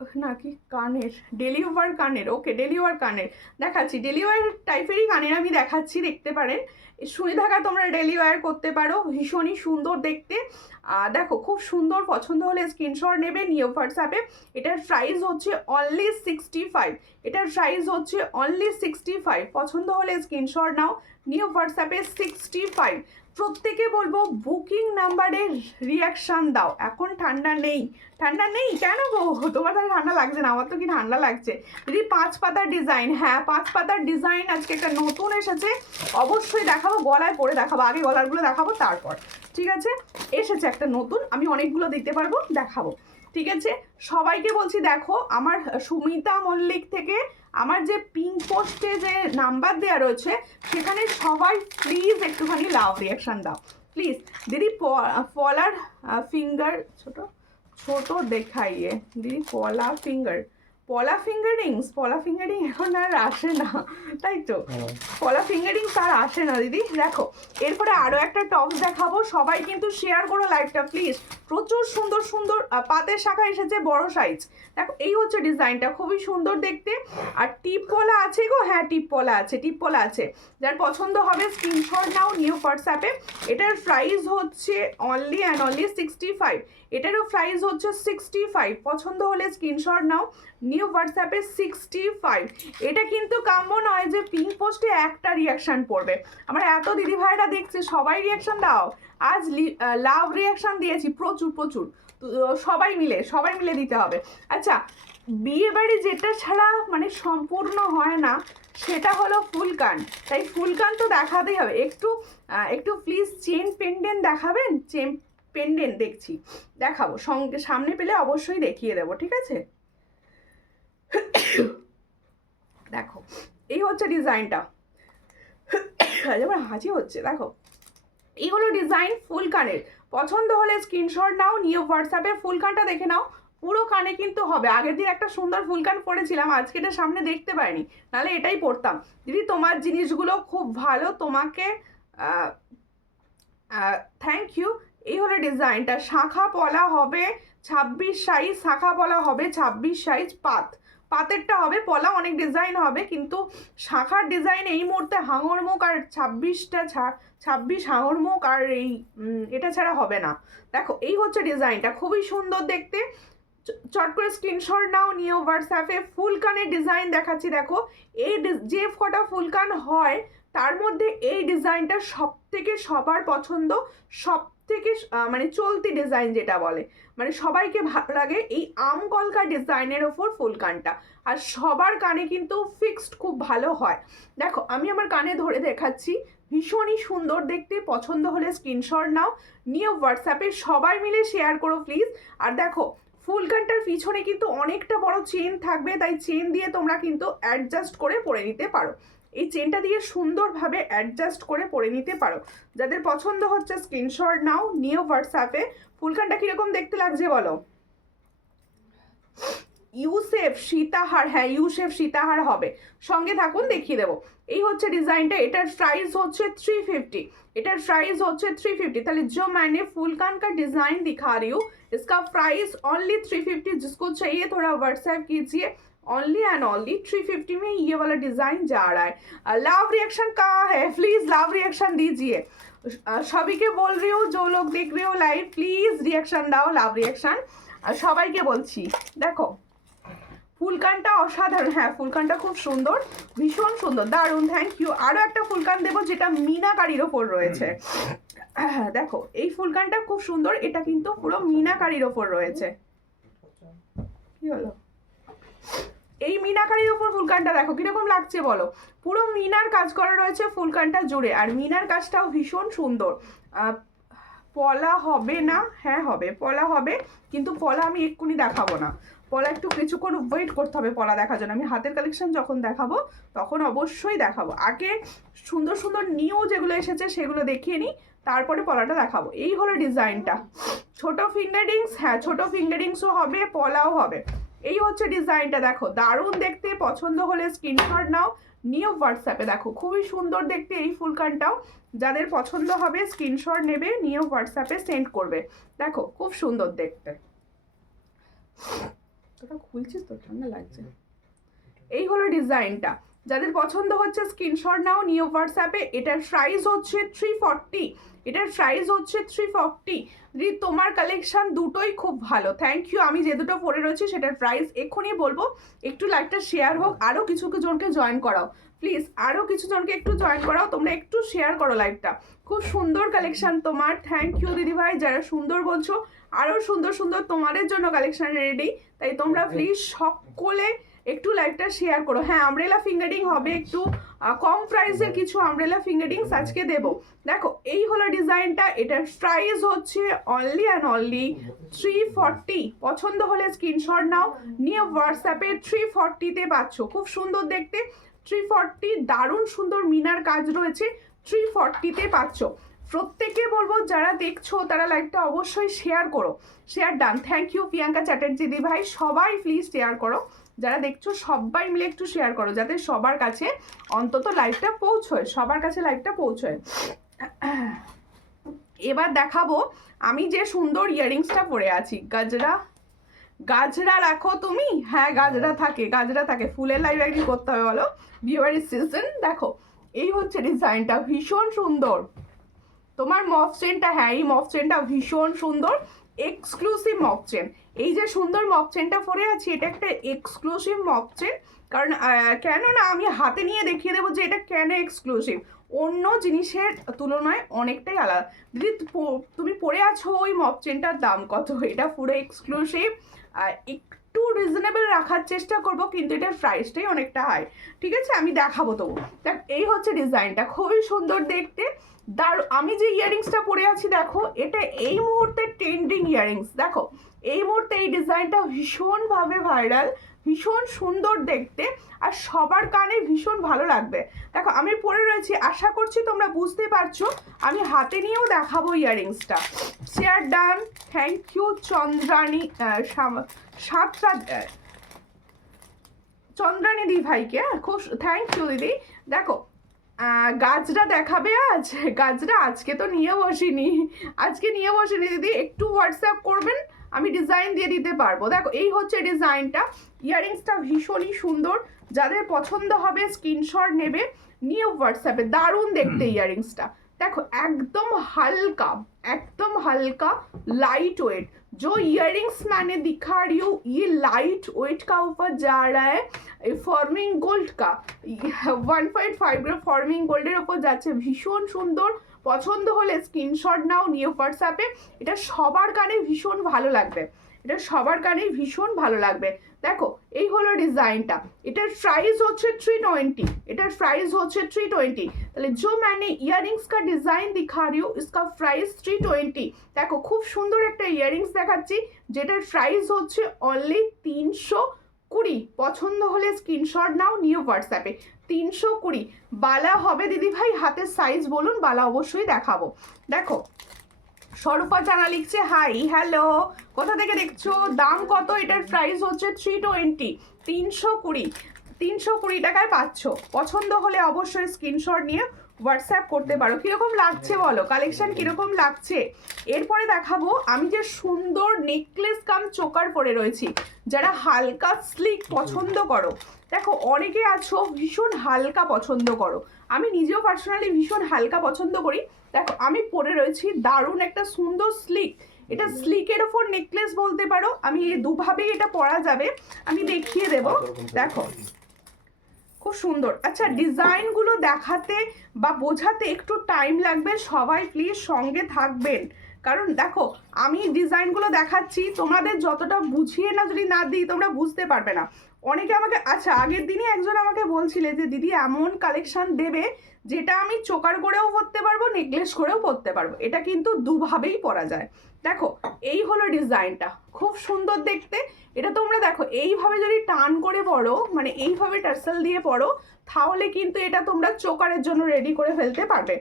নাকি কানের, daily over কানের, ওকে ডেলি ওভার কানের দেখাচ্ছি, ডেলি ওয়ার টাইপেরই কানের আমি দেখাচ্ছি, দেখতে পারেন। সুই ঢাকা তোমরা ডেলি ওয়ার করতে পারো, ভীষণই সুন্দর দেখতে। দেখো খুব সুন্দর, পছন্দ হলে স্ক্রিনশট নেবে, নিয়ে হোয়াটসঅ্যাপে। এটার প্রাইস হচ্ছে অনলি 65, এটার প্রাইস হচ্ছে অনলি 65। পছন্দ হলে স্ক্রিনশট নাও, নিয়ে হোয়াটসঅ্যাপে 65। প্রত্যেকে বলবো বুকিং নাম্বারে রিয়াকশান দাও। এখন ঠান্ডা নেই, ঠান্ডা নেই কেন গো? তোমার তো ঠান্ডা লাগছে না, আমার তো কি ঠান্ডা লাগছে। দিদি 5 পাতার ডিজাইন, হ্যাঁ 5 পাতার ডিজাইন আজকে একটা নতুন এসেছে, অবশ্যই দেখাবো, গলায় পরে দেখাবো, আগে গলারগুলো দেখাবো তারপর, ঠিক আছে? এসেছে একটা নতুন, আমি অনেকগুলো দিতে পারবো, দেখাবো, ঠিক আছে? সবাইকে বলছি দেখো, আমার সুমিতা মল্লিক থেকে আমার যে পিঙ্ক পোস্টে যে নাম্বার দেওয়া রয়েছে সেখানে সবাই প্লিজ একটুখানি লাভ রিয়াকশান দাও প্লিজ। দিদি পলার ফিঙ্গার ছোট ছোট দেখাইয়ে, দিদি পলা ফিঙ্গারিং এখন আর আসে না, তাই তো? পলা ফিঙ্গারিং আর আসে না দিদি। দেখো এরপরে আরও একটা টপস দেখাবো, সবাই কিন্তু শেয়ার করো লাইভটা প্লিজ। প্রচুর সুন্দর সুন্দর পাতের শাখা এসেছে, বড় সাইজ। দেখো এই হচ্ছে ডিজাইনটা, খুবই সুন্দর দেখতে। আর টিপ পলা আছে গো, হ্যাঁ টিপ পলা আছে। যার পছন্দ হবে স্ক্রিনশট নাও, নিউ হোয়াটসঅ্যাপে। এটার প্রাইস হচ্ছে অনলি অ্যান্ড অনলি 65, এটারও প্রাইস হচ্ছে 65। পছন্দ হলে স্ক্রিনশট নাও, নিউ হোয়াটসঅ্যাপে 65। এটা কিন্তু কাম্য নয় যে পিঙ্ক পোস্টে একটা রিয়াকশান পড়বে। আমার এত দিদিভাইরা দেখছে, সবাই রিয়াকশান দাও। আজ লাভ রিয়াকশান দিয়েছি প্রচুর প্রচুর, সবাই মিলে দিতে হবে। আচ্ছা, বিয়ে বাড়ি যেটা ছাড়া মানে সম্পূর্ণ হয় না সেটা হলো ফুলকান, তাই ফুলকান তো দেখাতেই হবে। একটু প্লিজ চেন পেন্ডেন্ট দেখাবেন, চেন পেন্ডেন্ট দেখছি, দেখাবো সামনে পেলে অবশ্যই দেখিয়ে দেবো, ঠিক আছে? দেখো এই হচ্ছে ডিজাইনটা, আমার হাঁচি হচ্ছে। দেখো এই হলো ডিজাইন ফুল কানের। পছন্দ হলে স্ক্রিনশট নাও, নিয়ে হোয়াটসঅ্যাপে ফুল কানটা দেখে নাও। পুরো কানে কিন্তু হবে। আগের দিন একটা সুন্দর ফুল কান পরেছিলাম, আজকে এটা সামনে দেখতে পাইনি, নাহলে এটাই পরতাম। দিদি তোমার জিনিসগুলো খুব ভালো, তোমাকে থ্যাংক ইউ। এই হলো ডিজাইনটা, শাখা পলা হবে 26 সাইজ, শাখা পলা হবে 26 সাইজ, পাতেরটা হবে, পলা অনেক ডিজাইন হবে, কিন্তু শাখার ডিজাইন এই মুহূর্তে হাঙর মুখ আর 26 হাঙর মুখ আর এটা ছাড়া হবে না। দেখো এই হচ্ছে ডিজাইনটা, খুবই সুন্দর দেখতে। চট করে স্ক্রিনশট নাও, নিয়ে হোয়াটসঅ্যাপে। ফুল কানের ডিজাইন দেখাচ্ছি, দেখো এই যে কটা ফুল কান হয় তার মধ্যে এই ডিজাইনটা সবার পছন্দ, সব থেকে মানে চলতি ডিজাইন যেটা বলে, মানে সবাইকে ভালো লাগে এই আম কলকা ডিজাইনের ওপর ফুল কানটা। আর সবার কানে কিন্তু ফিক্সড খুব ভালো হয়। দেখো আমি আমার কানে ধরে দেখাচ্ছি, ভীষণই সুন্দর দেখতে। পছন্দ হলে স্ক্রিনশট নাও, নিয়ে হোয়াটসঅ্যাপে সবাই মিলে শেয়ার করো প্লিজ। আর দেখো ফুল কানটার পিছনে কিন্তু অনেকটা বড় চেন থাকবে, তাই চেন দিয়ে তোমরা কিন্তু অ্যাডজাস্ট করে পরে নিতে পারো। এই চেনটা দিয়ে সুন্দরভাবে অ্যাডজাস্ট করে পরে নিতে পারো। যাদের পছন্দ হচ্ছে স্ক্রিনশট নাও, নিয়ে হোয়াটসঅ্যাপে। ফুলকানটা কীরকম দেখতে লাগছে বলো? ইউসেফ সীতাহার, হ্যাঁ ইউসেফ সীতাহার হবে, সঙ্গে থাকুন দেখিয়ে দেবো। এই হচ্ছে ডিজাইনটা, এটার প্রাইস হচ্ছে 350, এটার প্রাইস হচ্ছে 350। তাহলে जो मैंने फुल कान का डिज़ाइन दिखा रही हूँ इसका प्राइस ओनली 350। जिसको चाहिए थोड़ा व्हाट्सएप कीजिए, ओनली एंड ओनली 350 में ये वाला डिज़ाइन जा रहा है। लव रिएक्शन कहाँ है? प्लीज़ लव रिएक्शन दीजिए। सभी के बोल रही हूँ, जो लोग देख रहे हो लाइव प्लीज़ रिएक्शन दाओ, लव रिएक्शन সবাইকে বলছি। দেখো ফুলকানটা অসাধারণ, হ্যাঁ ফুলকানটা খুব সুন্দর, ভীষণ সুন্দর, দারুণ, থ্যাংক ইউ। আরও একটা ফুলকান দেবো যেটা মিনাকারির ওপর রয়েছে। দেখো এই ফুলকানটা খুব সুন্দর, এটা কিন্তু পুরো মিনাকারির ওপর রয়েছে। কি হলো? এই মিনাকারির ওপর ফুলকানটা দেখো কিরকম লাগছে বলো? পুরো মিনার কাজ করা রয়েছে ফুলকানটা জুড়ে, আর মিনার কাজটাও ভীষণ সুন্দর। পলা হবে না? হ্যাঁ হবে, পলা হবে, কিন্তু পলা আমি এক্ষুনি দেখাবো না, পলা একটু কিছুক্ষণ ওয়েট করতে হবে পলা দেখার জন্য। আমি হাতের কালেকশন যখন দেখাবো তখন অবশ্যই দেখাবো। আগে সুন্দর সুন্দর নিউ যেগুলো এসেছে সেগুলো দেখিয়ে নিই, তারপরে পলাটা দেখাবো। এই হলো ডিজাইনটা, ছোট ফিঙ্গারিংস, হ্যাঁ ছোট ফিঙ্গারিংসও হবে, পলাও হবে। এই হচ্ছে ডিজাইনটা, দেখো দারুণ দেখতে। পছন্দ হলে স্ক্রিনশট নাও, নিউ হোয়াটসঅ্যাপে। দেখো খুবই সুন্দর দেখতে এই ফুলকানটাও, যাদের পছন্দ হবে স্ক্রিনশট নেবে, নিউ হোয়াটসঅ্যাপে সেন্ড করবে। দেখো খুব সুন্দর দেখতে। তোটা খুলছিস তো, ঠান্ডা লাগছে। এই হলো ডিজাইনটা, যাদের পছন্দ হচ্ছে স্ক্রিনশট নাও, নিউ হোয়াটসঅ্যাপে। এটার প্রাইস হচ্ছে 340, এটার প্রাইস হচ্ছে 340। যদি তোমার কালেকশন দুটোই খুব ভালো, থ্যাংক ইউ। আমি যে দুটো পরে রয়েছি সেটার প্রাইস এক্ষুনি বলবো, একটু লাইকটা শেয়ার হোক, আরও কিছু জনকে জয়েন করাও প্লিজ, আরও কিছু জনকে একটু জয়েন করাও, তোমরা একটু শেয়ার করো লাইভটা। খুব সুন্দর কালেকশন তোমার, থ্যাংক ইউ দিদিভাই যারা সুন্দর বলছো। আরও সুন্দর সুন্দর তোমাদের জন্য কালেকশন রেডি, তাই তোমরা প্লিজ সকলে একটু লাইভটা শেয়ার করো। হ্যাঁ, আমব্রেলা ফিঙ্গারিং হবে, একটু কম প্রাইসের কিছু আমব্রেলা ফিঙ্গারিংস আজকে দেবো। দেখো এই হলো ডিজাইনটা, এটার প্রাইস হচ্ছে অনলি অ্যান্ড অনলি 340। পছন্দ হলে স্ক্রিনশট নাও, নিয়ে হোয়াটসঅ্যাপে 340-তে পাচ্ছ। খুব সুন্দর দেখতে, 340, দারুণ সুন্দর মিনার কাজ রয়েছে, 340-তে পাচ্ছ। প্রত্যেকে বলবো যারা দেখছো তারা লাইভটা অবশ্যই শেয়ার করো। Share done, thank you Priyanka Chatterjee দি ভাই। সবাই প্লিজ শেয়ার করো, যারা দেখছো সবাই মিলে একটু শেয়ার করো, যাতে সবার কাছে অন্তত লাইভটা পৌঁছয়, সবার কাছে লাইভটা পৌঁছয়। এবার দেখাবো আমি যে সুন্দর ইয়াররিংসটা পরে আছি। গাজরা, গাজরা রাখো তুমি? হ্যাঁ গাজরা থাকে, গাজরা থাকে। ফুলের লাইভ একদিন করতে হবে বলো, বিয়েবাড়ির সিজন। দেখো এই হচ্ছে ডিজাইনটা, ভীষণ সুন্দর। তোমার মফ চেনটা, হ্যাঁ এই মফ চেনটা ভীষণ সুন্দর, এক্সক্লুসিভ মফ চেন। এই যে সুন্দর মফ চেনটা পরে আছি, এটা একটা এক্সক্লুসিভ মফ চেন। কারণ কেন না, আমি হাতে নিয়ে দেখিয়ে দেবো যে এটা কেন এক্সক্লুসিভ, অন্য জিনিসের তুলনায় অনেকটাই আলাদা। দিদি তুমি পরে আছো ওই মফ চেনটার দাম কত? এটা পুরো এক্সক্লুসিভ, একটু রিজনেবল রাখার চেষ্টা করব, কিন্তু এটার প্রাইসটাই অনেকটা হাই। ঠিক আছে, আমি দেখাবো তবু। দেখ এই হচ্ছে ডিজাইনটা, খুবই সুন্দর দেখতে। আমি যে ইয়াররিংসটা পরে আছি দেখো, এটা এই মুহূর্তে ট্রেন্ডিং ইয়াররিংস। দেখো এই মুহূর্তে এই ডিজাইনটা ভীষণভাবে ভাইরাল, ভীষণ সুন্দর দেখতে, আর সবার কানে ভীষণ ভালো লাগবে। দেখো আমি পরে রয়েছি, আশা করছি তোমরা বুঝতে পারছো। আমি হাতে নিয়েও দেখাবো ইয়াররিংসটা। Share done, thank you Chandrani, Chandrani দি ভাইকে খুব থ্যাংক ইউ দিদি। দেখো গাজরা দেখাবে আজ? গাজরা আজকে তো নিয়ে বসিনি, আজকে নিয়ে বসিনি দিদি, একটু হোয়াটসঅ্যাপ করবেন, আমি ডিজাইন দিয়ে দিতে পারবো। দেখো এই হচ্ছে ডিজাইনটা, ইয়াররিংসটা ভীষণই সুন্দর, যাদের পছন্দ হবে স্ক্রিনশট নেবে, নিয়ে হোয়াটসঅ্যাপে। দারুণ দেখতে ইয়াররিংসটা, দেখো একদম হালকা, एकदम हल्का लाइट वेट। जो इयरिंग्स मैंने दिखा रही हूँ ये लाइट वेट का ऊपर जा रहा है, फॉर्मिंग गोल्ड का 1.5 ग्राम फॉर्मिंग गोल्डের উপর যাচ্ছে, ভীষণ সুন্দর। পছন্দ হলে স্ক্রিনশট নাও, নিয়ে হোয়াটসঅ্যাপে। এটা সবার কানে ভীষণ ভালো লাগবে, এটা সবার কানে ভীষণ ভালো লাগবে। দেখো এই হলো ডিজাইনটা, এটার প্রাইস হচ্ছে 320, এটার প্রাইস হচ্ছে 320। তাহলে जो मैंने ইয়াররিংস का ডিজাইন दिखा रही हूँ इसका प्राइस 320। দেখো খুব সুন্দর একটা ইয়াররিংস দেখাচ্ছি, যেটার প্রাইস হচ্ছে অনলি 320। পছন্দ হলে স্ক্রিনশট নাও, নিয়ে হোয়াটসঅ্যাপে। 320 বালা হবে দিদি ভাই, হাতের সাইজ বলুন, বালা অবশ্যই দেখাবো। দেখো স্বরূপা জানা লিখছে হাই, হ্যালো, কোথা থেকে দেখছো? দাম কত? এটার প্রাইস হচ্ছে 320, 320 টাকায় পাচ্ছ। পছন্দ হলে অবশ্যই স্ক্রিনশট নিয়ে হোয়াটসঅ্যাপ করতে পারো। কীরকম লাগছে বলো, কালেকশন কীরকম লাগছে? এরপরে দেখাবো আমি যে সুন্দর নেকলেস কাম চোকার পরে রয়েছি, যারা হালকা স্লিক পছন্দ করো। দেখো অনেকে আছো ভীষণ হালকা পছন্দ করো, আমি নিজেও পার্সোনালি ভীষণ হালকা পছন্দ করি। দেখো আমি পরে রয়েছি দারুণ একটা সুন্দর স্লিক, এটা স্লিকের ওপর নেকলেস বলতে পারো। আমি এই দুভাবেই এটা পরা যাবে, আমি দেখিয়ে দেব। দেখো খুব সুন্দর। আচ্ছা ডিজাইনগুলো দেখাতে বা বোঝাতে একটু টাইম লাগবে, সবাই প্লিজ সঙ্গে থাকবেন। কারণ দেখো আমি ডিজাইনগুলো দেখাচ্ছি, তোমাদের যতটা বুঝিয়ে না যদি না দিই তোমরা বুঝতে পারবে না। অনেকে আমাকে, আচ্ছা আগের দিনে একজন আমাকে বলছিলে যে দিদি এমন কালেকশন দেবে যেটা আমি চোকার করেও পরতে পারবো, নেকলেস করেও পরতে পারবো। এটা কিন্তু দুভাবেই পরা যায়। দেখো এই হলো ডিজাইনটা, খুব সুন্দর দেখতে। এটা তোমরা দেখো এইভাবে যদি টান করে পরো, মানে এইভাবে টার্সেল দিয়ে পরো, তাহলে কিন্তু এটা তোমরা চোকারের জন্য রেডি করে ফেলতে পারবে।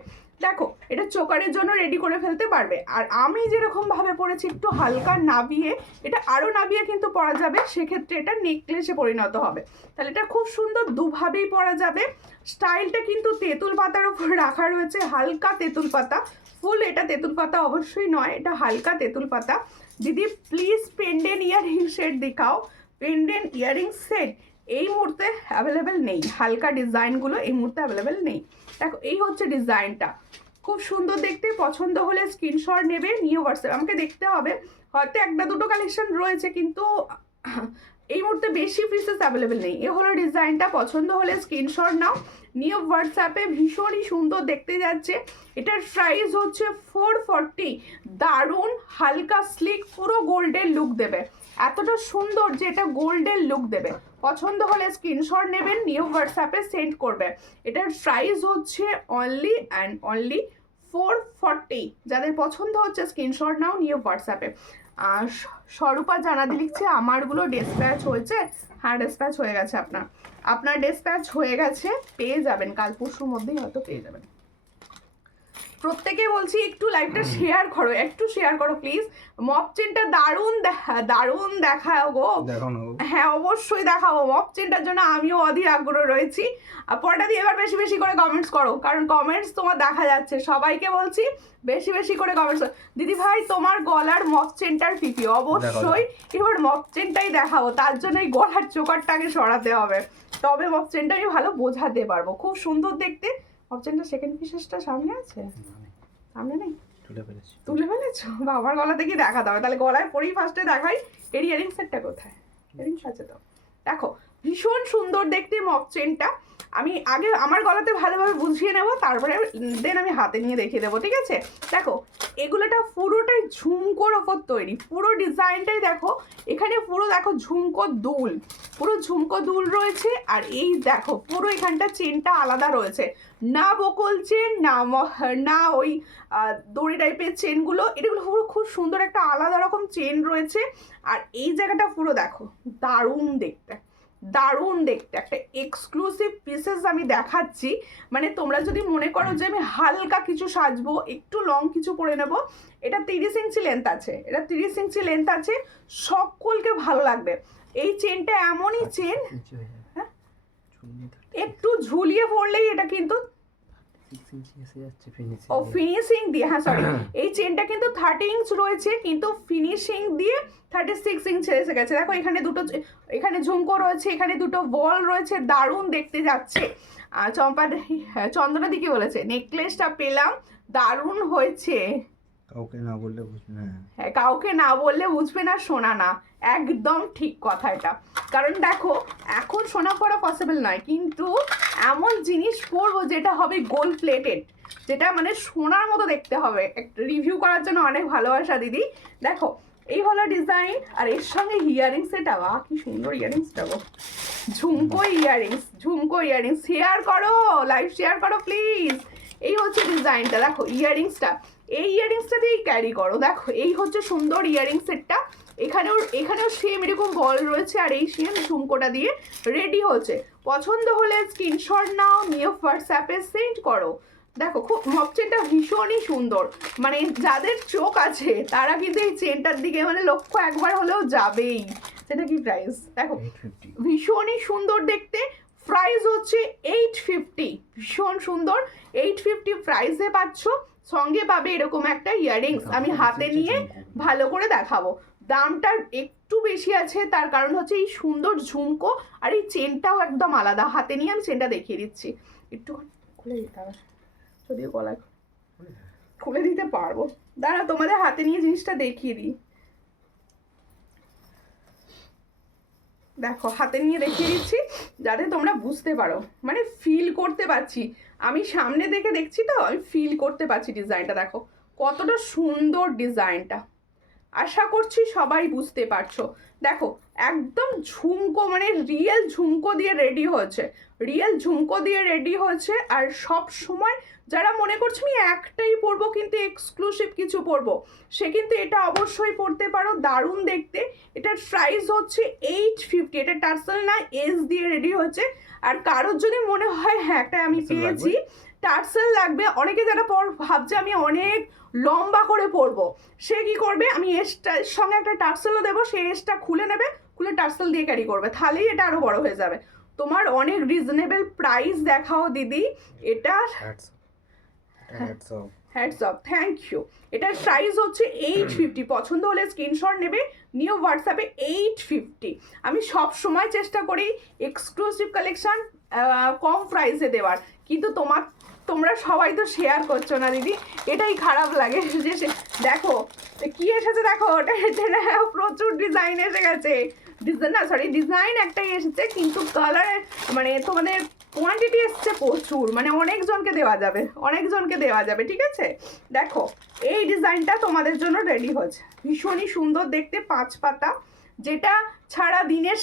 দেখো এটা চোকারের জন্য রেডি করে ফেলতে পারবে। আর আমি যেরকম ভাবে পরেছি একটু হালকা নাবিয়ে, এটা আরও নাবিয়ে কিন্তু পরা যাবে, সেক্ষেত্রে এটা নেকলেসে পরিণত হবে। তাহলে এটা খুব সুন্দর দুভাবেই পরা যাবে। স্টাইলটা কিন্তু তেঁতুল পাতার উপর রাখা রয়েছে, হালকা তেঁতুল পাতা, ফুল এটা তেঁতুল পাতা অবশ্যই নয়, এটা হালকা তেঁতুল পাতা। দিদি প্লিজ পেন্ডেন্ট ইয়াররিং সেট দেখাও, পেন্ডেন্ট ইয়ারিং সেট এই মুহূর্তে অ্যাভেলেবেল নেই, হালকা ডিজাইনগুলো এই মুহূর্তে অ্যাভেলেবেল নেই। দেখো এই হচ্ছে ডিজাইনটা, খুব সুন্দর দেখতে, পছন্দ হলে স্ক্রিনশট নেবে, নিয়ে হোয়াটসঅ্যাপ আমাকে দেখতে হবে, হয়তো একটা দুটো কালেকশন রয়েছে কিন্তু এই মুহূর্তে বেশি পিসেস অ্যাভেলেবেল নেই। এ হলো ডিজাইনটা, পছন্দ হলে স্ক্রিনশট নাও, নিয়ে হোয়াটসঅ্যাপে। ভীষণই সুন্দর দেখতে যাচ্ছে, এটার প্রাইস হচ্ছে 440। দারুণ হালকা স্লিক, পুরো গোল্ডের লুক দেবে, এতটা সুন্দর যে এটা গোল্ডের লুক দেবে। পছন্দ হলে স্ক্রিনশট নেবেন, নিয়ে হোয়াটসঅ্যাপে সেন্ড করবে। এটার প্রাইস হচ্ছে অনলি অ্যান্ড অনলি 440। যাদের পছন্দ হচ্ছে স্ক্রিনশট নাও, নিয়ে হোয়াটসঅ্যাপে। আর স্বরূপা জানাতে লিখছে আমারগুলো ডিসপ্যাচ হয়েছে। হ্যাঁ ডিসপ্যাচ হয়ে গেছে, আপনার ডিসপ্যাচ হয়ে গেছে, পেয়ে যাবেন কাল পরশুর মধ্যেই হয়তো পেয়ে যাবেন। প্রত্যেকে বলছি একটু লাইভটা শেয়ার করো, একটু শেয়ার করো প্লিজ। মপ চেনটা দারুণ দেখাও গো। হ্যাঁ অবশ্যই দেখাবো, মপ চেনটার জন্য আমিও অধীর আগ্রহ রয়েছি। আর পরটা দিয়ে এবার বেশি বেশি করে কমেন্টস করো, কারণ কমেন্টস তোমার দেখা যাচ্ছে, সবাইকে বলছি বেশি বেশি করে কমেন্টস। দিদি ভাই তোমার গলার মপ চেনটার পিপি, অবশ্যই এবার মপ চেনটাই দেখাবো, তার জন্য এই গলার চোকারটাকে সরাতে হবে, তবে মপ চেনটা আমি ভালো বোঝাতে পারবো। খুব সুন্দর দেখতে। মপ চেনটা সেকেন্ড পিসেসটা সামনে আছে, সামনে নেই, তুলে ফেলেছো? বাবার গলা থেকে দেখাতে হবে, তাহলে গলায় পরেই ফার্স্টে দেখাই। এর ইয়ারিং সেটটা কোথায়? ইয়ারিংস আছে তো, দেখো ভীষণ সুন্দর দেখতে মপ চেনটা। আমি আগে আমার গলাতে ভালোভাবে বুঝিয়ে নেব, তারপরে দেন আমি হাতে নিয়ে দেখিয়ে দেবো, ঠিক আছে? দেখো এগুলোটা পুরোটাই ঝুমকোর ওপর তৈরি, পুরো ডিজাইনটাই দেখো, এখানে পুরো দেখো ঝুমকো দুল, পুরো ঝুমকো দুল রয়েছে। আর এই দেখো পুরো এখানটা চেনটা আলাদা রয়েছে, না বকল চেন না ওই দড়ি টাইপের চেনগুলো, এগুলো পুরো খুব সুন্দর একটা আলাদা রকম চেন রয়েছে। আর এই জায়গাটা পুরো দেখো দারুণ দেখতে, একটা এক্সক্লুসিভ পিসেস আমি দেখাচ্ছি। মানে তোমরা যদি মনে করো যে আমি হালকা কিছু সাজবো, একটু লং কিছু পরে নেব, এটা 30 ইঞ্চি লেন্থ আছে, সকলকে ভালো লাগবে। এই চেনটা এমনই চেন, হ্যাঁ একটু ঝুলিয়ে পড়লেই এটা কিন্তু ফিনিশিং দিয়ে, হ্যাঁ সরি, এই চেনটা কিন্তু 30 ইঞ্চ রয়েছে, কিন্তু ফিনিশিং দিয়ে 36 ইঞ্চ এসে গেছে। দেখো এখানে দুটো, এখানে ঝুমকো রয়েছে, এখানে দুটো বল রয়েছে, দারুণ দেখতে যাচ্ছে। চন্দনা দি কি বলেছে, নেকলেসটা পেলাম, দারুণ হয়েছে। কাউকে না বললে বুঝবে না, হ্যাঁ কাউকে না বললে বুঝবে না, শোনা না, একদম ঠিক কথা এটা। কারণ দেখো এখন শোনা পড়া পসিবল নয়, কিন্তু এমন জিনিস পরবো যেটা হবে গোল্ড প্লেটেড, যেটা মানে সোনার মতো দেখতে হবে। একটা রিভিউ করার জন্য অনেক ভালোবাসা দিদি। দেখো এই হলো ডিজাইন, আর এর সঙ্গে ইয়ারিংস, এটা বা কি সুন্দর ইয়ারিংসটা গো, ঝুমকো ইয়ারিংস। শেয়ার করো, লাইভ শেয়ার করো প্লিজ। এই হচ্ছে ডিজাইনটা, দেখো ইয়ারিংসটা, এই ইয়ারিংসটা দিয়েই ক্যারি করো। দেখো এই হচ্ছে সুন্দর ইয়ারিং সেটটা, এখানেও সেম এরকম বল রয়েছে, আর এই সেম ঝুমকোটা দিয়ে রেডি হচ্ছে। পছন্দ হলে স্ক্রিনশট নাও, নিয়ে হোয়াটসঅ্যাপে সেন্ড করো। দেখো খুব মপ চেনটা ভীষণই সুন্দর, মানে যাদের চোখ আছে তারা কিন্তু এই চেনটার দিকে মানে লক্ষ্য একবার হলেও যাবেই। সেটা কি প্রাইস? দেখো ভীষণই সুন্দর দেখতে, প্রাইস হচ্ছে 850, ভীষণ সুন্দর। 850 প্রাইসে পাচ্ছ, সঙ্গে পাবে এরকম একটা ইয়ারিংস। আমি হাতে নিয়ে ভালো করে দেখাবো, দামটা একটু বেশি আছে, তার কারণ হচ্ছে এই সুন্দর ঝুমকো, আর এই চেনটাও একদম আলাদা। হাতে নিয়ে আমি চেনটা দেখিয়ে দিচ্ছি, একটু খুলে দিতে হবে, যদিও গলায় খুলে দিতে পারবো, দাঁড়া তোমাদের হাতে নিয়ে জিনিসটা দেখিয়ে দিই। দেখো হাতে নিয়ে দেখিয়ে দিচ্ছি যাতে তোমরা বুঝতে পারো, মানে ফিল করতে পারছি, আমি সামনে দেখে দেখছি তো, আমি ফিল করতে পারছি ডিজাইনটা। দেখো কতটা সুন্দর ডিজাইনটা, আশা করছি সবাই বুঝতে পারছো। দেখো একদম ঝুমকো, মানে রিয়েল ঝুমকো দিয়ে রেডি হয়েছে, আর সব সময় যারা মনে করছে আমি একটাই পরবো কিন্তু এক্সক্লুসিভ কিছু পরবো, সে কিন্তু এটা অবশ্যই পরতে পারো, দারুণ দেখতে। এটার প্রাইস হচ্ছে 850, এটা টার্সেল না, এস দিয়ে রেডি হচ্ছে। আর কারোর যদি মনে হয় হ্যাঁ একটা আমি পেয়েছি টার্সেল লাগবে, অনেকে যারা ভাবছে আমি অনেক লম্বা করে পরবো, সে কি করবে, আমি এসটার সঙ্গে একটা টার্সেলও দেবো, সে এসটা খুলে নেবে, খুলে টার্সেল দিয়ে ক্যারি করবে, তাহলেই এটা আরো বড় হয়ে যাবে। তোমার অনেক রিজনেবল প্রাইস দেখাও দিদি। এটা হ্যাটস অফ, থ্যাংক ইউ। এটার প্রাইস হচ্ছে 850। পছন্দ হলে স্ক্রিনশট নেবে, নিউ হোয়াটসঅ্যাপে 850। আমি সব সময় চেষ্টা করি এক্সক্লুসিভ কালেকশন কম প্রাইসে দেওয়ার, কিন্তু তোমরা সবাই তো শেয়ার করছো না দিদি, এটাই খারাপ লাগে। যে দেখো কি এসেছে, দেখো ওটা প্রচুর ডিজাইন এসে গেছে। ডিজাইন একটাই এসেছে, কিন্তু কালার মানে তোমাদের কোয়ান্টিটি এসছে প্রচুর, মানে অনেকজনকে দেওয়া যাবে, ঠিক আছে। দেখো এই ডিজাইনটা তোমাদের জন্য রেডি হচ্ছে, ভীষণই সুন্দর দেখতে, 5 পাতা, যেটা ছাড়া দিনের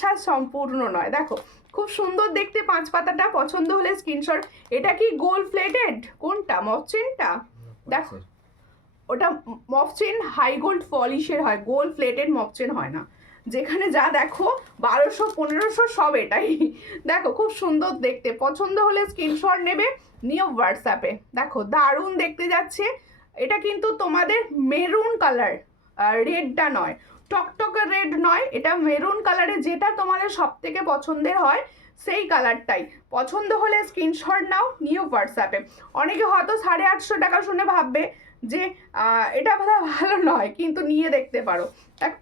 সাজ সম্পূর্ণ নয়, দেখো খুব সুন্দর দেখতে 5 পাতাটা। পছন্দ হলে স্ক্রিনশট। এটা কি গোল্ড প্লেটেড? কোনটা, মফচেনটা? দেখো ওটা মফচেন হাই গোল্ড পলিশের হয়, গোল্ড প্লেটেড মফচেন হয় না। যেখানে যা দেখো 1200 1500 সব এটাই। দেখো খুব সুন্দর দেখতে, পছন্দ হলে স্ক্রিনশট নেবে, নিউ হোয়াটসঅ্যাপে। দেখো দারুণ দেখতে যাচ্ছে। এটা কিন্তু তোমাদের মেরুন কালার, রেডটা নয়, টকটকে রেড নয়, এটা মেরুন কালারে, যেটা তোমাদের সব থেকে পছন্দের হয় সেই কালারটাই। পছন্দ হলে স্ক্রিনশট নাও, নিউ হোয়াটসঅ্যাপে। অনেকে হয়তো 850 টাকা শুনে ভাববে যে এটা বোধহয় ভালো নয়, কিন্তু নিয়ে দেখতে পারো।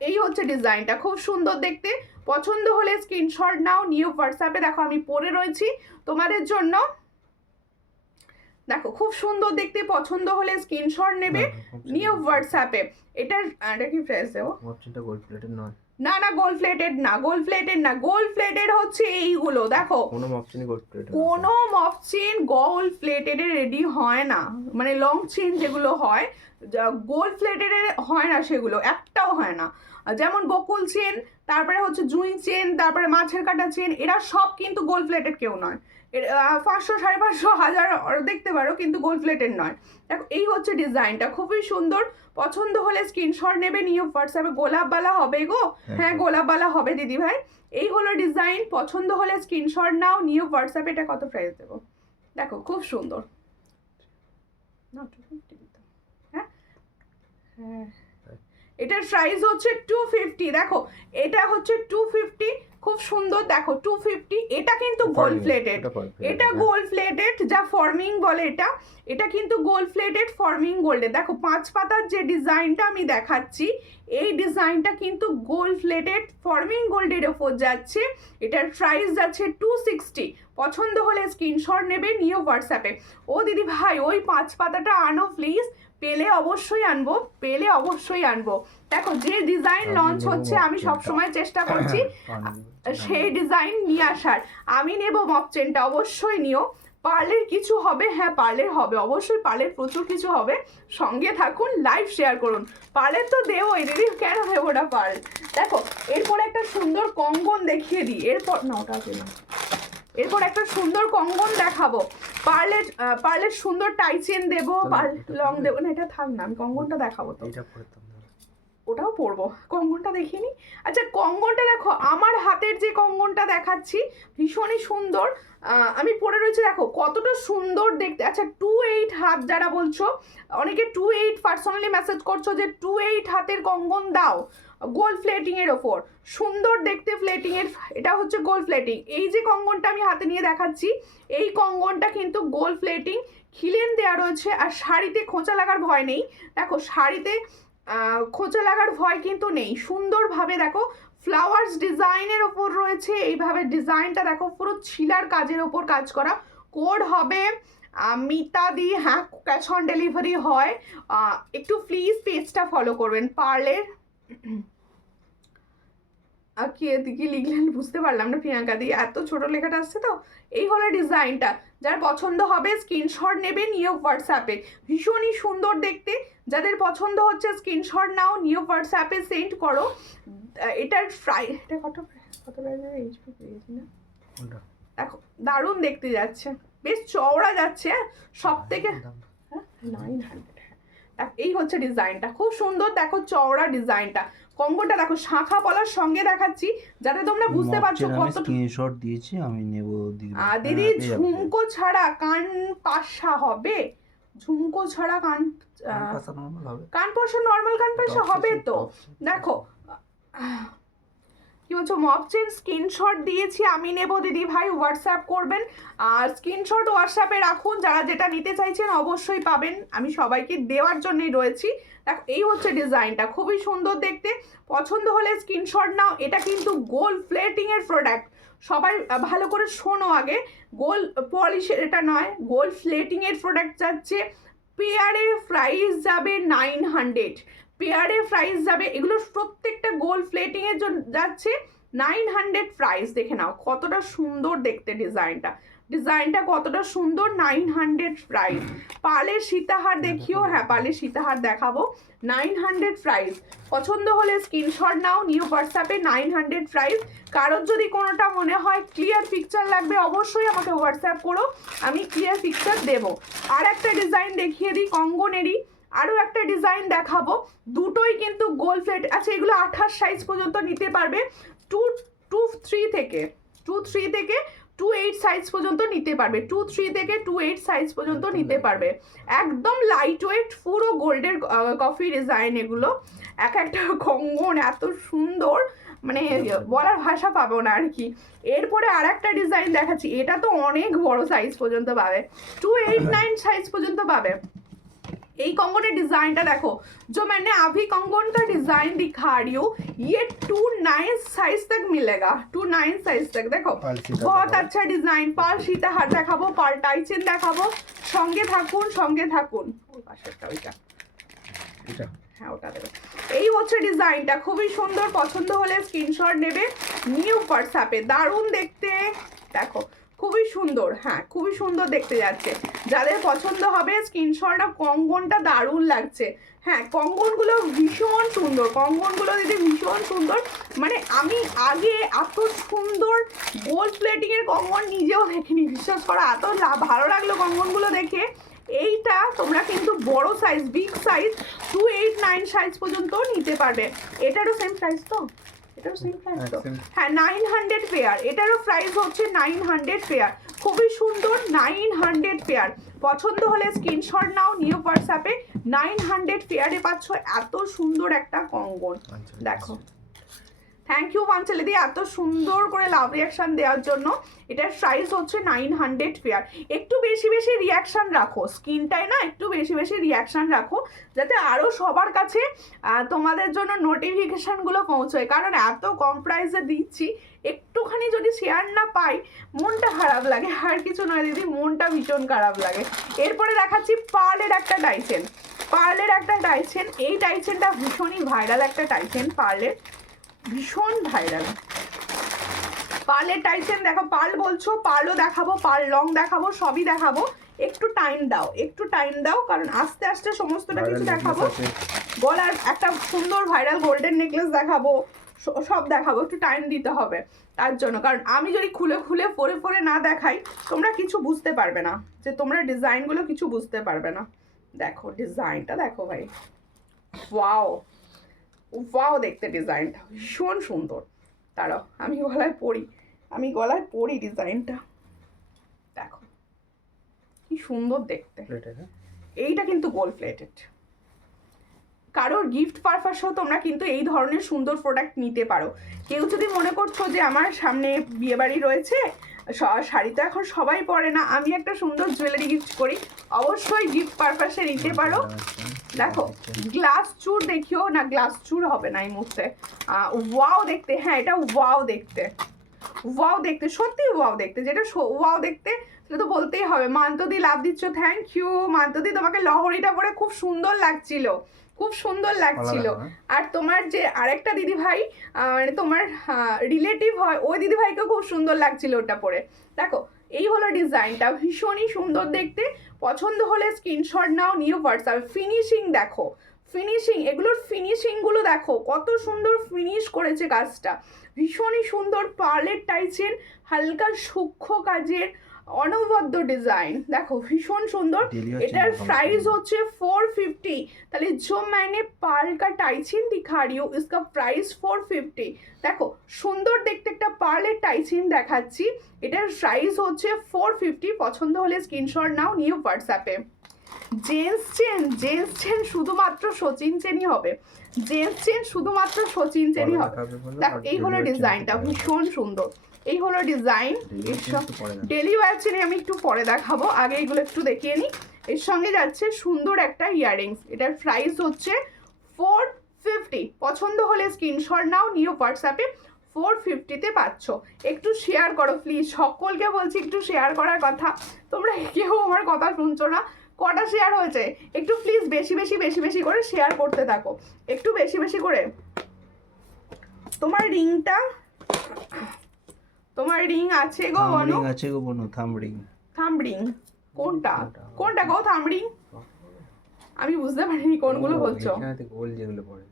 এই হচ্ছে ডিজাইনটা, খুব সুন্দর দেখতে। পছন্দ হলে স্ক্রিনশট নাও, নিউ হোয়াটসঅ্যাপে। দেখো আমি পরে রয়েছি তোমাদের জন্য, দেখো খুব সুন্দর দেখতে। পছন্দ হলে স্ক্রিনশট নেবে, নিউ হোয়াটসঅ্যাপে। এটা কি প্রাইস দেবো? গোল্ড প্লেটেড নয়, না গোল্ড প্লেটেড হচ্ছে এইগুলো। দেখো কোনো মফচেন গোল্ড প্লেটেড রেডি হয় না, মানে লং চেন যেগুলো হয় গোল্ড প্লেটেড হয় না, সেগুলো একটাও হয় না। যেমন বকুল চেন, তারপরে হচ্ছে জুঁই চেন, তারপরে মাছের কাটা চেন, এরা সব কিন্তু গোল্ড প্লেটেড কেউ নয়। 500 550 1000 দেখতে পারো, কিন্তু গোল্ড প্লেটেড নয়। দেখো এই হচ্ছে ডিজাইনটা, খুবই সুন্দর। পছন্দ হলে স্ক্রিনশট নেবে, নিউ হোয়াটসঅ্যাপে। গোলাপবালা হবে গো? হ্যাঁ গোলাপবালা হবে দিদি ভাই। এই হলো ডিজাইন, পছন্দ হলে স্ক্রিনশট নাও, নিউ হোয়াটসঅ্যাপে। এটা কত প্রাইস দেবো? দেখো খুব সুন্দর, হ্যাঁ হ্যাঁ, এটার প্রাইস হচ্ছে 250। দেখো এটা হচ্ছে 250, খুব সুন্দর। দেখো 250, এটা কিন্তু গোল্ড প্লেটেড, এটা গোল্ড প্লেটেড, যা ফর্মিং বলে এটা কিন্তু গোল্ড প্লেটেড ফর্মিং গোল্ডে। দেখো 5 পাতার যে ডিজাইনটা আমি দেখাচ্ছি, এই ডিজাইনটা কিন্তু গোল্ড প্লেটেড ফর্মিং গোল্ডের ওপর যাচ্ছে। এটার প্রাইস যাচ্ছে 260। পছন্দ হলে স্ক্রিনশট নেবে, নিউ হোয়াটসঅ্যাপে। ও দিদি ভাই ওই 5 পাতাটা আনো প্লিজ, পেলে অবশ্যই আনবো। দেখো যে ডিজাইন লঞ্চ হচ্ছে, আমি সবসময় চেষ্টা করছি সেই ডিজাইন নিয়ে আসার। আমি নেব মফচেনটা, অবশ্যই নিও। পার্লের কিছু হবে, হ্যাঁ পার্লের হবে, অবশ্যই পার্লের প্রচুর কিছু হবে। সঙ্গে থাকুন, লাইভ শেয়ার করুন। পার্লের তো দেবোই দিদি, কেন দেবো না পার্ল। দেখো এরপর একটা সুন্দর কঙ্গন দেখিয়ে দিই, এরপর না ওটা না, এরপর একটা সুন্দর কঙ্গন দেখাবো। পার্লের সুন্দর টাই চেন দেবো, পার্ল লং দেবো না, এটা থাক না, আমি কঙ্গনটা দেখাবো। তো ওটাও পরবো, কঙ্গনটা দেখিয়ে নি। আচ্ছা কঙ্গনটা দেখো, আমার হাতের যে কঙ্গনটা দেখাচ্ছি ভীষণই সুন্দর, আমি পরে রয়েছে, দেখো কতটা সুন্দর দেখতে। আচ্ছা 28 হাত যারা বলছো, অনেকে 28 পার্সোনালি মেসেজ করছো যে 28 হাতের কঙ্গন দাও, গোল্ড প্লেটিং এর ওপর, সুন্দর দেখতে প্লেটিং এর, এটা হচ্ছে গোল্ড প্লেটিং। এই যে কঙ্গনটা আমি হাতে নিয়ে দেখাচ্ছি, এই কঙ্গনটা কিন্তু গোল্ড প্লেটিং, খিলেন দেওয়া রয়েছে, আর শাড়িতে খোঁচা লাগার ভয় নেই। দেখো শাড়িতে খোঁচা লাগার ভয় কিন্তু নেই, সুন্দরভাবে দেখো ফ্লাওয়ার্স ডিজাইনের ওপর রয়েছে। এইভাবে ডিজাইনটা দেখো, পুরো ছিলার কাজের ওপর কাজ করা। কোড হবে মিতাদি, হ্যাঁ ক্যাশ অন ডেলিভারি হয়। একটু প্লিজ পেজটা ফলো করবেন পার্লের। কি লিখলেন বুঝতে পারলাম না প্রিয়াঙ্কা দি, এত ছোট লেখাটা আসছে তো। এই হলো ডিজাইনটা, যার পছন্দ হবে স্ক্রিনশট নেবে, নিউ হোয়াটসঅ্যাপে। ভীষণই সুন্দর দেখতে, যাদের পছন্দ হচ্ছে স্ক্রিনশট নাও, নিউ হোয়াটসঅ্যাপে সেন্ড করো। এটার এটা কত এইচপি পেয়েছি না, দেখো দারুণ দেখতে যাচ্ছে, বেশ চওড়া যাচ্ছে, সব থেকে 900। এই হচ্ছে ডিজাইনটা, খুব সুন্দর। দেখো চওড়া ডিজাইনটা, কঙ্গনটা দেখো শাখা পলার সঙ্গে দেখাচ্ছি, যাতে তোমরা বুঝতে পারছো কত স্ক্রিনশট দিয়েছি আমি নেব দিদি। ঝুমকো ছাড়া কান পাশা হবে, ঝুমকো ছাড়া কান পাশা নর্মাল কান পাশা হবে তো। দেখো কি বলছো মপ চেন স্ক্রিনশট দিয়েছি আমি নেব দিদি ভাই, হোয়াটসঅ্যাপ করবেন আর স্ক্রিনশট হোয়াটসঅ্যাপে রাখুন, যারা যেটা নিতে চাইছেন অবশ্যই পাবেন, আমি সবাইকে দেওয়ার জন্যই রয়েছি। দেখো এই হচ্ছে ডিজাইনটা, খুবই সুন্দর দেখতে, পছন্দ হলে স্ক্রিনশট নাও। এটা কিন্তু গোল্ড প্লেটিংয়ের প্রোডাক্ট, সবাই ভালো করে শোনো আগে, গোল্ড পলিশের এটা নয়, গোল্ড প্লেটিংয়ের প্রোডাক্ট যাচ্ছে। পেয়ারের প্রাইস যাবে 900, পেয়ারের প্রাইস যাবে, এগুলো প্রত্যেকটা গোল্ড প্লেটিংয়ের জন্য যাচ্ছে 900 প্রাইস। দেখে নাও কতটা সুন্দর দেখতে ডিজাইনটা, ডিজাইনটা কতটা সুন্দর, 900 প্রাইস। পার্লের সীতাহার দেখিও, হ্যাঁ পার্লের সীতাহার দেখাবো, 900 প্রাইস। পছন্দ হলে স্ক্রিনশট নাও, নিউ হোয়াটসঅ্যাপে 900 প্রাইস। কারোর যদি কোনোটা মনে হয় ক্লিয়ার পিকচার লাগবে অবশ্যই আমাকে হোয়াটসঅ্যাপ করো, আমি ক্লিয়ার পিকচার দেবো। আর একটা ডিজাইন দেখিয়ে দিই কঙ্গনেরই, আরও একটা ডিজাইন দেখাবো, দুটোই কিন্তু গোল প্লেট আছে। এগুলো 28 সাইজ পর্যন্ত নিতে পারবে, 2-3 থেকে 2-8 সাইজ পর্যন্ত নিতে পারবে, 2-3 থেকে 2-8 সাইজ পর্যন্ত নিতে পারবে। একদম লাইট ওয়েট, পুরো গোল্ডের কফি ডিজাইন এগুলো। এক একটা কঙ্গন এত সুন্দর, মানে বলার ভাষা পাবো না আর কি। এরপরে আর একটা ডিজাইন দেখাচ্ছি, এটা তো অনেক বড় সাইজ পর্যন্ত পাবে, 289 সাইজ পর্যন্ত পাবে। এই कंगन डिजाइन देखो, जो मैंने अभी कंगन का डिजाइन दिखा रही हूँ, ये 29 साइज तक मिलेगा, 29 साइज तक। देखो बहुत अच्छा डिजाइन। पाल सीताहार देखाबो, पाल टाइचेन देखाबो, संगे थाकुन संगे थाकुन। হ্যাঁ ওটা দেবে। এই হচ্ছে ডিজাইনটা, খুবই সুন্দর, পছন্দ হলে স্ক্রিনশট নেবে, নিউ হোয়াটসঅ্যাপে। দারুণ দেখতে, দেখো খুবই সুন্দর, হ্যাঁ খুবই সুন্দর দেখতে যাচ্ছে, যাদের পছন্দ হবে স্ক্রিনশট। কঙ্গনটা দারুণ লাগছে, হ্যাঁ কঙ্গনগুলো ভীষণ সুন্দর, কঙ্গনগুলো দিদি ভীষণ সুন্দর। মানে আমি আগে এত সুন্দর গোল্ড প্লেটিংয়ের কঙ্গন নিজেও দেখিনি, বিশ্বাস করো, এত ভালো লাগলো কঙ্গনগুলো দেখে। এইটা তোমরা কিন্তু বড় সাইজ, বিগ সাইজ 289 সাইজ পর্যন্ত নিতে পারবে। এটারও সেম প্রাইস তো, এটারও সেম প্রাইস তো, হ্যাঁ 900 পেয়ার, এটারও প্রাইস হচ্ছে 900 পেয়ার, খুবই সুন্দর 900 পেয়ার। পছন্দ হলে স্ক্রিনশট নাও, নিউ হোয়াটসঅ্যাপে 900 পেয়ারে পাচ্ছ এত সুন্দর একটা কঙ্গন। দেখো থ্যাংক ইউ পাঞ্চালিদি এত সুন্দর করে লাভ রিয়াকশান দেওয়ার জন্য। এটার প্রাইস হচ্ছে 900 পেয়ার। একটু বেশি বেশি রিয়াকশান রাখো, স্কিনটায় না একটু বেশি বেশি রিয়াকশান রাখো, যাতে আরও সবার কাছে তোমাদের জন্য নোটিফিকেশানগুলো পৌঁছয়, কারণ এত কম প্রাইসে দিচ্ছি, একটুখানি যদি শেয়ার না পাই মনটা খারাপ লাগে, আর কিছু নয় দিদি, মনটা ভীষণ খারাপ লাগে। এরপরে দেখাচ্ছি পার্লের একটা টাইচেন, পার্লের একটা টাইচেন। এই টাইচেনটা ভীষণই ভাইরাল একটা টাইচেন, পার্লের ভীষণ ভাইরাল। পার্লের টাইচেন দেখো, পার্ল বলছো, পার্লও দেখাবো, পার্ল লং দেখাবো, সবই দেখাবো। একটু টাইম দাও, একটু টাইম দাও, কারণ আস্তে আস্তে সমস্তটা কিছু দেখাবো। গলার একটা সুন্দর ভাইরাল গোল্ডেন নেকলেস দেখাবো, সব দেখাবো, একটু টাইম দিতে হবে তার জন্য, কারণ আমি যদি খুলে খুলে পরে পরে না দেখাই তোমরা কিছু বুঝতে পারবে না, যে তোমরা ডিজাইনগুলো কিছু বুঝতে পারবে না। দেখো ডিজাইনটা দেখো ভাই, ওয়াও ওয়াও দেখতে ডিজাইনটা ভীষণ সুন্দর। তারাও আমি গলায় পরি, আমি গলায় পরি ডিজাইনটা, দেখো কি সুন্দর দেখতে। এইটা কিন্তু গোল্ড প্লেটেড, কারোর গিফট পারপাসেও তোমরা কিন্তু এই ধরনের সুন্দর প্রোডাক্ট নিতে পারো। কেউ যদি মনে করছো যে আমার সামনে বিয়েবাড়ি রয়েছে, শাড়ি তো এখন সবাই পরে না, আমি একটা সুন্দর জুয়েলারি গিফট করি, অবশ্যই গিফট পারপাসে নিতে পারো। দেখো গ্লাস চুর দেখিও না, গ্লাস চুর হবে না এই মুহূর্তে। ওয়াও দেখতে, হ্যাঁ এটা ওয়াও দেখতে, ওয়াও দেখতে, সত্যি ওয়াও দেখতে, যেটা ওয়াও দেখতে সেটা তো বলতেই হবে। মান্তদি লাভ দিচ্ছ, থ্যাংক ইউ মান্তদি, তোমাকে লহরিটা পরে খুব সুন্দর লাগছিল, খুব সুন্দর লাগছিল। আর তোমার যে আরেকটা দিদি ভাই, মানে তোমার রিলেটিভ হয়, ওই দিদি ভাইকেও খুব সুন্দর লাগছিল ওটা পরে। দেখো এই হলো ডিজাইনটা, ভীষণই সুন্দর দেখতে। পছন্দ হলে স্ক্রিনশট নাও, নিউ হোয়াটসঅ্যাপ। ফিনিশিং দেখো, ফিনিশিং, এগুলোর ফিনিশিংগুলো দেখো কত সুন্দর ফিনিশ করেছে কাজটা, ভীষণই সুন্দর। পার্লের টাইচেন, হালকা সূক্ষ্ম কাজের অনবদ্য ডিজাইন, দেখো ভীষণ সুন্দর। এটার प्राइस হচ্ছে 450। তাহলে जो मैंने पार्ल का टाइचिन दिखा रही हूँ, इसका प्राइस 450। দেখো সুন্দর দেখতে একটা পার্লের টাইচিন দেখাচ্ছি, এটার প্রাইস হচ্ছে 450। পছন্দ হলে স্ক্রিনশট নাও, নিউ হোয়াটসঅ্যাপে। জেন্টস চেন শুধুমাত্র সচিন চেনই হবে, জেন্টস চেন শুধুমাত্র সচিন চেনই হবে। দেখো এই হলো ডিজাইনটা, ভীষণ সুন্দর। এই হলো ডিজাইন। ডেলি ওয়্যার চেনে আমি একটু পরে দেখাবো, আগে এগুলো একটু দেখিয়ে নিই। এর সঙ্গে যাচ্ছে সুন্দর একটা ইয়াররিংস, এটার প্রাইস হচ্ছে 450। পছন্দ হলে স্ক্রিনশট নাও, নিও হোয়াটসঅ্যাপে। 450-তে পাচ্ছ। একটু শেয়ার করো প্লিজ, সকলকে বলছি একটু শেয়ার করার কথা, তোমরা কেউ আমার কথা শুনছো না। কটা শেয়ার হয়েছে একটু প্লিজ বেশি বেশি বেশি বেশি করে শেয়ার করতে থাকো, একটু বেশি বেশি করে। তোমার রিং আছে গো বনু? আছে গো বনু, থাম রিং। কোনটা কোনটা গো থাম রিং? আমি বুঝতে পারিনি কোনগুলো বলছো। গোল যেগুলো পড়ে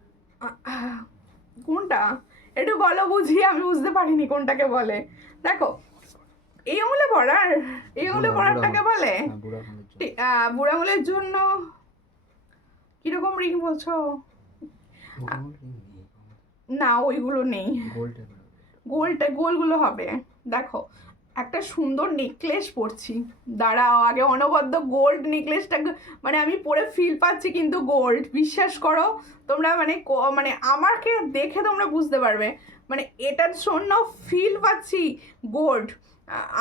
কোনটা একটু বলো বুঝি, আমি বুঝতে পারিনি কোনটাকে বলে। দেখো এই আঙুলে পড়ারটাকে বলে বুড়া আঙুলের জন্য। কিরকম রিং বলছো? না ওইগুলো নেই, গোলগুলো হবে। দেখো একটা সুন্দর নেকলেস পরছি, দাঁড়াও আগে অনবদ্য গোল্ড নেকলেসটা, মানে আমি পরে ফিল পাচ্ছি কিন্তু গোল্ড, বিশ্বাস করো তোমরা, মানে আমাকে দেখে তোমরা বুঝতে পারবে, মানে এটার জন্য ফিল পাচ্ছি গোল্ড।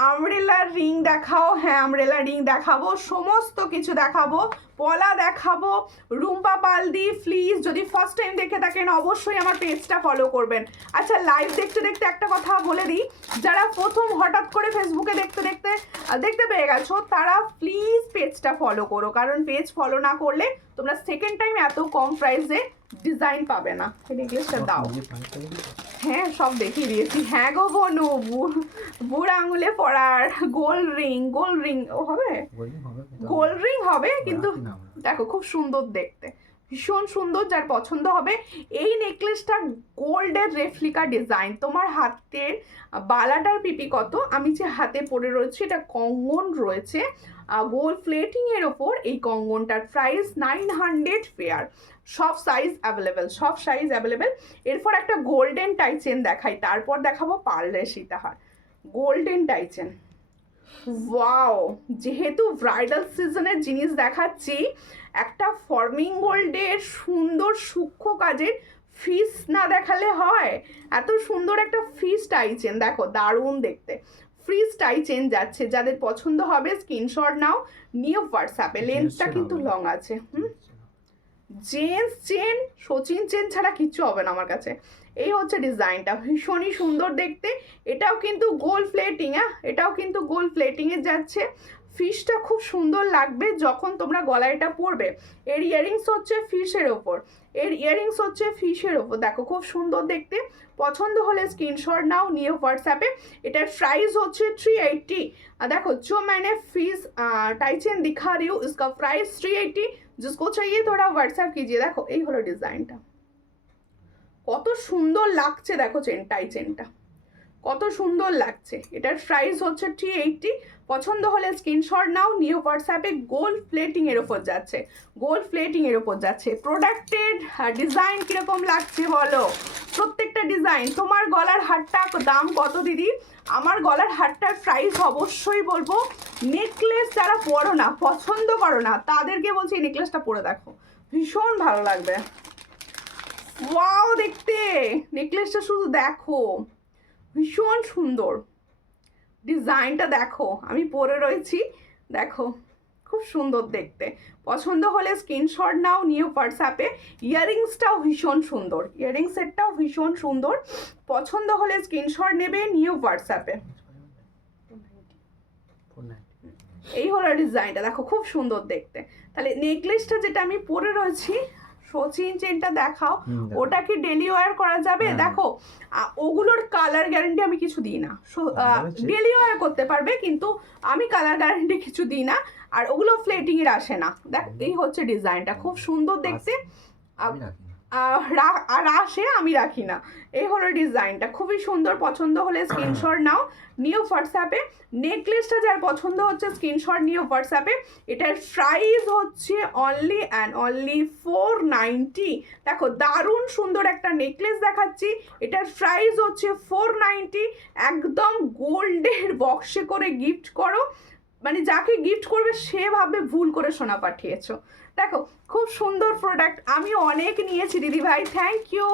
আমব্রেলা রিং দেখাও, হ্যাঁ আমব্রেলা রিং দেখাবো, সমস্ত কিছু দেখাবো, পলা দেখাবো, রুম্পা পালদি। প্লিজ যদি ফার্স্ট টাইম দেখে থাকেন অবশ্যই আমার পেজটা ফলো করবেন। আচ্ছা লাইভ দেখতে দেখতে একটা কথা বলে দিই, যারা প্রথম হঠাৎ করে ফেসবুকে দেখতে পেয়ে গেছো তারা প্লিজ পেজটা ফলো করো, কারণ পেজ ফলো না করলে তোমরা সেকেন্ড টাইম এত কম প্রাইসে ডিজাইন পাবে না। নেকলেসটা দাও, হ্যাঁ সব দেখিয়ে দিয়েছি। হ্যাঁ গো বনু, বুড়া আঙুলে পড়ার গোল্ড রিং হবে, গোল্ড রিং হবে কিন্তু দেখো খুব সুন্দর দেখতে, ভীষণ সুন্দর। যার পছন্দ হবে এই নেকলেসটা গোল্ডের রেপ্লিকা ডিজাইন। তোমার হাতের বালাটার পিপি কত, আমি যে হাতে পরে রয়েছে এটা কঙ্গন রয়েছে গোল্ড প্লেটিং এর ওপর। এই কঙ্গনটার প্রাইস 900 পেয়ার, সব সাইজ অ্যাভেলেবেল। এরপর একটা গোল্ডেন টাইচেন দেখাই, তারপর দেখাবো পার্লের সীতাহার। গোল্ডেন টাইচেন, ওয়াও, যেহেতু ব্রাইডাল সিজনের জিনিস দেখাচ্ছি, একটা ফর্মিং গোল্ডের সুন্দর সূক্ষ্ম কাজের ফিস না দেখালে হয়। এত সুন্দর একটা ফিস টাইচেন, দেখো দারুণ দেখতে। ফ্রি স্টাই চেন যাচ্ছে, যাদের পছন্দ হবে স্ক্রিনশট নাও, নিও হোয়াটসঅ্যাপে। লেন্থটা কিন্তু লং আছে। জেন্টস চেন সচিন চেন ছাড়া কিচ্ছু হবে না আমার কাছে। এই হচ্ছে ডিজাইনটা, ভীষণই সুন্দর দেখতে। এটাও কিন্তু গোল্ড প্লেটিং, এটাও কিন্তু গোল্ড প্লেটিংয়ে যাচ্ছে। ফিশটা খুব সুন্দর লাগবে যখন তোমরা গলায় এটা পরবে। এর ইয়ারিংস হচ্ছে ফিশের ওপর, দেখো খুব সুন্দর দেখতে। পছন্দ হলে স্ক্রিনশট নাও, নিয়ে হোয়াটসঅ্যাপে। এটার প্রাইস হচ্ছে 380। देखो जो मैंने फीस टाइचेन दिखा रही हूँ इसका प्राइस 380। जिसको चाहिए थोड़ा व्हाट्सएप कीजिए। देखो এই হলো ডিজাইনটা, কত সুন্দর লাগছে, দেখো টাইচেনটা কত সুন্দর লাগছে। এটার প্রাইস হচ্ছে 380। পছন্দ হলে স্ক্রিনশট নাও, নিউ হোয়াটসঅ্যাপে। গোল্ড প্লেটিং এর ওপর যাচ্ছে, প্রোডাক্টের ডিজাইন কিরকম লাগছে বলো, প্রত্যেকটা ডিজাইন। তোমার গলার হারটা দাম কত দিদি? আমার গলার হারটার প্রাইস অবশ্যই বলবো। নেকলেস যারা পছন্দ করো না তাদেরকে বলছি এই নেকলেসটা পরে দেখো, ভীষণ ভালো লাগবে। ওয়াও দেখতে, নেকলেসটা শুধু দেখো, ভীষণ সুন্দর ডিজাইনটা দেখো, আমি পরে রয়েছি, দেখো খুব সুন্দর দেখতে। পছন্দ হলে স্ক্রিনশট নাও, নিউ হোয়াটসঅ্যাপে। ইয়ারিংসটাও ভীষণ সুন্দর, ইয়ারিং সেটটাও ভীষণ সুন্দর। পছন্দ হলে স্ক্রিনশট নেবে, নিউ হোয়াটসঅ্যাপে। এই হলো ডিজাইনটা, দেখো খুব সুন্দর দেখতে। তাহলে নেকলেসটা যেটা আমি পরে রয়েছি, সচিন চেনটা দেখাও, ওটা কি ডেলি ওয়্যার করা যাবে? দেখো ওগুলোর কালার গ্যারান্টি আমি কিছু দিই না, ডেলি ওয়্যার করতে পারবে কিন্তু আমি কালার গ্যারান্টি কিছু দিই না, আর ওগুলো ফ্লেটিং এর আসে না। দেখ এই হচ্ছে ডিজাইনটা, খুব সুন্দর দেখতে। আর আসে, আমি রাখি না। এই হলো ডিজাইনটা, খুবই সুন্দর। পছন্দ হলে স্ক্রিনশট নাও, নিউ হোয়াটসঅ্যাপে। নেকলেসটা যার পছন্দ হচ্ছে স্ক্রিনশট নিউ হোয়াটসঅ্যাপে। এটার প্রাইস হচ্ছে অনলি অ্যান্ড অনলি 490। দেখো দারুণ সুন্দর একটা নেকলেস দেখাচ্ছি, এটার প্রাইস হচ্ছে 490। একদম গোল্ডের বক্সে করে গিফট করো, মানে যাকে গিফট করবে সে ভাববে ভুল করে সোনা পাঠিয়েছো। দেখো খুব সুন্দর প্রোডাক্ট, আমি অনেক নিয়েছি দিদি ভাই, থ্যাংক ইউ।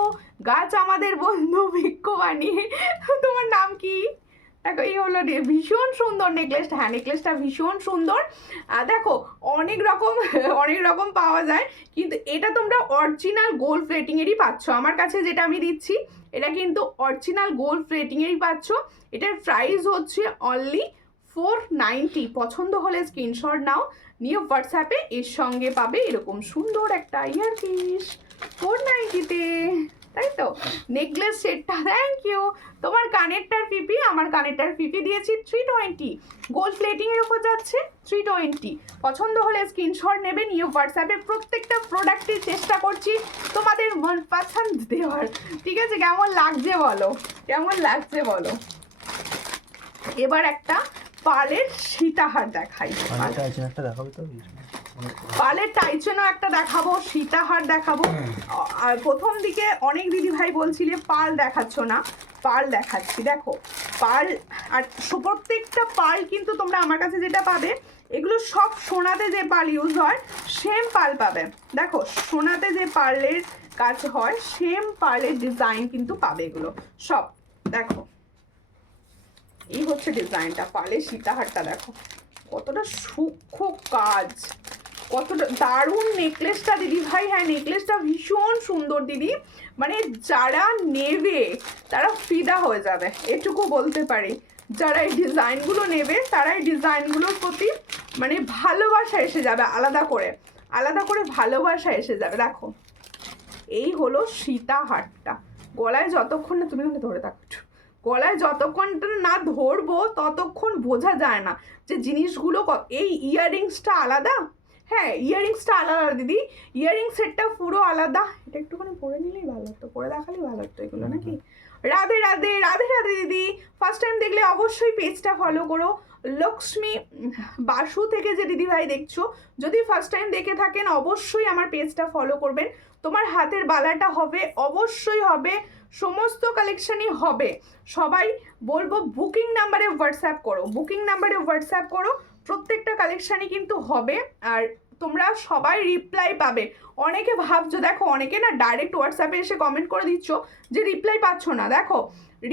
গাছ আমাদের বন্ধু ভিক্ষবাণী, তোমার নাম কি? দেখো এই হলো ভীষণ সুন্দর নেকলেসটা, হ্যাঁ নেকলেসটা ভীষণ সুন্দর। দেখো অনেক রকম পাওয়া যায়, কিন্তু এটা তোমরা অরিজিনাল গোল্ড প্লেটিংয়েরই পাচ্ছ। আমার কাছে যেটা আমি দিচ্ছি এটা কিন্তু অরিজিনাল গোল্ড প্লেটিংয়েরই পাচ্ছ। এটার প্রাইস হচ্ছে অনলি 490। পছন্দ হলে স্ক্রিনশট নাও, নিয়ে হোয়াটসঅ্যাপে এর সঙ্গে পাবে এরকম সুন্দর একটা ইয়ারপিস 490-তে, তাই তো? নেকলেস সেটটা, থ্যাংক ইউ। তোমার কানেরটার পিপি, আমার কানেরটার পিপি দিয়েছি 320, গোল্ড প্লেটিংয়ের উপর যাচ্ছে 320। পছন্দ হলে স্ক্রিনশট নেবে, নিয়ে হোয়াটসঅ্যাপে প্রত্যেকটা প্রোডাক্টের চেষ্টা করছি তোমাদের মন পছন্দ দেওয়ার, ঠিক আছে? কেমন লাগছে বলো, কেমন লাগছে বলো। এবার একটা পার্লের সীতাহার দেখাই, একটা দেখাবে তো, পার্লের টাইচেনও একটা দেখাবো, সীতাহার দেখাবো। আর প্রথম দিকে অনেক দিদি ভাই বলছিলে পার্ল দেখাচ্ছ না, পার্ল দেখাচ্ছি। দেখো পার্ল, আর প্রত্যেকটা পার্ল কিন্তু তোমরা আমার কাছে যেটা পাবে এগুলো সব সোনাতে যে পার্ল ইউজ হয় সেম পার্ল পাবে। দেখো সোনাতে যে পার্লের কাজ হয় সেম পার্লের ডিজাইন কিন্তু পাবে এগুলো সব। দেখো এই হচ্ছে ডিজাইনটা, পার্লের সীতাহারটা দেখো কতটা সূক্ষ্ম কাজ, কতটা দারুণ নেকলেসটা দিদি ভাই। হ্যাঁ নেকলেসটা ভীষণ সুন্দর দিদি, মানে যারা নেবে তারা ফিদা হয়ে যাবে, এটুকু বলতে পারি। যারা এই ডিজাইনগুলো নেবে তারা এই ডিজাইনগুলোর প্রতি মানে ভালোবাসা এসে যাবে, আলাদা করে ভালোবাসা এসে যাবে। দেখো এই হলো সীতাহারটা, গলায় যতক্ষণ না, তুমি ধরে থাকো, গলায় যতক্ষণ না ধরবো ততক্ষণ বোঝা যায় না যে জিনিসগুলো। এই ইয়াররিংসটা আলাদা, হ্যাঁ ইয়াররিংসটা আলাদা দিদি, ইয়াররিং সেটটা পুরো আলাদা। এটা একটুখানি পরে নিলেই ভালো হতো, পরে দেখালেই ভালো হতো এগুলো নাকি। রাধে রাধে, রাধে রাধে দিদি। ফার্স্ট টাইম দেখলে অবশ্যই পেজটা ফলো করো। লক্ষ্মী বাসু থেকে যে দিদি ভাই দেখছো, যদি ফার্স্ট টাইম দেখে থাকেন অবশ্যই আমার পেজটা ফলো করবেন। তোমার হাতের বালাটা হবে, অবশ্যই হবে, সমস্ত কালেকশনই হবে। সবাই বলবো বুকিং নাম্বারে হোয়াটসঅ্যাপ করো, বুকিং নাম্বারে হোয়াটসঅ্যাপ করো, প্রত্যেকটা কালেকশানই কিন্তু হবে। আর তোমরা সবাই রিপ্লাই পাবে। অনেকে ভাবছো, দেখো অনেকে না ডাইরেক্ট হোয়াটসঅ্যাপে এসে কমেন্ট করে দিচ্ছ যে রিপ্লাই পাচ্ছ না। দেখো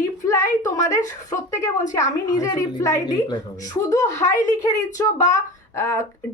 রিপ্লাই তোমাদের প্রত্যেকে বলছি, আমি নিজে রিপ্লাই দিই, শুধু হাই লিখে দিচ্ছ বা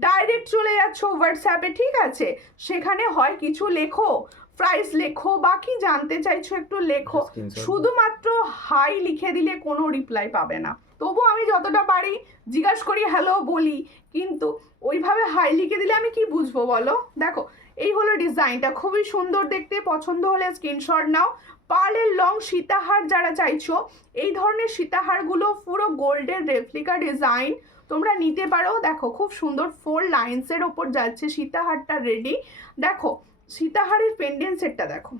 ডাইরেক্ট চলে যাচ্ছ হোয়াটসঅ্যাপে, ঠিক আছে? সেখানে হয় কিছু লেখো, প্রাইস লেখো বা কি জানতে চাইছো একটু লেখো, শুধুমাত্র হাই লিখে দিলে কোনো রিপ্লাই পাবে না। তবু আমি যতটা পারি জিজ্ঞাসা করি, হ্যালো বলি, কিন্তু ওইভাবে হাই লিখে দিলে আমি কি বুঝবো বলো। দেখো এই হলো ডিজাইনটা, খুবই সুন্দর দেখতে। পছন্দ হলে স্ক্রিনশট নাও। পার্লের লং সীতাহার যারা চাইছো, এই ধরনের সীতাহারগুলো পুরো গোল্ডের রেপ্লিকা ডিজাইন তোমরা নিতে পারো। দেখো খুব সুন্দর 4 লাইন্সের ওপর যাচ্ছে সীতাহারটা রেডি। দেখো সীতাহারের পেন্ডেন্ট সেটটা দেখো,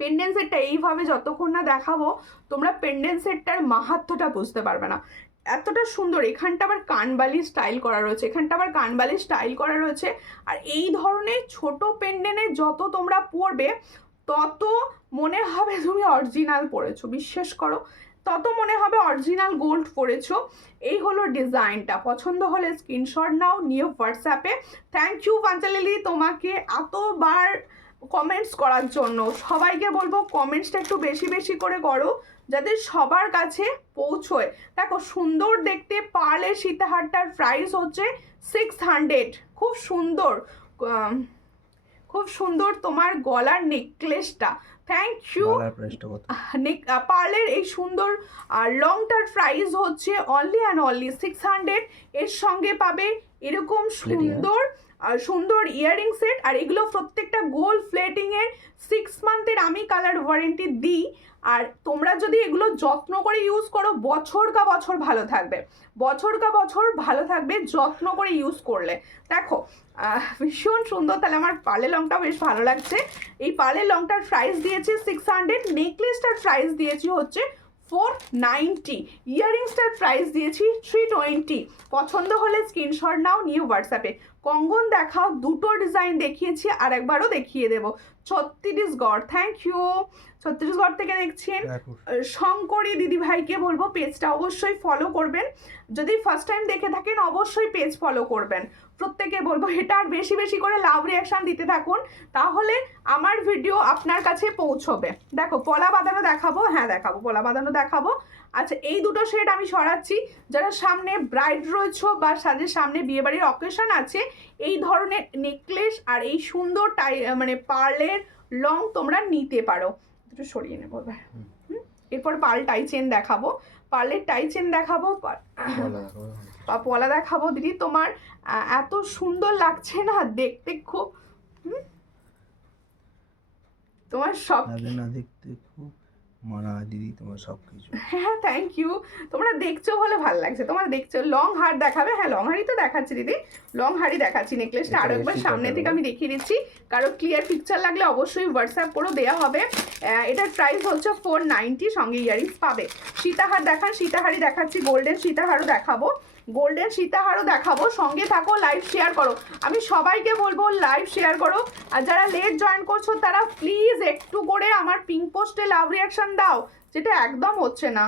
পেন্ডেন্ট সেটটা এইভাবে যতক্ষণ না দেখাবো তোমরা পেন্ডেন্ট সেটটার মাহাত্ম্যটা বুঝতে পারবে না, এতটা সুন্দর। এখানটা আবার কানবালি স্টাইল করা রয়েছে, এখানটা আবার কানবালি স্টাইল করা রয়েছে। আর এই ধরনের ছোট পেন্ডেন্টে যত তোমরা পরবে তত মনে হবে তুমি অরিজিনাল পরেছো, বিশ্বাস করো, তত মনে হবে অরিজিনাল গোল্ড পরেছো। এই হলো ডিজাইনটা। পছন্দ হলে স্ক্রিনশট নাও, নিয়ে হোয়াটসঅ্যাপে। থ্যাংক ইউ পাঞ্চালি তোমাকে এতবার কমেন্টস করার জন্য। সবাইকে বলবো কমেন্টসটা একটু বেশি বেশি করে করো যাতে সবার কাছে পৌঁছয়। দেখো সুন্দর দেখতে পার্লের সীতাহারটার প্রাইস হচ্ছে 600। খুব সুন্দর, খুব সুন্দর তোমার গলার নেকলেসটা, থ্যাংক ইউ। পার্লের এই সুন্দর লংটার প্রাইস হচ্ছে অনলি অ্যান্ড অনলি 600। এর সঙ্গে পাবে এরকম সুন্দর সুন্দর ইয়াররিং সেট, আর এগুলো প্রত্যেকটা গোল্ড প্লেটিংয়ের 6 মান্থের আমি কালার ওয়ারেন্টি দিই। আর তোমরা যদি এগুলো যত্ন করে ইউজ করো বছর কা বছর ভালো থাকবে, বছর কা বছর ভালো থাকবে যত্ন করে ইউজ করলে। দেখো ভীষণ সুন্দর। তাহলে আমার পার্লের লংটা বেশ ভালো লাগছে। এই পার্লের লংটার প্রাইস দিয়েছি 600, নেকলেসটার প্রাইস দিয়েছি হচ্ছে 490, ইয়াররিংসটার প্রাইস দিয়েছি 320। পছন্দ হলে স্ক্রিনশট নাও, নিয়ে হোয়াটসঅ্যাপে কঙ্গন দেখাও, দুটো ডিজাইন দেখিয়েছি আর একবারও দেখিয়ে দেবো। Chhattisgarh, thank you. ছত্তিশগড় থেকে দেখছেন শঙ্করী দিদি ভাইকে বলবো পেজটা অবশ্যই ফলো করবেন। যদি ফার্স্ট টাইম দেখে থাকেন অবশ্যই পেজ ফলো করবেন। প্রত্যেকে বলবো এটা আর বেশি বেশি করে লাভ রিয়াকশন দিতে থাকুন, তাহলে আমার ভিডিও আপনার কাছে পৌঁছবে। দেখো পলা বাঁধানো দেখাবো, হ্যাঁ দেখাবো, পলা বাঁধানো দেখাবো। আচ্ছা এই দুটো শেড আমি সরাচ্ছি। যারা সামনে ব্রাইড রয়েছে বা সাজের সামনে বিয়েবাড়ির অকেশন আছে, এই ধরনের নেকলেস আর এই সুন্দর মানে পার্লের লং তোমরা নিতে পারো। দুটো সরিয়ে নেবো এবার। এরপর পার্ল টাই চেন দেখাবো, পার্লের টাই চেন দেখাবো, পলা দেখাবো। দিদি তোমার এত সুন্দর লাগছে না দেখতে, খুব তোমার সব না দেখতে খুব মানা দিদি তোমার সব কিছু। হ্যাঁ থ্যাংক ইউ, তোমরা দেখছো বলে ভালো লাগছে। তোমরা দেখছো লং হার দেখাবে, হ্যাঁ লং হারই তো দেখাচ্ছি দিদি, লং হারই দেখাচ্ছি। নেকলেসটা আরো একবার সামনে থেকে আমি দেখিয়ে দিচ্ছি, কারো ক্লিয়ার পিকচার লাগলে অবশ্যই হোয়াটসঅ্যাপ করেও দেওয়া হবে। এটার প্রাইস হচ্ছে 490, সঙ্গে ইয়ারিংস পাবে। সীতাহার দেখান, সীতাহারই দেখাচ্ছি, গোল্ডেন সীতাহারও দেখাবো, গোল্ডেন সীতাহারও দেখাবো। সঙ্গে থাকো, লাইভ শেয়ার করো। আমি সবাইকে বলবো লাইভ শেয়ার করো। আর যারা লেট জয়েন করছো তারা প্লিজ একটু করে আমার পিঙ্ক পোস্টে লাভ রিয়াকশন দাও, যেটা একদম হচ্ছে না।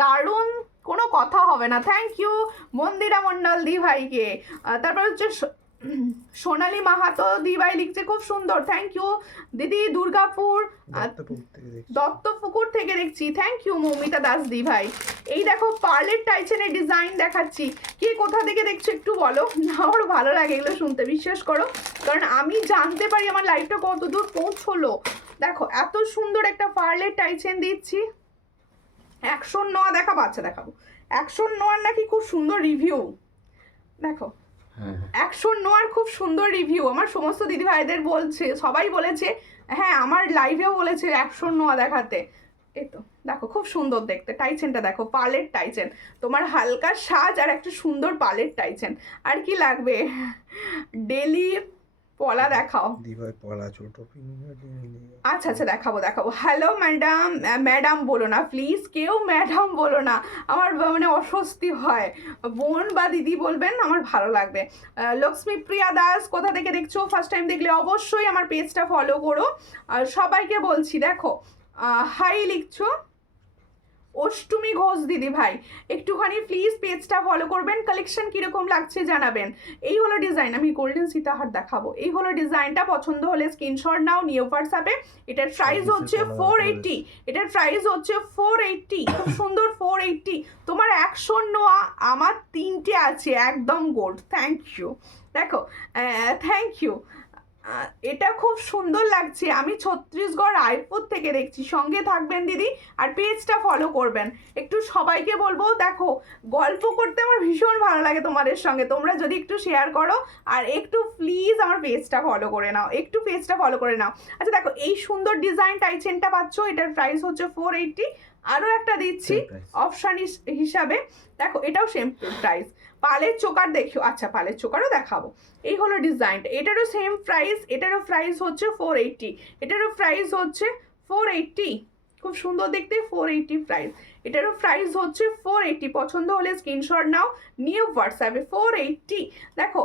দারুণ, কোনো কথা হবে না। থ্যাংক ইউ মন্দিরা মণ্ডল দি ভাইকে। তারপর হচ্ছে সোনালী মাহাতো দি ভাই লিখছে খুব সুন্দর, থ্যাংক ইউ দিদি। দুর্গাপুর দত্তপুকুর থেকে দেখছি, থ্যাংক ইউ মৌমিতা দাস দি ভাই। এই দেখো পার্লের টাইচেনের ডিজাইন দেখাচ্ছি, কে কোথা থেকে দেখছো একটু বলো। আমার ভালো লাগে এগুলো শুনতে, বিশ্বাস করো, কারণ আমি জানতে পারি আমার লাইফটা কত দূর পৌঁছলো। দেখো এত সুন্দর একটা পার্লের টাইচেন দিচ্ছি। 109 দেখাবো, আচ্ছা দেখাবো 109 নাকি খুব সুন্দর রিভিউ। দেখো 109 খুব সুন্দর রিভিউ, আমার সমস্ত দিদি ভাইদের বলছে, সবাই বলেছে, হ্যাঁ আমার লাইভেও বলেছে 109 দেখাতে। এই তো দেখো খুব সুন্দর দেখতে টাইচেনটা, দেখো পার্লের টাইচেন, তোমার হালকা সাজ আর একটা সুন্দর পার্লের টাইচেন, আর কি লাগবে। ডেলি পলা দেখাও দিভাই, পলা ছোট। আচ্ছা আচ্ছা দেখাবো দেখাবো। হ্যালো ম্যাডাম, ম্যাডাম বলো না প্লিজ, কেউ ম্যাডাম বলো না, আমার মানে অস্বস্তি হয়। বোন বা দিদি বলবেন, আমার ভালো লাগবে। লক্ষ্মীপ্রিয়া দাস কোথা থেকে দেখছো, ফার্স্ট টাইম দেখলে অবশ্যই আমার পেজটা ফলো করো। সবাইকে বলছি, দেখো হাই লিখছো। অষ্টমী ঘোষ দিদি ভাই একটুখানি প্লিজ পেজটা ফলো করবেন, কালেকশন কীরকম লাগছে জানাবেন। এই হলো ডিজাইন, আমি গোল্ডেন সীতাহার দেখাবো। এই হলো ডিজাইনটা, পছন্দ হলে স্ক্রিনশট নাও, নিয়ে হোয়াটসঅ্যাপে। এটার প্রাইস হচ্ছে 480, এটার প্রাইস হচ্ছে 480, খুব সুন্দর 480। তোমার 109, আমার 3টে আছে একদম গোল্ড। থ্যাংক ইউ, দেখো থ্যাংক ইউ, এটা খুব সুন্দর লাগছে। আমি ছত্তিশগড় রায়পুর থেকে দেখছি, সঙ্গে থাকবেন দিদি আর পেজটা ফলো করবেন। একটু সবাইকে বলবো, দেখো গল্প করতে আমার ভীষণ ভালো লাগে তোমাদের সঙ্গে, তোমরা যদি একটু শেয়ার করো আর একটু প্লিজ আমার পেজটা ফলো করে নাও, একটু পেজটা ফলো করে নাও। আচ্ছা দেখো এই সুন্দর ডিজাইন টাইচেনটা পাচ্ছ, এটার প্রাইস হচ্ছে 480। আরও একটা দিচ্ছি অপশান হিসাবে, দেখো এটাও সেম প্রাইস। পালের চোকার দেখিও, আচ্ছা পালের চোকারও দেখাবো। এই হলো ডিজাইনটা, এটারও সেম প্রাইস, এটারও প্রাইস হচ্ছে 480, এটারও প্রাইস হচ্ছে 480, খুব সুন্দর দেখতে 480 প্রাইস। এটারও প্রাইস হচ্ছে 480, পছন্দ হলে স্ক্রিনশট নাও, নিয়ে হোয়াটসঅ্যাপে 480। দেখো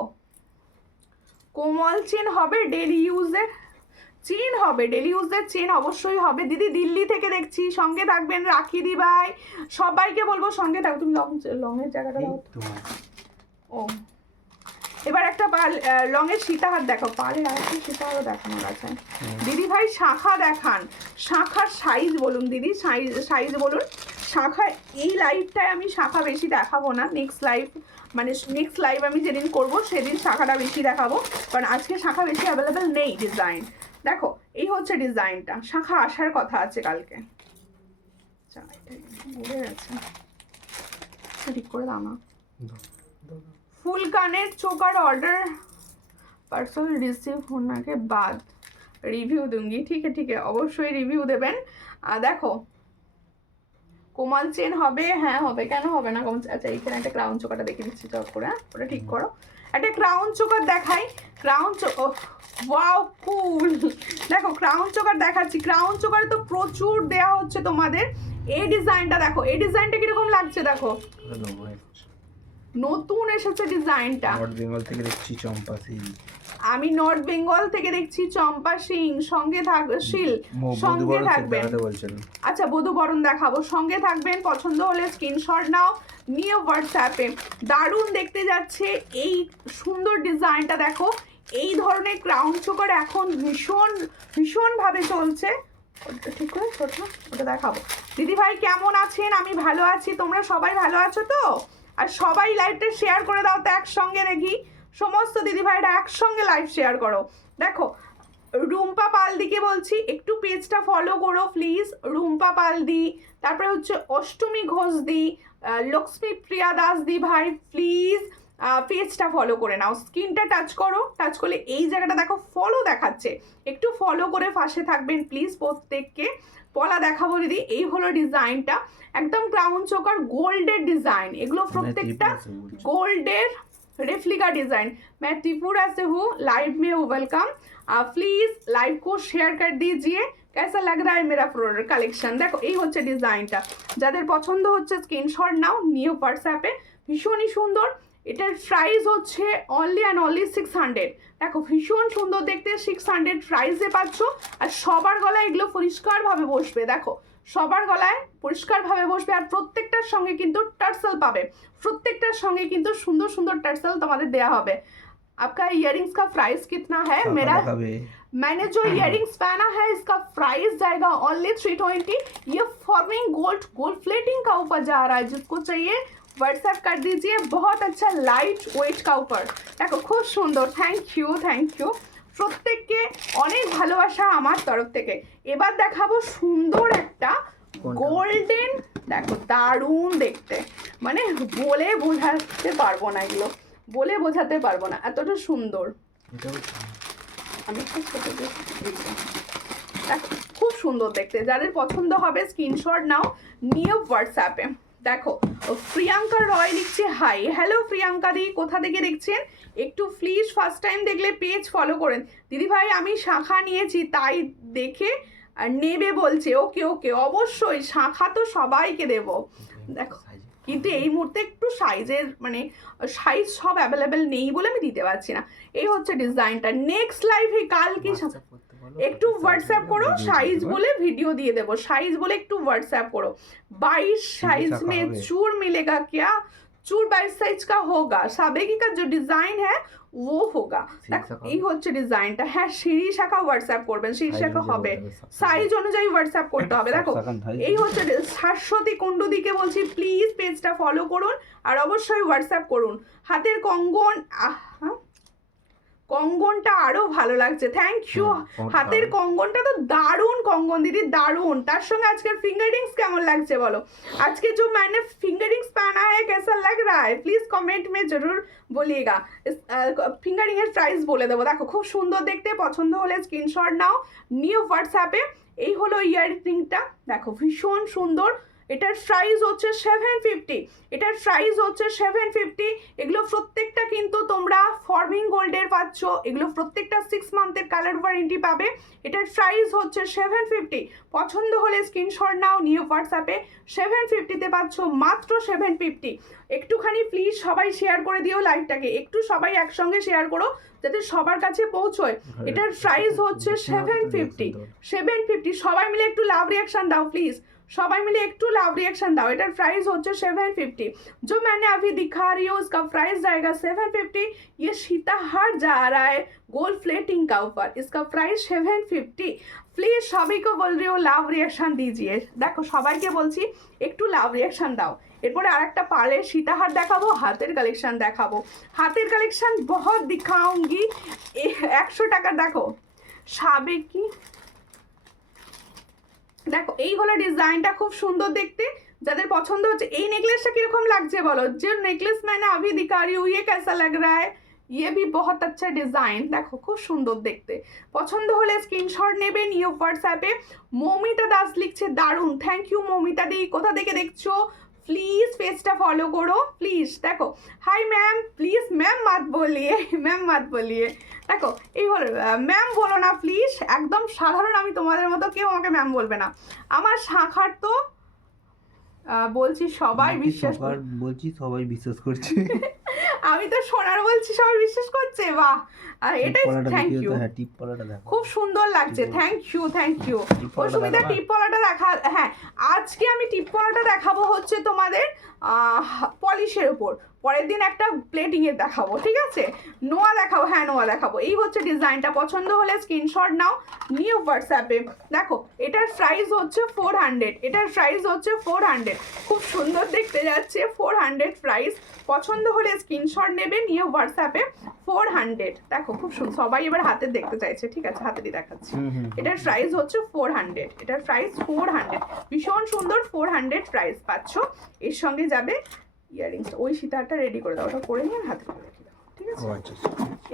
কোমল চেন হবে, ডেলি ইউজের চেন হবে, ডেলি ইউজের চেন অবশ্যই হবে। দিদি দিল্লি থেকে দেখছি, সঙ্গে থাকবেন। রাখি দি ভাই সবাইকে বলবো সঙ্গে থাকো। তুমি লংয়ের জায়গাটা দাও। ও এবার একটা লংয়ের সীতাহার দেখো, পালের আর একটা সীতাহারও দেখানোর আছে। দিদি ভাই শাখা দেখান, শাখার সাইজ বলুন দিদি, সাইজ বলুন। শাখা এই লাইভটায় আমি শাখা বেশি দেখাবো না, নেক্সট লাইভ আমি যেদিন করব সেদিন শাখাটা বেশি দেখাবো, কারণ আজকে শাখা বেশি অ্যাভেলেবেল নেই। ডিজাইন দেখো, এই হচ্ছে ডিজাইনটা, শাখা আসার কথা আছে কালকে। ভুলে গেছে, ঠিক করে দাও না। ফুল কানের चोकर ऑर्डर पार्सल रिसीव होने के बाद रिव्यू दूंगी। ठीक है অবশ্যই রিভিউ দেবেন। দেখো কোমল চেন হবে, হ্যাঁ হবে, কেন হবে না। আচ্ছা এইখানে একটা ক্রাউন চোকারটা দেখে দিচ্ছি, চক করে ওটা ঠিক করো। একটা ক্রাউন চোকার দেখাই, ক্রাউন ওয়াও কুল। দেখো ক্রাউন চোকার দেখাচ্ছি, ক্রাউন চোকারে তো প্রচুর দেওয়া হচ্ছে তোমাদের। এই ডিজাইনটা দেখো, এই ডিজাইনটা কিরকম লাগছে দেখো, নতুন এসেছে ডিজাইনটা। নর্থ বেঙ্গল থেকে দেখছি চম্পা সিল। আমি নর্থ বেঙ্গল থেকে দেখছি চম্পা সিং, সঙ্গে শিল সঙ্গে থাকবেন। আচ্ছা বধূবরণ দেখাবো, সঙ্গে থাকবেন। পছন্দ হলে স্ক্রিনশট নাও, নিয়ে হোয়াটসঅ্যাপে। দারুণ দেখতে যাচ্ছে এই সুন্দর ডিজাইনটা। দেখো এই ধরনের ক্রাউন চোকার এখন ভীষণভাবে চলছে। ওটা ঠিক করে ওটা দেখাবো। দিদিভাই কেমন আছেন? আমি ভালো আছি, তোমরা সবাই ভালো আছো তো? আর সবাই লাইভটা শেয়ার করে দাও তো একসঙ্গে, দেখি সমস্ত দিদিভাইরা একসঙ্গে লাইভ শেয়ার করো। দেখো রুম্পা পালদিকে বলছি একটু পেজটা ফলো করো প্লিজ। রুম্পা পালদি, তারপরে হচ্ছে অষ্টমী ঘোষ দি, লক্ষ্মী প্রিয়া দাস দি ভাই প্লিজ পেজটা ফলো করে নাও। স্ক্রিনটা টাচ করো, টাচ করলে এই জায়গাটা দেখো ফলো দেখাচ্ছে, একটু ফলো করে পাশে থাকবেন প্লিজ প্রত্যেককে। পলা দেখাবো দিদি, এই হলো ডিজাইনটা, একদম ক্রাউন চোকার গোল্ডের ডিজাইন। এগুলো প্রত্যেকটা গোল্ডের रेफ्लिका डिजाइन। मैं त्रिपुरा से हूँ, लाइव में हूँ, वेलकम। प्लीज लाइव को शेयर कर दीजिए। कैसा लग रहा है मेरा प्रोडक्ट कलेक्शन? देखो এই হচ্ছে ডিজাইনটা, যাদের পছন্দ হচ্ছে স্ক্রিনশট নাও, নিউ হোয়াটসঅ্যাপে। ভীষণই সুন্দর, এটার প্রাইস হচ্ছে অনলি অ্যান্ড অনলি 600। দেখো ভীষণ সুন্দর দেখতে, 600 প্রাইসে পাচ্ছ। আর সবার গলায় এগুলো পরিষ্কারভাবে বসবে, দেখো সবার গলায় পরিষ্কারভাবে বসবে। আর প্রত্যেকটার সঙ্গে কিন্তু টার্সেল পাবে, প্রত্যেকটার সঙ্গে কিন্তু সুন্দর সুন্দর টার্সেল তোমাদের দেয়া হবে। आपका इयररिंग्स का प्राइस कितना है? मैंने जो इयररिंग्स पहना है इसका प्राइस जाएगा ओनली 320। ये फॉर्मिंग गोल्ड प्लेटिंग का ऊपर जा रहा है, जिसको चाहिए व्हाट्सएप कर दीजिए। बहुत अच्छा लाइट वेट का ऊपर, देखो खूब सुंदर। थैंक यू প্রত্যেককে অনেক ভালোবাসা আমার তরফ থেকে। এবার দেখাবো সুন্দর একটা গোল্ডেন, দেখো দারুণ দেখতে, মানে বলে বোঝাতে পারবো না, এগুলো বলে বোঝাতে পারবো না, এতটা সুন্দর। আমি দেখো খুব সুন্দর দেখতে, যাদের পছন্দ হবে স্ক্রিনশট নাও, নিয়ে হোয়াটসঅ্যাপে। দেখো প্রিয়াঙ্কা রয় লিখছে হাই। হ্যালো প্রিয়াঙ্কা দি, কোথা থেকে দেখছেন? একটু প্লিজ ফার্স্ট টাইম দেখলে পেজ ফলো করেন। দিদিভাই আমি শাখা নিয়েছি তাই দেখে নেবে বলছে। ওকে অবশ্যই, শাখা তো সবাইকে দেব। দেখো কিন্তু এই মুহূর্তে একটু সাইজের মানে সাইজ সব অ্যাভেলেবেল নেই বলে আমি দিতে পারছি না। এই হচ্ছে ডিজাইনটা। নেক্সট লাইভে কালকে একটু হোয়াটসঅ্যাপ করো, সাইজ বলে ভিডিও দিয়ে দেবো, সাইজ বলে একটু হোয়াটসঅ্যাপ করো। 22 साइज में चूर मिलेगा क्या? चूर 22 साइज का होगा, साबेगी का जो डिजाइन है वो होगा। এই হচ্ছে ডিজাইনটা। হ্যাঁ সিঁড়ি শাখা হোয়াটসঅ্যাপ করবেন, সিঁড়ি শাখা হবে, সাইজ অনুযায়ী হোয়াটসঅ্যাপ করতে হবে। দেখো এই হচ্ছে শাশ্বতী কুণ্ডুদিকে বলছি প্লিজ পেজটা ফলো করুন আর অবশ্যই হোয়াটসঅ্যাপ করুন। হাতের কঙ্গন, কঙ্গনটা আরো ভালো লাগছে, থ্যাংক ইউ। হাতের কঙ্গনটা তো দারুণ কঙ্গন দিদি, দারুণ। তার সঙ্গে আজকের ফিঙ্গার রিংস কেমন লাগছে বলো? আজকে जो मैंने फिंगर रिंग्स पहना है कैसा लग रहा है? प्लीज कमेंट में जरूर বলিয়েগা। ফিঙ্গার রিং এর প্রাইস বলে দেবো। দেখো খুব সুন্দর দেখতে, পছন্দ হলে স্ক্রিনশট নাও, নিউ হোয়াটসঅ্যাপে। এই হলো ইয়াররিংটা, দেখো ভীষণ সুন্দর। এটার প্রাইস হচ্ছে 750, এটার প্রাইস হচ্ছে 750। এগুলো প্রত্যেকটা কিন্তু তোমরা ফর্মিং গোল্ডের পাচ্ছ, এগুলো প্রত্যেকটা 6 মান্থের কালার ওয়ারেন্টি পাবে। এটার প্রাইস হচ্ছে 750। পছন্দ হলে স্ক্রিনশট নাও, নিউ হোয়াটসঅ্যাপে। 750-তে পাচ্ছ, মাত্র 750। একটুখানি প্লিজ সবাই শেয়ার করে দিও লাইভটাকে, একটু সবাই একসঙ্গে শেয়ার করো যাতে সবার কাছে পৌঁছয়। এটার প্রাইস হচ্ছে 750। সবাই মিলে একটু লাভ রিয়াকশন দাও প্লিজ, সবাই মিলে একটু লাভ रिएक्शन दाओ। इटर प्राइस होचे 750। जो मैंने अभी दिखा रही हूँ उसका प्राइस जाएगा 750। ये सीताहार जा रहा है गोल्ड प्लेटिंग का ऊपर, इसका प्राइस 750। प्लीज सभी को बोल रही हूँ लाभ रिएक्शन दीजिए। देखो সবাইকে বলছি একটু লাভ রিয়াকশন দাও। এরপরে আরেকটা পার্লের সীতাহার দেখাবো, হাতের কালেকশন দেখাবো। হাতের কালেকশন बहुत दिखाऊंगी। 100 টাকা দেখো সাবেকি, দেখো এই হলো ডিজাইনটা, খুব সুন্দর দেখতে। যাদের পছন্দ হচ্ছে এই নেকলেসটা কিরকম লাগছে বলো? যে নেকলেস मैंने अभी दिखा रही हूँ ये कैसा लग रहा है? ये भी बहुत अच्छा डिजाइन, দেখো খুব সুন্দর দেখতে। পছন্দ হলে স্ক্রিনশট নেবে, নিয়ে হোয়াটসঅ্যাপে। মৌমিতা দাস লিখছে দারুণ, থ্যাংক ইউ মৌমিতা দি, কোথা থেকে দেখছো? प्लीज पेजটা ফলো করো প্লিজ। দেখো হাই ম্যাম, প্লিজ ম্যাম মত বলিয়ে, ম্যাম মত বলিয়ে। দেখো এই হলো, ম্যাম বলো না প্লিজ, একদম সাধারণ, আমি তোমাদের মতো, কেউ আমাকে ম্যাম বলবে না। আমার শাখার তো বলছি সবাই বিশ্বাস বলছি সবাই বিশ্বাস করছে। আমি তো সোনার বলছি সবাই বিশ্বাস করছে, বাহ। এটাই থ্যাংক ইউ। হ্যাঁ টিপ পলাটা দেখো, খুব সুন্দর লাগছে, থ্যাংক ইউ থ্যাংক ইউ। ও সুমিতা টিপ পলাটা দেখা, হ্যাঁ আজকে আমি টিপ পলাটা দেখাবো হচ্ছে তোমাদের পলিশের উপর, পরের দিন একটা প্লেটিং এর দেখাবো, ঠিক আছে? নোয়া দেখাবো, হ্যাঁ নোয়া দেখাবো। এই হচ্ছে ডিজাইনটা, পছন্দ হলে স্ক্রিনশট নাও, নিয়ে হোয়াটসঅ্যাপে দেখো। এটার প্রাইস হচ্ছে 400, এটার প্রাইস হচ্ছে 400, খুব সুন্দর দেখতে যাচ্ছে, 400 প্রাইস। পছন্দ হলে স্ক্রিনশট নেবে, নিয়ে হোয়াটসঅ্যাপে 400। দেখো খুব সুন্দর, সবাই এবার হাতে দেখতে চাইছে, ঠিক আছে হাতেরই দেখাচ্ছি। এটার প্রাইস হচ্ছে 400, এটার প্রাইস 400, ভীষণ সুন্দর 400 প্রাইস পাচ্ছ। এর সঙ্গে যাবে ইয়ারিংস, ওই সীতাটা রেডি করে দাও, ওটা করে নিয়ে হাতে করে রেখে দাও, ঠিক আছে?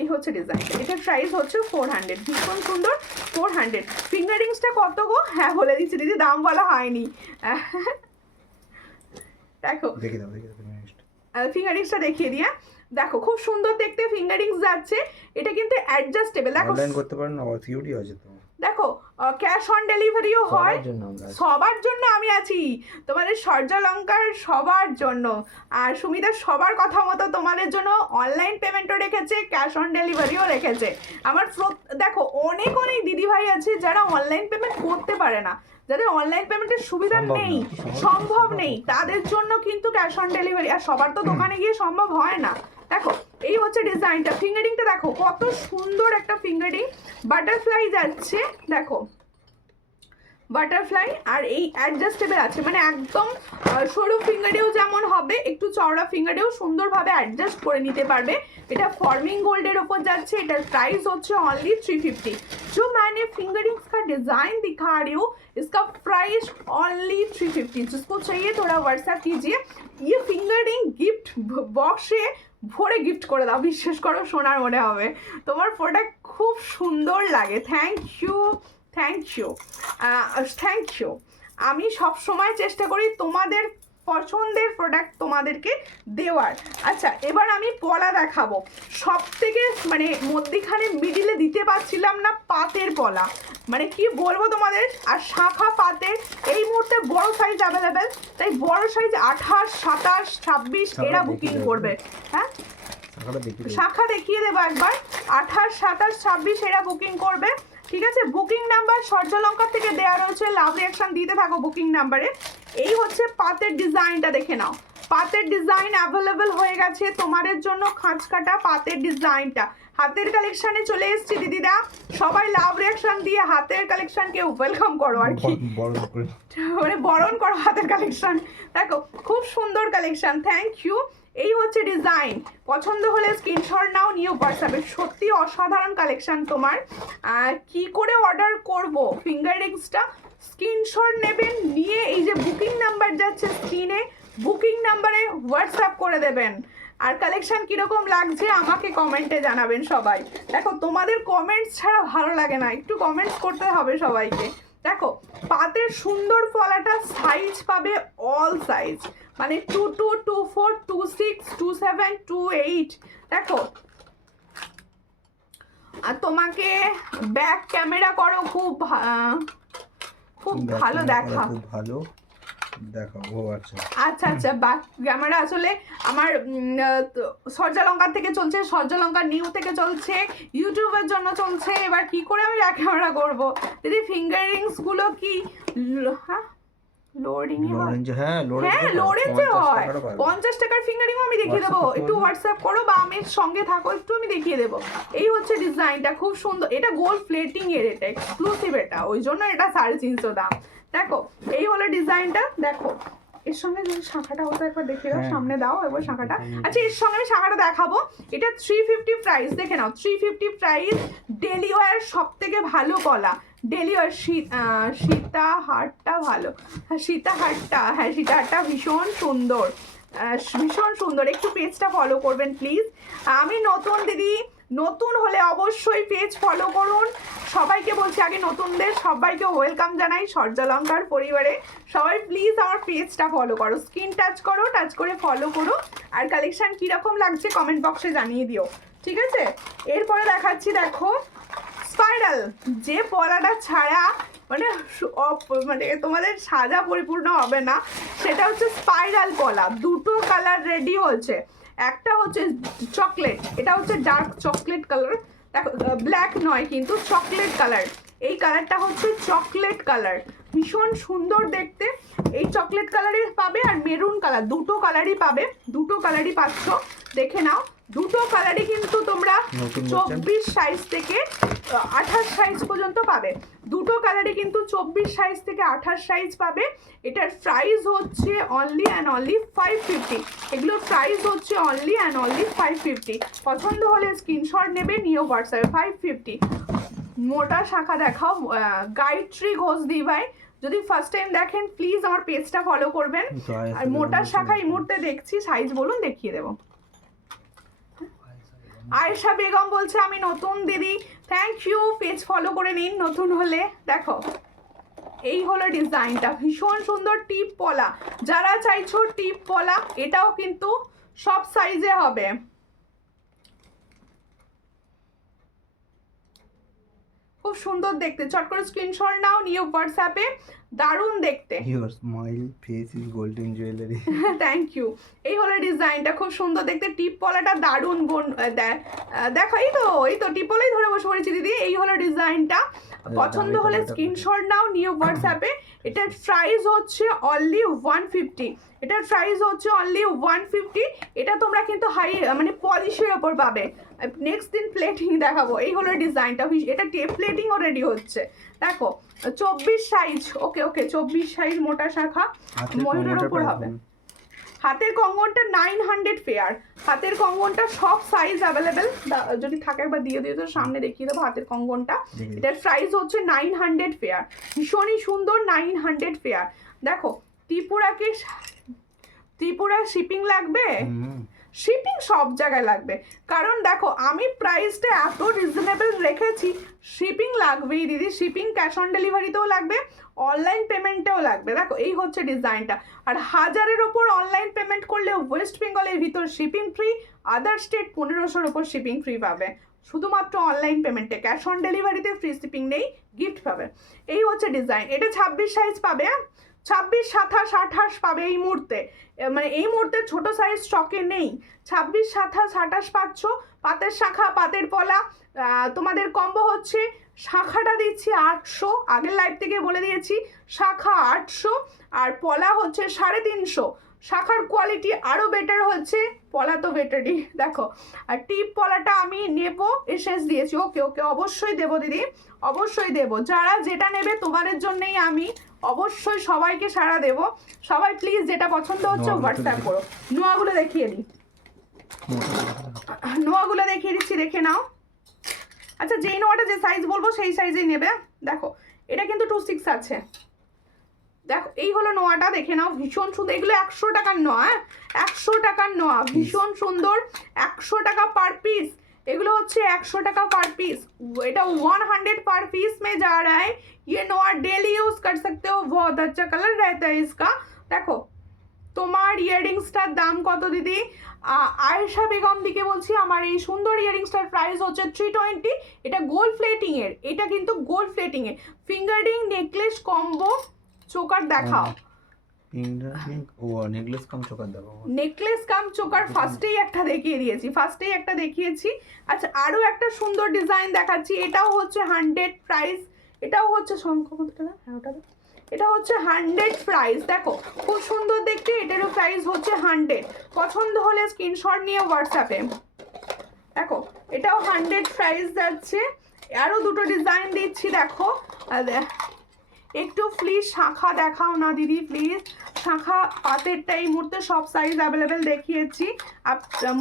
এই হচ্ছে ডিজাইনটা, এটার প্রাইস হচ্ছে 400, ভীষণ সুন্দর 400। ফিঙ্গার রিংসটা কত গো? হ্যাঁ বলে দিচ্ছি দিদি, দাম বলা হয়নি। দেখো দেখে দাও ফিঙ্গার রিংসটা দেখিয়ে দিয়া, দেখো খুব সুন্দর দেখতে ফিঙ্গার রিংস যাচ্ছে। এটা কিন্তু অ্যাডজাস্টেবল, দেখো অনলাইন করতে পারেন না, সিকিউরিটি আছে তো। দেখো ক্যাশ অন ডেলিভারিও হয়, সবার জন্য আমি আছি, তোমাদের সূর্যালঙ্কার সবার জন্য। আর সুমিতা সবার কথা মতো তোমাদের জন্য অনলাইন পেমেন্টও রেখেছে, ক্যাশ অন ডেলিভারিও রেখেছে। আমার দেখো অনেক অনেক দিদিভাই আছে যারা অনলাইন পেমেন্ট করতে পারে না, যাদের অনলাইন পেমেন্টের সুবিধা নেই, সম্ভব নেই, তাদের জন্য কিন্তু ক্যাশ অন ডেলিভারি। আর সবার তো দোকানে গিয়ে সম্ভব হয় না। দেখো এই হচ্ছে ডিজাইনটা, ফিঙ্গারিংটা দেখো কত সুন্দর একটা ফিঙ্গারিং, বাটারফ্লাই যাচ্ছে, দেখো বাটারফ্লাই। আর এই অ্যাডজাস্টেবল আছে, মানে একদম সরু ফিঙ্গারেও যেমন হবে, একটু চওড়া ফিঙ্গারেও সুন্দরভাবে অ্যাডজাস্ট করে নিতে পারবে। এটা ফর্মিং গোল্ডের ওপর যাচ্ছে, এটার প্রাইস হচ্ছে অনলি 350। जो मैंने फिंगरिंग्स का डिजाइन दिखा रही हूँ इसका प्राइस ओनली 350। जिसको चाहिए थोड़ा व्हाट्सएप कीजिए। ये फिंगरिंग गिफ्ट बॉक्से ভরে গিফট করে দাও, বিশ্বাস করো সোনার মনে হবে, তোমার প্রোডাক্ট খুব সুন্দর লাগে। Thank you thank you thank you. আমি সব সময় চেষ্টা করি তোমাদের পছন্দের প্রোডাক্ট তোমাদেরকে দেওয়ার। আচ্ছা এবার আমি পলা দেখাবো, সব থেকে মানে মধ্যিখানে মিডিলে দিতে পারছিলাম না পাতের পলা, মানে কি বলবো তোমাদের। আর শাখা পাতের এই মুহূর্তে বড় সাইজ অ্যাভেলেবেল, তাই বড় সাইজ 28, 27, 26 এরা বুকিং করবে। হ্যাঁ শাখা দেখিয়ে দেবো একবার, 28, 27, 26 এরা বুকিং করবে, ঠিক আছে? বুকিং নাম্বার সূর্যালঙ্কার থেকে দেওয়া রয়েছে, লাভ রিয়াকশন দিতে থাকো বুকিং নাম্বারে। এই হচ্ছে পাতের ডিজাইনটা, দেখে নাও পাতের ডিজাইন অ্যাভেলেবেল হয়ে গেছে তোমাদের জন্য, খাঁজ কাটা পাতের ডিজাইনটা। হাতের কালেকশনে চলে এসেছি দিদিরা, সবাই লাভ রিয়াকশন দিয়ে হাতের কালেকশনকে ওয়েলকাম করো আর কি, মানে বরণ করো হাতের কালেকশন। দেখো খুব সুন্দর কালেকশন, থ্যাংক ইউ। এই হচ্ছে ডিজাইন, পছন্দ হলে স্ক্রিনশট নাও, নিয়ে হোয়াটসঅ্যাপে। সত্যি অসাধারণ কালেকশন তোমার। কি করে অর্ডার করব ফিঙ্গার রিংসটা, স্ক্রিনশট নেবেন, নিয়ে এই যে বুকিং নাম্বার যাচ্ছে স্ক্রিনে, বুকিং নাম্বারে হোয়াটসঅ্যাপ করে দেবেন। আর কালেকশন কীরকম লাগছে আমাকে কমেন্টে জানাবেন সবাই। দেখো তোমাদের কমেন্টস ছাড়া ভালো লাগে না, একটু কমেন্টস করতে হবে সবাইকে। দেখো পাতের সুন্দর পলাটা সাইজ পাবে অল সাইজ, মানে 22, 24, 26, 27, 28। দেখো আর তোমাকে ব্যাক ক্যামেরা করো, খুব ভালো দেখা, খুব ভালো দেখো। ও আচ্ছা আচ্ছা আচ্ছা, ব্যাক ক্যামেরা আসলে আমার সূর্যালঙ্কার থেকে চলছে, সূর্যালঙ্কার নিউ থেকে চলছে, ইউটিউবের জন্য চলছে। এবার কি করে আমি ব্যাক ক্যামেরা করবো দিদি? ফিঙ্গার রিংস গুলো কি হ্যাঁ লোডিং হ্যাঁ লোরেন্সে হয়, 50 টাকার ফিঙ্গারিং আমি দেখিয়ে দেবো, একটু হোয়াটসঅ্যাপ করো বা আমি সঙ্গে থাকো, একটু আমি দেখিয়ে দেবো। এই হচ্ছে ডিজাইনটা, খুব সুন্দর, এটা গোল্ড প্লেটিং এর, এটা এক্সক্লুসিভ, এটা ওই জন্য এটা 350 দাম। দেখো এই হলো ডিজাইনটা, দেখো এর সঙ্গে যদি শাখাটা হতো একবার দেখিয়ে দাও, সামনে দাও একবার শাখাটা। আচ্ছা এর সঙ্গে আমি শাখাটা দেখাবো, এটা 350 প্রাইস, দেখে নাও 350 প্রাইস। ডেলি ওয়ার সব থেকে ভালো কলা, ডেলি ওয়ার সীতাহারটা ভালো, হ্যাঁ সীতাহারটা, হ্যাঁ সীতাহারটা ভীষণ সুন্দর, ভীষণ সুন্দর। একটু পেজটা ফলো করবেন প্লিজ। আমি নতুন দিদি, নতুন হলে অবশ্যই পেজ ফলো করুন। সবাইকে বলছি, আগে নতুনদের সবাইকে ওয়েলকাম জানাই সূর্যালঙ্কার পরিবারে। সবাই প্লিজ আমার পেজটা ফলো করো, স্ক্রিন টাচ করো, টাচ করে ফলো করো। আর কালেকশন কীরকম লাগছে কমেন্ট বক্সে জানিয়ে দিও, ঠিক আছে? এরপরে দেখাচ্ছি, দেখো স্পাইরাল, যে পলাটা ছাড়া মানে মানে তোমাদের সাজা পরিপূর্ণ হবে না। সেটা হচ্ছে স্পাইরাল কলা, দুটো কালার রেডি হয়েছে। একটা হচ্ছে চকলেট, এটা হচ্ছে ডার্ক চকলেট কালার, দেখো ব্ল্যাক নয় কিন্তু চকলেট কালার। এই কালারটা হচ্ছে চকলেট কালার, ভীষণ সুন্দর দেখতে। এই চকলেট কালারই পাবে আর মেরুন কালার, দুটো কালারই পাবে, দুটো কালারই পাচ্ছ। দেখে নাও, দুটো কালারই কিন্তু তোমরা 24 সাইজ থেকে 28 সাইজ পর্যন্ত পাবে। দুটো কালারই কিন্তু 24 সাইজ থেকে 28 সাইজ পাবে। এটার প্রাইস হচ্ছে অনলি অ্যান্ড অনলি 550। এগুলোর প্রাইস হচ্ছে অনলি অ্যান্ড অনলি 550। পছন্দ হলে স্ক্রিনশট নেবে, নিও হোয়াটসঅ্যাপে 550। মোটা শাখা দেখাও, গায়ত্রী ঘোষ দি ভাই, যদি ফার্স্ট টাইম দেখেন প্লিজ আমার পেজটা ফলো করবেন। আর মোটা শাখা এই মুহূর্তে দেখছি, সাইজ বলুন দেখিয়ে দেবো। আয়েশা বেগম বলছে আমি নতুন দিদি, থ্যাংক ইউ, পেজ ফলো করে নিন নতুন হলে। দেখো এই হলো ডিজাইনটা, ভীষণ সুন্দর টিপ পলা, যারা চাইছো টিপ পলা, এটাও কিন্তু সব সাইজে হবে। খুব সুন্দর দেখতে, চট করে স্ক্রিনশট নাও, নিও হোয়াটসঅ্যাপে, দারুণ দেখতে। Your smile face is golden jewelry. Thank you. এই হলো ডিজাইনটা, খুব সুন্দর দেখতে, টিপ পলাটা দারুণ দেখো, এই তো টিপ পলাই ধরে বসে পড়েছি দিদি। এই হলো ডিজাইনটা, পছন্দ হলে স্ক্রিনশট নাও, নিও হোয়াটসঅ্যাপে। এটার প্রাইস হচ্ছে অনলি 150। এটার প্রাইস হচ্ছে অনলি 150। এটা তোমরা কিন্তু হাই মানে পলিশের ওপর পাবে। নেক্সট দিন প্লেটিং দেখাবো। এই হলো ডিজাইনটা, এটা টেপ প্লেটিংও রেডি হচ্ছে। দেখো 24 সাইজ, ওকে 24 সাইজ মোটা শাখা, ময়ূরের ওপর হবে। হাতের কঙ্গনটা 900 পেয়ার, হাতের কঙ্গনটা সব সাইজ অ্যাভেলেবেল, যদি থাকে একবার দিয়ে দিও তো সামনে দেখিয়ে দেবো হাতের কঙ্গনটা। এটার প্রাইস হচ্ছে 900 পেয়ার, ভীষণই সুন্দর 900 পেয়ার। দেখো ত্রিপুরা শিপিং লাগবে, শিপিং সব জায়গায় লাগবে, কারণ দেখো আমি প্রাইসটা এত রিজনেবল রেখেছি, শিপিং লাগবেই দিদি, শিপিং ক্যাশ অন ডেলিভারিতেও লাগবে, অনলাইন পেমেন্টেও লাগবে। দেখো এই হচ্ছে ডিজাইনটা, আর 1000-এর ওপর অনলাইন পেমেন্ট করলে ওয়েস্ট বেঙ্গলের ভিতর শিপিং ফ্রি, আদার স্টেট 1500-র ওপর শিপিং ফ্রি পাবে, শুধুমাত্র অনলাইন পেমেন্টে, ক্যাশ অন ডেলিভারিতে ফ্রি শিপিং নেই, গিফট পাবে। এই হচ্ছে ডিজাইন, এটা 26 সাইজ পাবে, 26, 27, 28 পাবে এই মুহূর্তে, মানে এই মুহূর্তে ছোট সাইজ স্টকে নেই। 26, 27, 28 পাচ্ছ। পাতের শাখা, পাতের পলা, তোমাদের কম্বো হচ্ছে, শাখাটা দিচ্ছি 800, আগের লাইভ থেকে বলে দিয়েছি, শাখা 800 আর পলা হচ্ছে 350। শাখার কোয়ালিটি আরও বেটার হচ্ছে, পলা তো বেটারই। দেখো আর টিপ পলাটা আমি নেব, এসএস দিয়েছি, ওকে অবশ্যই দেবো দিদি, অবশ্যই দেবো। যারা যেটা নেবে তোমাদের জন্যই আমি অবশ্যই সবাইকে সাড়া দেব। সবাই প্লিজ যেটা পছন্দ হচ্ছে হোয়াটসঅ্যাপ করো। নোয়াগুলো দেখিয়ে দিই, নোয়াগুলো দেখিয়ে দিচ্ছি, দেখে নাও। আচ্ছা যেই নোয়াটা যে সাইজ বলবো সেই সাইজেই নেবে। দেখো এটা কিন্তু 26 আছে। দেখো এই হলো নোয়াটা, দেখে নাও, ভীষণ সুন্দর। এগুলো 100 টাকার নোয়া, 100 টাকার নোয়া, ভীষণ সুন্দর, 100 টাকা পার পিস। এগুলো হচ্ছে 100 টাকা পার পিস। এটা 100 पर पीस में जा रहा है। ये नोआ डेली यूज कर सकते हो, बहुत अच्छा कलर रहता है इसका। देखो তোমার ইয়াররিংসটার দাম কত দিদি? আয়েশা বেগম দিকে বলছি, আমার এই সুন্দর ইয়াররিংসটার প্রাইস হচ্ছে 320। এটা গোল্ড প্লেটিং এর, এটা কিন্তু গোল্ড প্লেটিং এর ফিঙ্গারিং নেকলেস কম্বো। চোকার দেখাও, নেকলেস কাম চোকার দেবো, নেকলেস কাম চোকার ফার্স্টেই একটা দেখিয়েছি। আচ্ছা আরও একটা সুন্দর ডিজাইন দেখাচ্ছি, এটাও হচ্ছে 100 প্রাইস, এটাও হচ্ছে সংখ্যা কত টাকা? হ্যাঁ ওটা এটা হচ্ছে 100 প্রাইস। দেখো খুব সুন্দর দেখতে, এটারও প্রাইস হচ্ছে 100। পছন্দ হলে স্ক্রিনশট নিয়ে হোয়াটসঅ্যাপে। দেখো এটাও 100 প্রাইস যাচ্ছে। আরও দুটো ডিজাইন দিচ্ছি, দেখো একটু প্লিজ শাখা দেখাও না দিদি, প্লিজ শাখা পাতেরটা এই মুহূর্তে সব সাইজ অ্যাভেলেবেল দেখিয়েছি।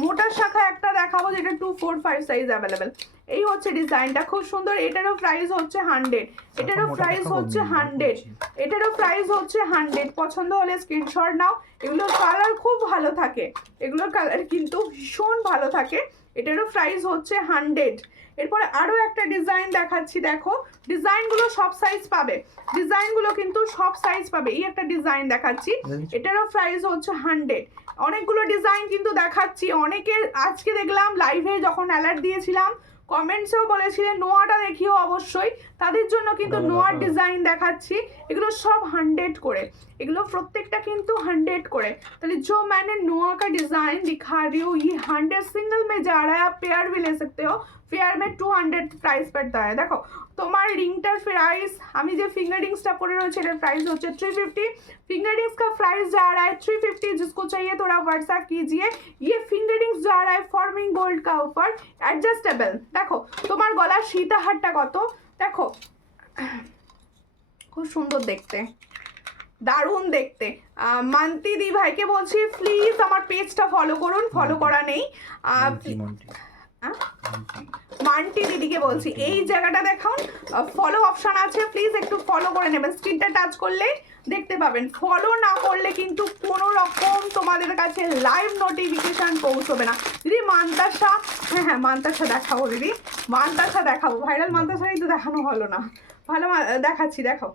মোটা শাখা একটা দেখাবো যেটা 2, 4, 5 সাইজ অ্যাভেলেবেল। এই হচ্ছে ডিজাইনটা, খুব সুন্দর। এটারও প্রাইস হচ্ছে 100, এটারও প্রাইস হচ্ছে 100, এটারও প্রাইস হচ্ছে 100। পছন্দ হলে স্ক্রিনশট নাও। এগুলোর কালার খুব ভালো থাকে, এগুলোর কালার কিন্তু ভীষণ ভালো থাকে। এটারও প্রাইস হচ্ছে 100। এরপরে আরও একটা ডিজাইন দেখাচ্ছি, দেখো ডিজাইনগুলো সব সাইজ পাবে, ডিজাইনগুলো কিন্তু সব সাইজ পাবে। এই একটা ডিজাইন দেখাচ্ছি, এটারও প্রাইস হচ্ছে 100। অনেকগুলো ডিজাইন কিন্তু দেখাচ্ছি, অনেকের আজকে দেখলাম লাইভে যখন অ্যালার্ট দিয়েছিলাম কমেন্টসেও বলেছিলে নোয়াটা দেখিও অবশ্যই, তাদের জন্য কিন্তু নোয়ার ডিজাইন দেখাচ্ছি। এগুলো সব 100 করে, এগুলো প্রত্যেকটা কিন্তু 100 করে। তাহলে जो मैंने नोआ का डिजाइन दिखा रही हूँ ये 100 सिंगल में जा रहा है, आप पेयर भी ले सकते हो। पेयर में 200 प्राइस पड़ता है। देखो তোমার রিংটার प्राइस, আমি যে फिंगर रिंग्स টা পরে রয়েছে এটার प्राइस হচ্ছে 350। फिंगर रिंग्स का प्राइस जा रहा है 350, जिसको चाहिए थोड़ा व्हाट्सएप कीजिए। ये फिंगर रिंग्स जा रहा है फॉर्मिंग गोल्ड का ऊपर एडजस्टेबल। দেখো তোমার গলার সীতাহারটা কত, দেখো খুব সুন্দর দেখতে, দারুণ দেখতে। মান্তি দি ভাইকে বলছি প্লিজ আমার পেজটা ফলো করুন, ফলো করা নেই। মান্টি দিদিকে বলছি এই জায়গাটা দেখান, ফলো অপশন আছে, প্লিজ একটু ফলো করে নেবেন। স্ক্রিনটা টাচ করলে দেখতে পাবেন। ফলো না করলে কিন্তু কোনো রকম তোমাদের কাছে লাইভ নোটিফিকেশন পৌঁছবে না। দিদি মান্তাসা, হ্যাঁ মান্তাসা দেখাবো দিদি, মান্তাসা দেখাবো, ভাইরাল মান্তাসা কিন্তু দেখানো হলো না, ভালো দেখাচ্ছি। দেখো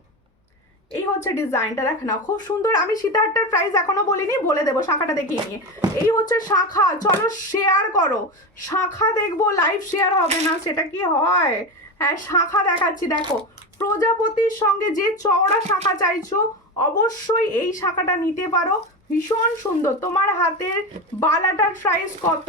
এই হচ্ছে ডিজাইনটা, দেখো না খুব সুন্দর। আমি সীতাহারটার প্রাইস এখনো বলিনি, বলে দেবো শাখাটা দেখিয়ে নিয়ে। এই হচ্ছে শাখা, চলো শেয়ার করো, শাখা দেখবো, লাইভ শেয়ার হবে না সেটা কি হয়? হ্যাঁ শাখা দেখাচ্ছি। দেখো প্রজাপতির সঙ্গে যে চওড়া শাখা চাইছো অবশ্যই এই শাখাটা নিতে পারো, ভীষণ সুন্দর। তোমার হাতের বালাটার প্রাইস কত?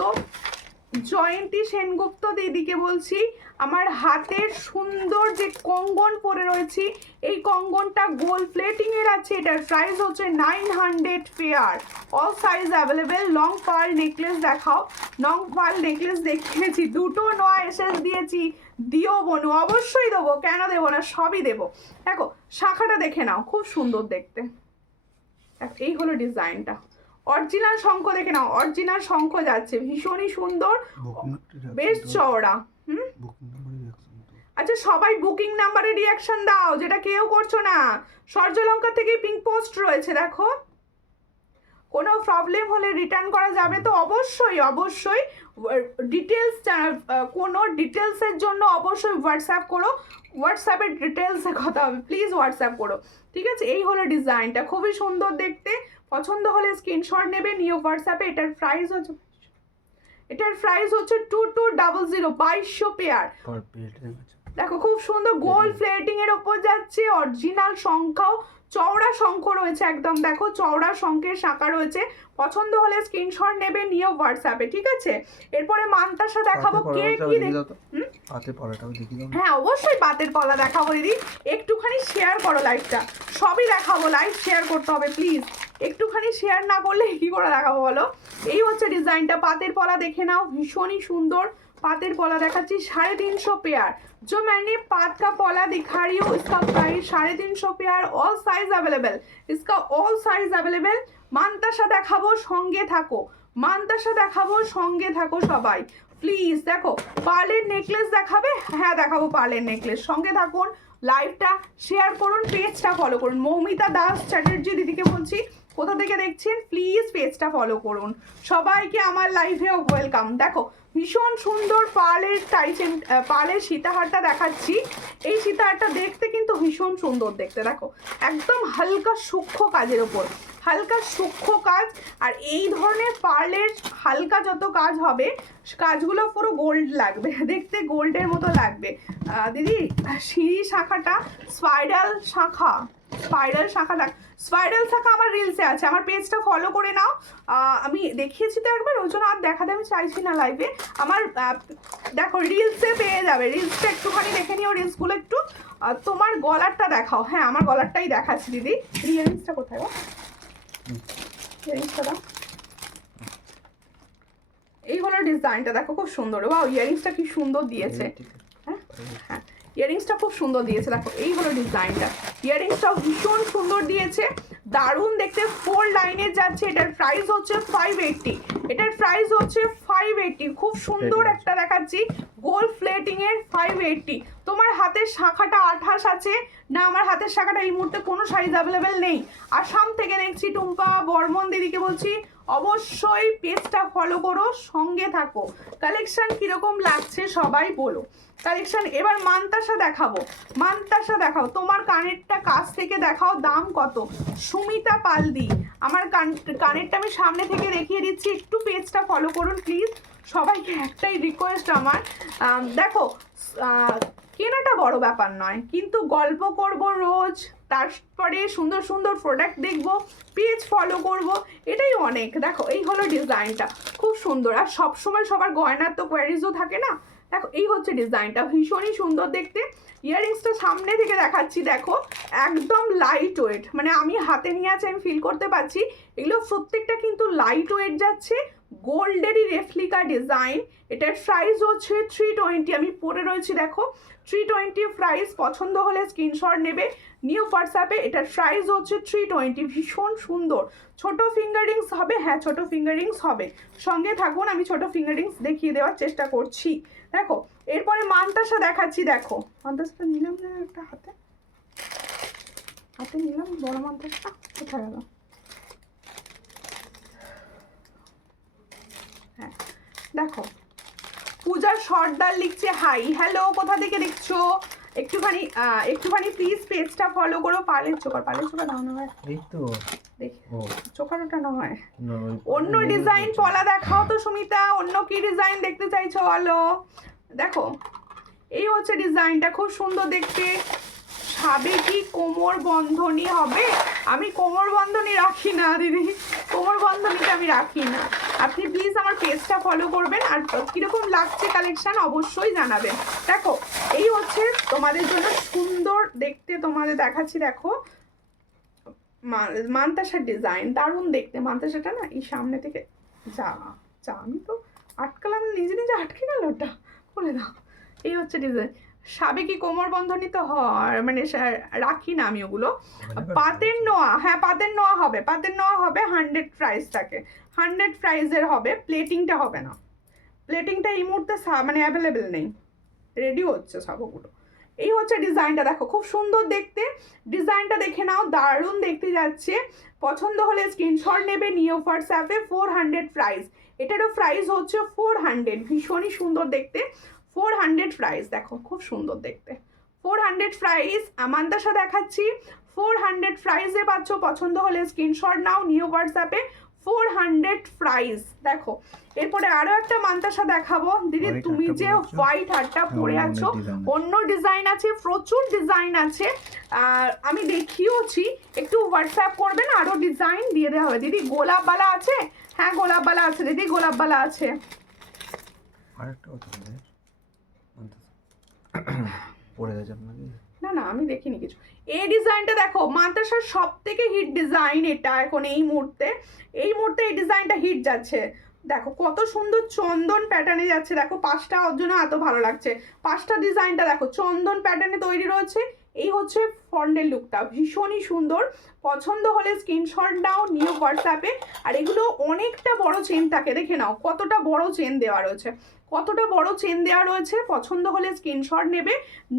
জয়ন্তী সেনগুপ্ত দিদিকে বলছি আমার হাতের সুন্দর যে কঙ্গন পরে রয়েছি এই কঙ্গনটা গোল্ড প্লেটিং এর আছে, এটার প্রাইস হচ্ছে 900 pair, all size available. Long pearl necklace দেখাও, লং পার্ল নেকলেস দেখিয়েছি, দুটো নয়া এসএস দিয়েছি, দিও বনু, অবশ্যই দেবো, কেন দেবো না, সবই দেবো। দেখো শাখাটা দেখে নাও, খুব সুন্দর দেখতে। এই হলো ডিজাইনটা। অরিজিনাল শঙ্খ দেখে নাও, অরিজিনাল শঙ্খ যাচ্ছে, ভীষণই সুন্দর, বেশ চওড়া। আচ্ছা সবাই বুকিং নাম্বারে রিয়াকশন দাও, যেটা কেউ করছো না। সূর্যলঙ্কা থেকে পিঙ্ক পোস্ট রয়েছে, দেখো কোনো প্রবলেম হলে রিটার্ন করা যাবে তো অবশ্যই অবশ্যই। ডিটেলস কোনো ডিটেলসের জন্য অবশ্যই হোয়াটসঅ্যাপ করো, হোয়াটসঅ্যাপের ডিটেলসে কথা হবে, প্লিজ হোয়াটসঅ্যাপ করো, ঠিক আছে। এই হলো ডিজাইনটা, খুবই সুন্দর দেখতে, পছন্দ হলে স্ক্রিনশট নেবে, নিয়ে হোয়াটসঅ্যাপে। এটার প্রাইস হচ্ছে 2200 2200 পেয়ার। দেখো খুব সুন্দর গোল্ড প্লেটিং এর ওপর যাচ্ছে, অরিজিনাল শঙ্খাও, চওড়া শঙ্খ রয়েছে একদম, দেখো চওড়া শঙ্খের শাখা রয়েছে। পছন্দ হলে স্ক্রিনশট নেবে, নিয়ে হোয়াটসঅ্যাপে, ঠিক আছে। এরপরে মানতাসা দেখাবো, কে কি হ্যাঁ অবশ্যই পাতের পলা দেখাবো দিদি, একটুখানি শেয়ার করো লাইভটা, সবই দেখাবো, লাইভ শেয়ার করতে হবে প্লিজ, একটুখানি শেয়ার না করলে কি করে দেখাবো বলো। এই হচ্ছে ডিজাইনটা, পাতের পলা দেখে নাও, ভীষণই সুন্দর पातेर पला देखाচ্ছি 350 पेयर। जो मैंने पात का पला दिखा रही हूँ इसका price 350 pair, all size available, इसका ऑल साइज अवेलेबल। मानताशा देखाबो, संगे थाको, मानताशा देखाबो, संगे थाको सबाई प्लिज। देखो पार्लेर नेकलेस देखाबे, हाँ देखाबो पार्लेर नेकलेस, संगे थाकुन, लाइवटा शेयर करुन, पेजटा फलो करुन। मौमिता दास चैटार्जी दीदीके बोलছি কোথা থেকে দেখছেন প্লিজ পেজটা ফলো করুন। সবাইকে আমার লাইভে ওয়েলকাম। দেখো ভীষণ সুন্দর পার্লের টাইচেন, পার্লের সীতাহারটা দেখাচ্ছি। এই সীতাহারটা দেখতে কিন্তু ভীষণ সুন্দর দেখতে, দেখো একদম হালকা সূক্ষ্ম কাজের ওপর, হালকা সূক্ষ্ম কাজ। আর এই ধরনের পার্লের হালকা যত কাজ হবে কাজগুলো পুরো গোল্ড লাগবে, দেখতে গোল্ডের মতো লাগবে। দিদি সিঁড়ি শাখাটা স্পাইরাল শাখা, স্পাইরাল শাখা দেখ, স্পাইরাল শাখা আমার রিলসে আছে, আমার পেজটা ফলো করে নাও। আমি দেখিয়েছি তো একবার, ওই জন্য আর দেখাতে আমি চাইছি না লাইভে। আমার দেখো রিলসে পেয়ে যাবে, রিলসটা একটুখানি দেখে নিও, রিলসগুলো একটু। তোমার গলারটা দেখাও, হ্যাঁ আমার গলারটাই দেখাচ্ছি দিদি। ইয়ারিংসটা কোথায় গো, ইয়ারিংসটা দাও। এই হলো ডিজাইনটা, দেখো খুব সুন্দর, ওয়াও ইয়ারিংসটা কি সুন্দর দিয়েছে, হ্যাঁ হ্যাঁ ইয়ারিংসটা খুব সুন্দর দিয়েছে। দেখো এই হলো ডিজাইনটা, ইয়ারিংসটাও ভীষণ সুন্দর দিয়েছে, দারুণ দেখতে, 4 লাইনে যাচ্ছে। এটার প্রাইস হচ্ছে 580, এটার প্রাইস হচ্ছে 580। খুব সুন্দর একটা দেখাচ্ছি গোল্ড প্লেটিং এর 580। তোমার হাতের শাখাটা 28 আছে না? আমার হাতের শাখাটা এই মুহূর্তে কোনো সাইজ অ্যাভেলেবেল নেই। আসাম থেকে দেখছি টুম্পা বর্মন দিদিকে বলছি অবশ্যই পেজটা ফলো করো, সঙ্গে থাকো। কালেকশন কিরকম লাগছে সবাই বলো কালেকশন। এবার মানতাসা দেখাবো, মানতাসা দেখাও, তোমার কানেরটা কাছ থেকে দেখাও, দাম কত? সুমিতা পালদি, আমার কানেরটা আমি সামনে থেকে দেখিয়ে দিচ্ছি, একটু পেজটা ফলো করুন প্লিজ। সবাইকে একটাই রিকোয়েস্ট আমার, দেখো কেনাটা বড় ব্যাপার নয়, কিন্তু গল্প করব রোজ, তারপরে সুন্দর সুন্দর প্রোডাক্ট দেখব, পেজ ফলো করব, এটাই অনেক। দেখো এই হলো ডিজাইনটা, খুব সুন্দর। আর সবসময় সবার গয়নার তো কোয়ারিজও থাকে না। দেখো এই হচ্ছে ডিজাইনটা, ভীষণই সুন্দর দেখতে। ইয়াররিংসটা সামনে থেকে দেখাচ্ছি, দেখো একদম লাইট ওয়েট, মানে আমি হাতে নিয়ে আছি, আমি ফিল করতে পারছি এগুলো প্রত্যেকটা কিন্তু লাইট ওয়েট যাচ্ছে, গোল্ডেরই রেফ্লিকা ডিজাইন। এটার প্রাইস হচ্ছে 320, আমি পরে রয়েছি দেখো 320 প্রাইস। পছন্দ হলে স্ক্রিনশট নেবে নিউ হোয়াটসঅ্যাপে। এটার প্রাইস হচ্ছে 320, ভীষণ সুন্দর। ছোট ফিঙ্গার রিংস হবে, হ্যাঁ ছোট ফিঙ্গার রিংস হবে, সঙ্গে থাকুন, আমি ছোট ফিঙ্গার রিংস দেখিয়ে দেওয়ার চেষ্টা করছি। দেখো এরপরে মানতাসা দেখাচ্ছি, দেখো মানতাসাটা নিলাম না একটা হাতে, হাতে নিলাম বড় মানতাসা, কোথায় গেল? হ্যাঁ দেখো পূজার সর্দার লিখছে হাই, হ্যালো, কোথা থেকে দেখছো? একটুখানি প্লিজ পেজটা ফলো করো। পালের চোকার নাও না হয়, এই তো দেখি ও চোকার ওটা না হয়, না, অন্য ডিজাইন পলা দেখাও তো সুমিতা, অন্য কি ডিজাইন দেখতে চাইছো বলো। দেখো এই হচ্ছে ডিজাইনটা, খুব সুন্দর দেখতে। সাবেকি কোমর বন্ধনী হবে, আমি কোমর বন্ধনী রাখি না দিদি, কোমর বন্ধনীটা আমি রাখি না। আপনি প্লিজ আমার পেজটা ফলো করবেন, আর কীরকম লাগছে কালেকশন অবশ্যই জানাবেন। দেখো এই হচ্ছে তোমাদের জন্য সুন্দর দেখতে, তোমাদের দেখাচ্ছি। দেখো মানতাসার ডিজাইন দারুণ দেখতে, মানতাসাটা না এই সামনে থেকে যা আমি তো আটকালাম, নিজে আটকে গেল, ওটা খুলে দাও। এই হচ্ছে ডিজাইন, সাবেকি কোমর বন্ধনী তো হয়, মানে রাখি না আমি ওগুলো। পাতের নোয়া, হ্যাঁ পাতের নোয়া হবে, 100 প্রাইস থাকে, 100 প্রাইসের হবে। প্লেটিংটা হবে না, প্লেটিংটা এই মুহূর্তে মানে অ্যাভেলেবেল নেই, রেডি হচ্ছে সব ওগুলো। এই হচ্ছে ডিজাইনটা, দেখো খুব সুন্দর দেখতে, ডিজাইনটা দেখে নাও, দারুণ দেখতে যাচ্ছে। পছন্দ হলে স্ক্রিনশট নেবে নিউ হোয়াটসঅ্যাপে। 400 প্রাইস, এটারও প্রাইস হচ্ছে 400, ভীষণই সুন্দর দেখতে। 400 প্রাইস, দেখো খুব সুন্দর দেখতে, 400 প্রাইস। মানতাসা দেখাচ্ছি, 400 প্রাইসে পাচ্ছ। পছন্দ হলে স্ক্রিনশট নাও নিউ হোয়াটসঅ্যাপে, 400 প্রাইস। দেখো এরপরে আরো একটা মানতাসা দেখাবো দিদি, তুমি যে হোয়াইট হারটা পরে আছো, অন্য ডিজাইন আছে, প্রচুর ডিজাইন আছে, আর আমি দেখিয়েওছি, একটু হোয়াটসঅ্যাপ করবেন, আরো ডিজাইন দিয়ে দেওয়া হবে। দিদি গোলাপবালা আছে, হ্যাঁ গোলাপবালা আছে দিদি, গোলাপবালা আছে। আরেকটা কথা পড়ে গেছে আপনাকে? না আমি দেখিনি কিছু। এই ডিজাইনটা দেখো, মানতাসার সব থেকে হিট ডিজাইন এটা এখন এই মুহূর্তে এই ডিজাইনটা হিট যাচ্ছে। দেখো কত সুন্দর চন্দন প্যাটার্নে যাচ্ছে, দেখো পাঁচটা ওর জন্য এত ভালো লাগছে। পাঁচটা ডিজাইনটা দেখো চন্দন প্যাটার্নে তৈরি রয়েছে। এই হচ্ছে ফ্রন্টের লুকটা, ভীষণই সুন্দর। পছন্দ হলে স্ক্রিনশট নাও নিউ হোয়াটসঅ্যাপে। আর এগুলো অনেকটা বড় চেন থাকে, দেখে নাও কতটা বড় চেন দেওয়া রয়েছে, কতটা বড় চেন দেওয়া রয়েছে। পছন্দ হলে স্ক্রিনশট নেবে,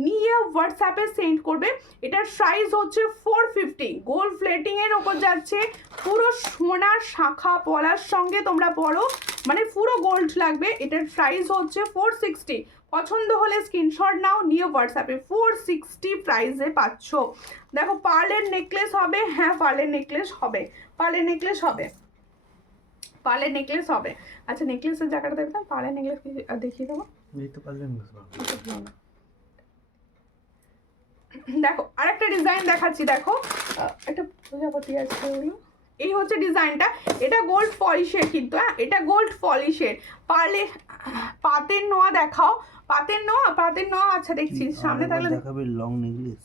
নিয়ে হোয়াটসঅ্যাপে সেন্ড করবে। এটার প্রাইস হচ্ছে 450, গোল্ড প্লেটিং এর ওপর যাচ্ছে, পুরো সোনার শাখা পলার সঙ্গে তোমরা পরো, মানে পুরো গোল্ড লাগবে। এটার প্রাইস হচ্ছে 460। পছন্দ হলে স্ক্রিনশট নাও নিয়ে হোয়াটসঅ্যাপে, 460 প্রাইসে পাচ্ছ। দেখো পার্লের নেকলেস হবে, হ্যাঁ পার্লের নেকলেস হবে, পার্লের নেকলেস হবে, পার্লের নেকলেস হবে। আচ্ছা নেকলেসের জায়গাটা দেখবেন, পার্লের নেকলেস দেখিয়ে দেবো। এই তো পারলেন দেখো আরেকটা ডিজাইন দেখাচ্ছি, দেখো একটা প্রজাপতি আছে ওগুলো। এই হচ্ছে ডিজাইনটা, এটা গোল্ড পলিশের কিন্তু, হ্যাঁ এটা গোল্ড পলিশের। পার্লে পাতের নোয়া দেখাও, পাতের নোয়া আচ্ছা দেখছি সামনে থাকলে দেখাবে। লং নেকলেস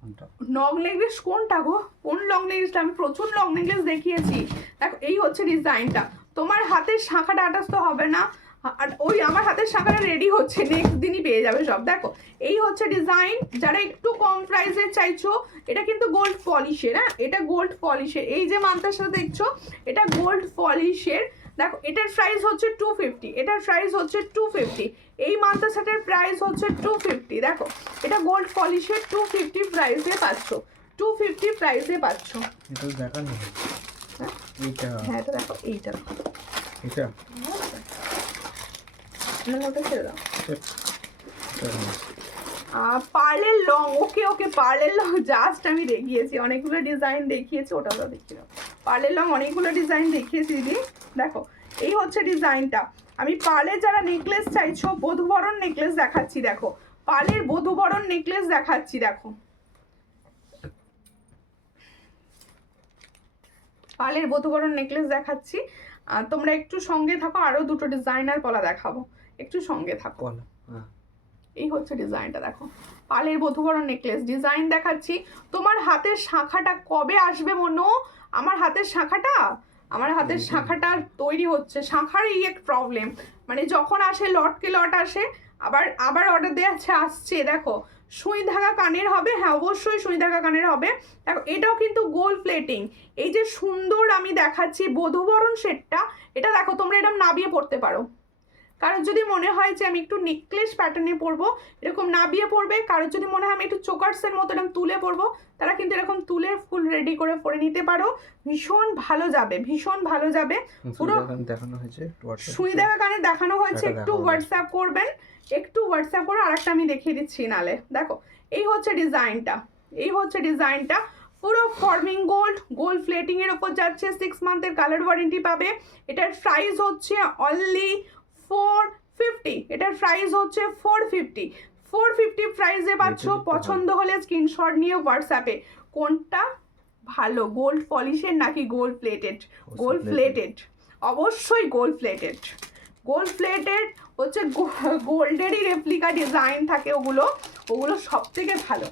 কোনটা? লং নেকলেস কোনটা গো? কোন লং নেকলেসটা? আমি প্রচুর লং নেকলেস দেখিয়েছি। দেখো এই হচ্ছে ডিজাইনটা, তোমার হাতের শাখাটা আটাস তো হবে না, আর ওই আমার হাতের শাখাটা রেডি হচ্ছে, নেক্সট দিনই পেয়ে যাবে সব। দেখো এই হচ্ছে ডিজাইন, যারা একটু কম প্রাইসে চাইছো, এটা কিন্তু গোল্ড পলিশের, হ্যাঁ এটা গোল্ড পলিশের। এই যে মানতাসা দেখছো, এটা গোল্ড পলিশের। দেখো এটার প্রাইস হচ্ছে 250, এটার প্রাইস হচ্ছে 250। এই মানতাসাটার প্রাইস হচ্ছে 250। দেখো এটা গোল্ড পলিশের, 250 প্রাইসে পাচ্ছ, 250 প্রাইসে পাচ্ছ। এটা দেখানো এইটা, হ্যাঁ এটা দেখো, এইটা এটা ওটা ছেড়ে দাও। এটা পার্লের লং, ওকে পার্লের লং জাস্ট আমি দেখিয়েছি, অনেকগুলো ডিজাইন দেখিয়েছি, ওটাও দেখিয়ে দাও। পার্লের লং অনেকগুলো ডিজাইন দেখিয়েছি দিদি। দেখো এই হচ্ছে ডিজাইনটা, আমি পার্লের যারা নেকলেস চাইছো, বধূবরণ নেকলেস দেখাচ্ছি, দেখো পার্লের বধূবরণ নেকলেস দেখাচ্ছি, দেখো পার্লের বধূবরণ নেকলেস দেখাচ্ছি। তোমরা একটু সঙ্গে থাকো, আরো দুটো ডিজাইনার পলা দেখাবো, একটু সঙ্গে থাকো। এই হচ্ছে ডিজাইনটা, দেখো পার্লের বধূবরণ নেকলেস ডিজাইন দেখাচ্ছি। তোমার হাতের শাখাটা কবে আসবে মনো? আমার হাতের শাখাটা তৈরি হচ্ছে, শাখারই এক প্রবলেম, মানে যখন আসে লটকে লট আসে, আবার অর্ডার দেওয়া আসছে। দেখো সুই ধাগা কানের হবে, হ্যাঁ অবশ্যই সুই ধাগা কানের হবে। দেখো এটাও কিন্তু গোল্ড প্লেটিং। এই যে সুন্দর আমি দেখাচ্ছি বধূবরণ সেটটা, এটা দেখো তোমরা এরকম নাবিয়ে পড়তে পারো। কারোর যদি মনে হয় যে আমি একটু নেকলেস প্যাটার্নে পরবো, এরকম নাবিয়ে পড়বে। কারোর যদি মনে হয় আমি একটু চোকার্সের মতো এরকম তুলে পরবো, তারা কিন্তু এরকম তুলে ফুল রেডি করে পরে নিতে পারো। ভীষণ ভালো যাবে, ভীষণ ভালো যাবে। পুরো দেখানো হয়েছে, সুই দেখা কানে দেখানো হয়েছে, একটু হোয়াটসঅ্যাপ করবেন, একটু হোয়াটসঅ্যাপ করে আরেকটা আমি দেখিয়ে দিচ্ছি নালে। দেখো এই হচ্ছে ডিজাইনটা, এই হচ্ছে ডিজাইনটা, পুরো ফর্মিং গোল্ড প্লেটিং এর উপর যাচ্ছে। 6 মান্থের কালার ওয়ারেন্টি পাবে। এটার প্রাইস হচ্ছে অনলি 450, এটার প্রাইস হচ্ছে 450 প্রাইসে পাচ্ছ। পছন্দ হলে স্ক্রিনশট নিয়ে হোয়াটসঅ্যাপে, কোনটা ভালো গোল্ড পলিশের নাকি গোল্ড প্লেটেড? গোল্ড প্লেটেড, অবশ্যই গোল্ড প্লেটেড। গোল্ড প্লেটেড হচ্ছে গোল্ডেরই রেপ্লিকা ডিজাইন থাকে, ওগুলো সব থেকে ভালো।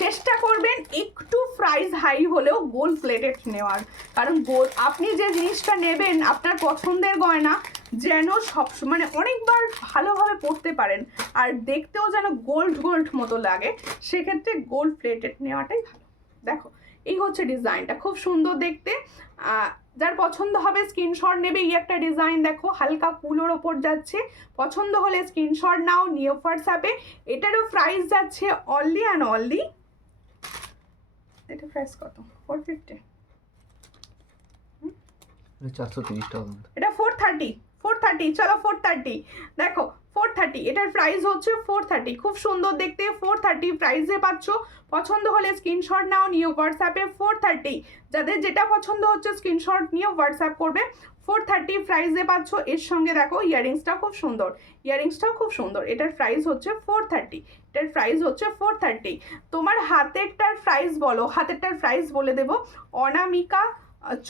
চেষ্টা করবেন একটু প্রাইস হাই হলেও গোল্ড প্লেটেড নেওয়ার, কারণ আপনি যে জিনিসটা নেবেন আপনার পছন্দের গয়না যেন সব মানে অনেকবার ভালোভাবে পরতে পারেন, আর দেখতেও যেন গোল্ড মতো লাগে, সেক্ষেত্রে গোল্ড প্লেটেড নেওয়াটাই ভালো। দেখো এই হচ্ছে ডিজাইনটা, খুব সুন্দর দেখতে। যার পছন্দ হবে স্ক্রিনশট নেবে। এই একটা ডিজাইন দেখো হালকা কুলোর ওপর যাচ্ছে, পছন্দ হলে স্ক্রিনশট নাও, নিয়ে হোয়াটসঅ্যাপে। এটারও প্রাইস যাচ্ছে অনলি অ্যান্ড অনলি, এটা প্রাইস কত? 450, 430 টাকা। এটা 430, চলো 430। দেখো 430, এটার প্রাইস হচ্ছে 430, খুব সুন্দর দেখতে। 430 প্রাইসে পাচ্ছ। পছন্দ হলে স্ক্রিনশট নাও, নিয়ে হোয়াটসঅ্যাপে। 430, যাদের যেটা পছন্দ হচ্ছে স্ক্রিনশট নিয়ে হোয়াটসঅ্যাপ করবে। 430 প্রাইসে পাচ্ছ। এর সঙ্গে দেখো ইয়ারিংসটাও খুব সুন্দর, এটার প্রাইস হচ্ছে 430, এটার প্রাইস হচ্ছে 430। তোমার হাতেরটার প্রাইস বলো, হাতেরটার প্রাইস বলে দেবো। অনামিকা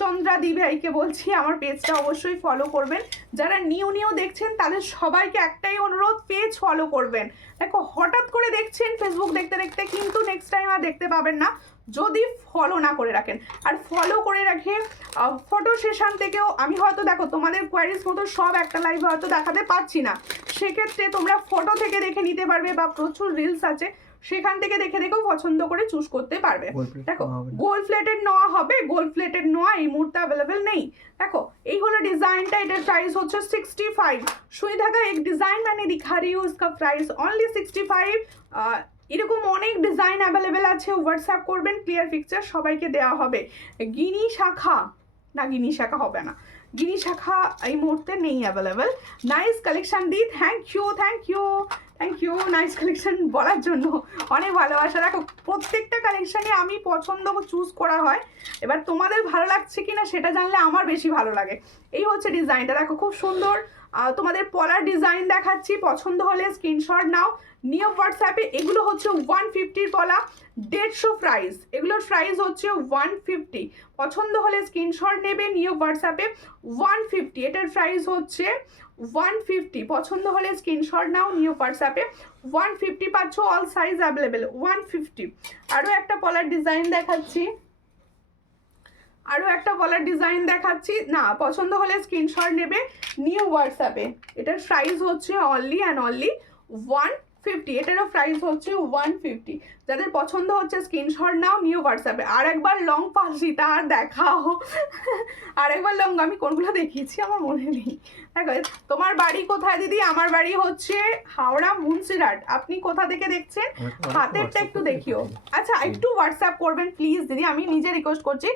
চন্দ্রাদি ভাইকে বলছি আমার পেজটা অবশ্যই ফলো করবেন। যারা নিউ দেখছেন তাদের সবাইকে একটাই অনুরোধ, পেজ ফলো করবেন। দেখো হঠাৎ করে দেখছেন ফেসবুক দেখতে কিন্তু নেক্সট টাইম আর দেখতে পাবেন না যদি ফলো না করে রাখেন। আর ফলো করে রাখে ফটো সেশন থেকেও আমি হয়তো দেখো তোমাদের কোয়ারিজ মতো সব একটা লাইভে হয়তো দেখাতে পারছি না, সেক্ষেত্রে তোমরা ফটো থেকে দেখে নিতে পারবে, বা প্রচুর রিলস আছে সেখান থেকে দেখেও পছন্দ করে চুজ করতে পারবে। দেখো গোল্ড প্লেটেড নেওয়া হবে, গোল্ড প্লেটেড নেওয়া এই মুহূর্তে অ্যাভেলেবেল নেই। দেখো এই হলো ডিজাইনটা, এটার প্রাইস হচ্ছে 65। সুই ধাगा एक डिजाइन मैंने दिखा रही हूँ, उसका प्राइस ओनली 65। এরকম অনেক ডিজাইন অ্যাভেলেবেল আছে, হোয়াটসঅ্যাপ করবেন, ক্লিয়ার পিকচার সবাইকে দেওয়া হবে। গিনি শাখা হবে না, গিনি শাখা এই মুহূর্তে নেই অ্যাভেলেবেল। নাইস কালেকশন দি, থ্যাংক ইউ নাইস কালেকশন বলার জন্য, অনেক ভালোবাসা। দেখো প্রত্যেকটা কালেকশানে আমি পছন্দ চুজ করা হয়, এবার তোমাদের ভালো লাগছে কিনা সেটা জানলে আমার বেশি ভালো লাগে। এই হচ্ছে ডিজাইনটা, দেখো খুব সুন্দর। তোমাদের পলার ডিজাইন দেখাচ্ছি, পছন্দ হলে স্ক্রিনশট নাও, নিয়ে হোয়াটসঅ্যাপে। এগুলো হচ্ছে 150 পলা, 150 প্রাইস, এগুলোর প্রাইস হচ্ছে 150। পছন্দ হলে স্ক্রিনশট নেবে, নিয়ে হোয়াটসঅ্যাপে। 150, এটার প্রাইস হচ্ছে 150। পছন্দ হলে স্ক্রিনশট নাও, নিয়ে হোয়াটসঅ্যাপে। 150 পাচ্ছ, অল সাইজ অ্যাভেলেবেল। 150। আরও একটা পলার ডিজাইন দেখাচ্ছি, না পছন্দ হলে স্ক্রিনশট নেবে, নিয়ে হোয়াটসঅ্যাপে। এটার প্রাইস হচ্ছে অনলি অ্যান্ড অনলি 150, এটারও প্রাইস হচ্ছে 150। যাদের পছন্দ হচ্ছে স্ক্রিনশট নাও, নিয়ে হোয়াটসঅ্যাপে। আর একবার লং পাচ্ছি তার দেখাও, আর একবার লং আমি কোনগুলো দেখিয়েছি আমার মনে নেই। দেখো তোমার বাড়ি কোথায় দিদি? আমার বাড়ি হচ্ছে হাওড়া মুন্সিরহাট। আপনি কোথা থেকে দেখছেন? হাতেরটা একটু দেখিও। আচ্ছা একটু হোয়াটসঅ্যাপ করবেন প্লিজ দিদি, আমি নিজে রিকোয়েস্ট করছি।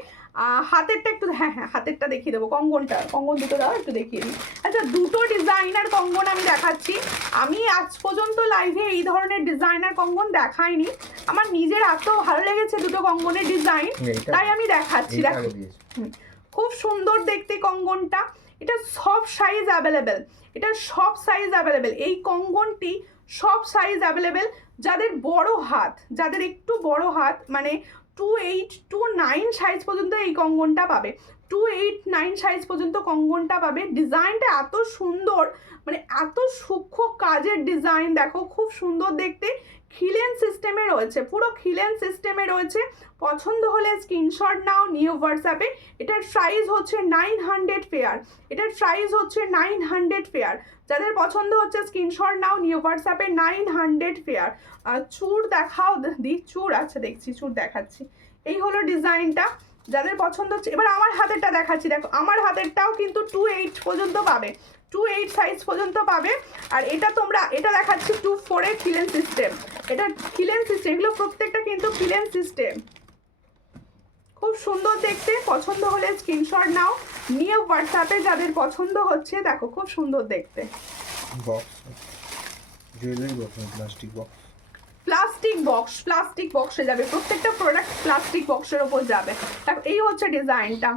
হাতেরটা একটু, হ্যাঁ হাতেরটা দেখিয়ে দেবো। কঙ্গন দুটো দাও, একটু দেখিয়ে দিই। আচ্ছা দুটো ডিজাইনার কঙ্গন আমি দেখাচ্ছি। আমি আজ পর্যন্ত লাইভে এই ধরনের ডিজাইনার কঙ্গন দেখাইনি, আমার নিজের এত ভালো লেগেছে দুটো কঙ্গনের ডিজাইন, তাই আমি দেখাচ্ছি। দেখো খুব সুন্দর দেখতে কঙ্গনটা। এটা সব সাইজ অ্যাভেলেবেল, এটা সব সাইজ অ্যাভেলেবেল। এই কঙ্গনটি সব সাইজ অ্যাভেলেবেল। যাদের বড় হাত, যাদের একটু বড় হাত মানে 2-8 2-9 সাইজ পর্যন্ত এই কঙ্গনটা পাবে, 2-8-9 সাইজ পর্যন্ত কঙ্গনটা পাবে। ডিজাইনটা এত সুন্দর, মানে এত সূক্ষ্ম কাজের ডিজাইন, দেখো খুব সুন্দর দেখতে। খিলেন সিস্টেমে রয়েছে, পুরো খিলেন সিস্টেমে রয়েছে। পছন্দ হলে স্ক্রিনশট নাও, নিউ হোয়াটসঅ্যাপে। এটার প্রাইস হচ্ছে 900 পেয়ার, এটার প্রাইস হচ্ছে 900 পেয়ার। যাদের পছন্দ হচ্ছে স্ক্রিনশট নাও, নিউ হোয়াটসঅ্যাপে 900 পেয়ার। চুড় দেখাও দি, চুড় আছে দেখছি, চুড় দেখাচ্ছি। এই হলো ডিজাইনটা, যাদের পছন্দ হচ্ছে। এবার আমার হাতেরটা দেখাচ্ছি, দেখো আমার হাতেরটাও কিন্তু 2-8 পর্যন্ত পাবে, 2-8 সাইজ পর্যন্ত পাবে। আর এটা তোমরা, এটা দেখাচ্ছি 2-4 এর খিলেন সিস্টেম, এটা খিলেন সিস্টেম, এগুলো প্রত্যেকটা কিন্তু খিলেন সিস্টেম। খুব সুন্দর দেখতে, পছন্দ হলে স্ক্রিনশট নাও, নিয়ে হোয়াটসঅ্যাপে যাদের পছন্দ হচ্ছে। দেখো খুব সুন্দর দেখতে। Box jewellery box, plastic box, plastic box, plastic বক্সে যাবে, প্রত্যেকটা প্রোডাক্ট প্লাস্টিক বক্সের ওপর যাবে। দেখো এই হচ্ছে ডিজাইনটা,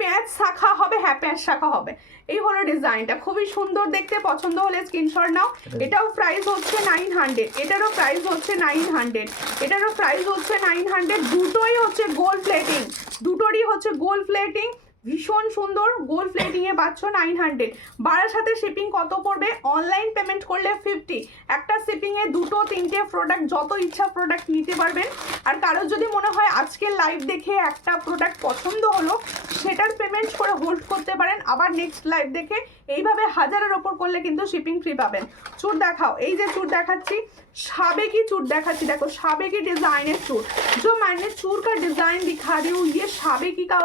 প্যাঁচ শাখা হবে, হ্যাঁ প্যাঁচ শাখা হবে। এই হলো ডিজাইনটা, খুবই সুন্দর দেখতে, পছন্দ হলে স্ক্রিনশট নাও। এটাও প্রাইস হচ্ছে 900, এটারও প্রাইস হচ্ছে 900, এটারও প্রাইস হচ্ছে 900। দুটোই হচ্ছে গোল্ড প্লেটিং, দুটোরই হচ্ছে গোল্ড প্লেটিং, ভীষণ সুন্দর গোল্ড প্লেটিংয়ে পাচ্ছ 900। বারাসাতে শিপিং কত পড়বে? অনলাইন পেমেন্ট করলে 50, একটা শিপিংয়ে 2-3টে প্রোডাক্ট, যত ইচ্ছা প্রোডাক্ট নিতে পারবেন। আর কারোর যদি মনে হয় আজকের লাইভ দেখে একটা প্রোডাক্ট পছন্দ হলো, সেটার পেমেন্ট করে হোল্ড করতে পারেন, আবার নেক্সট লাইভ দেখে এইভাবে 1000-এর ওপর করলে কিন্তু শিপিং ফ্রি পাবেন। চুড় দেখাও, এই যে চুড় দেখাচ্ছি, साबेकी चूड़ दिखाती, देखो साबेकी डिजाइनर चूड़, जो मैंने चूड़ का डिजाइन दिखा रही हूँ, ये साबेकी का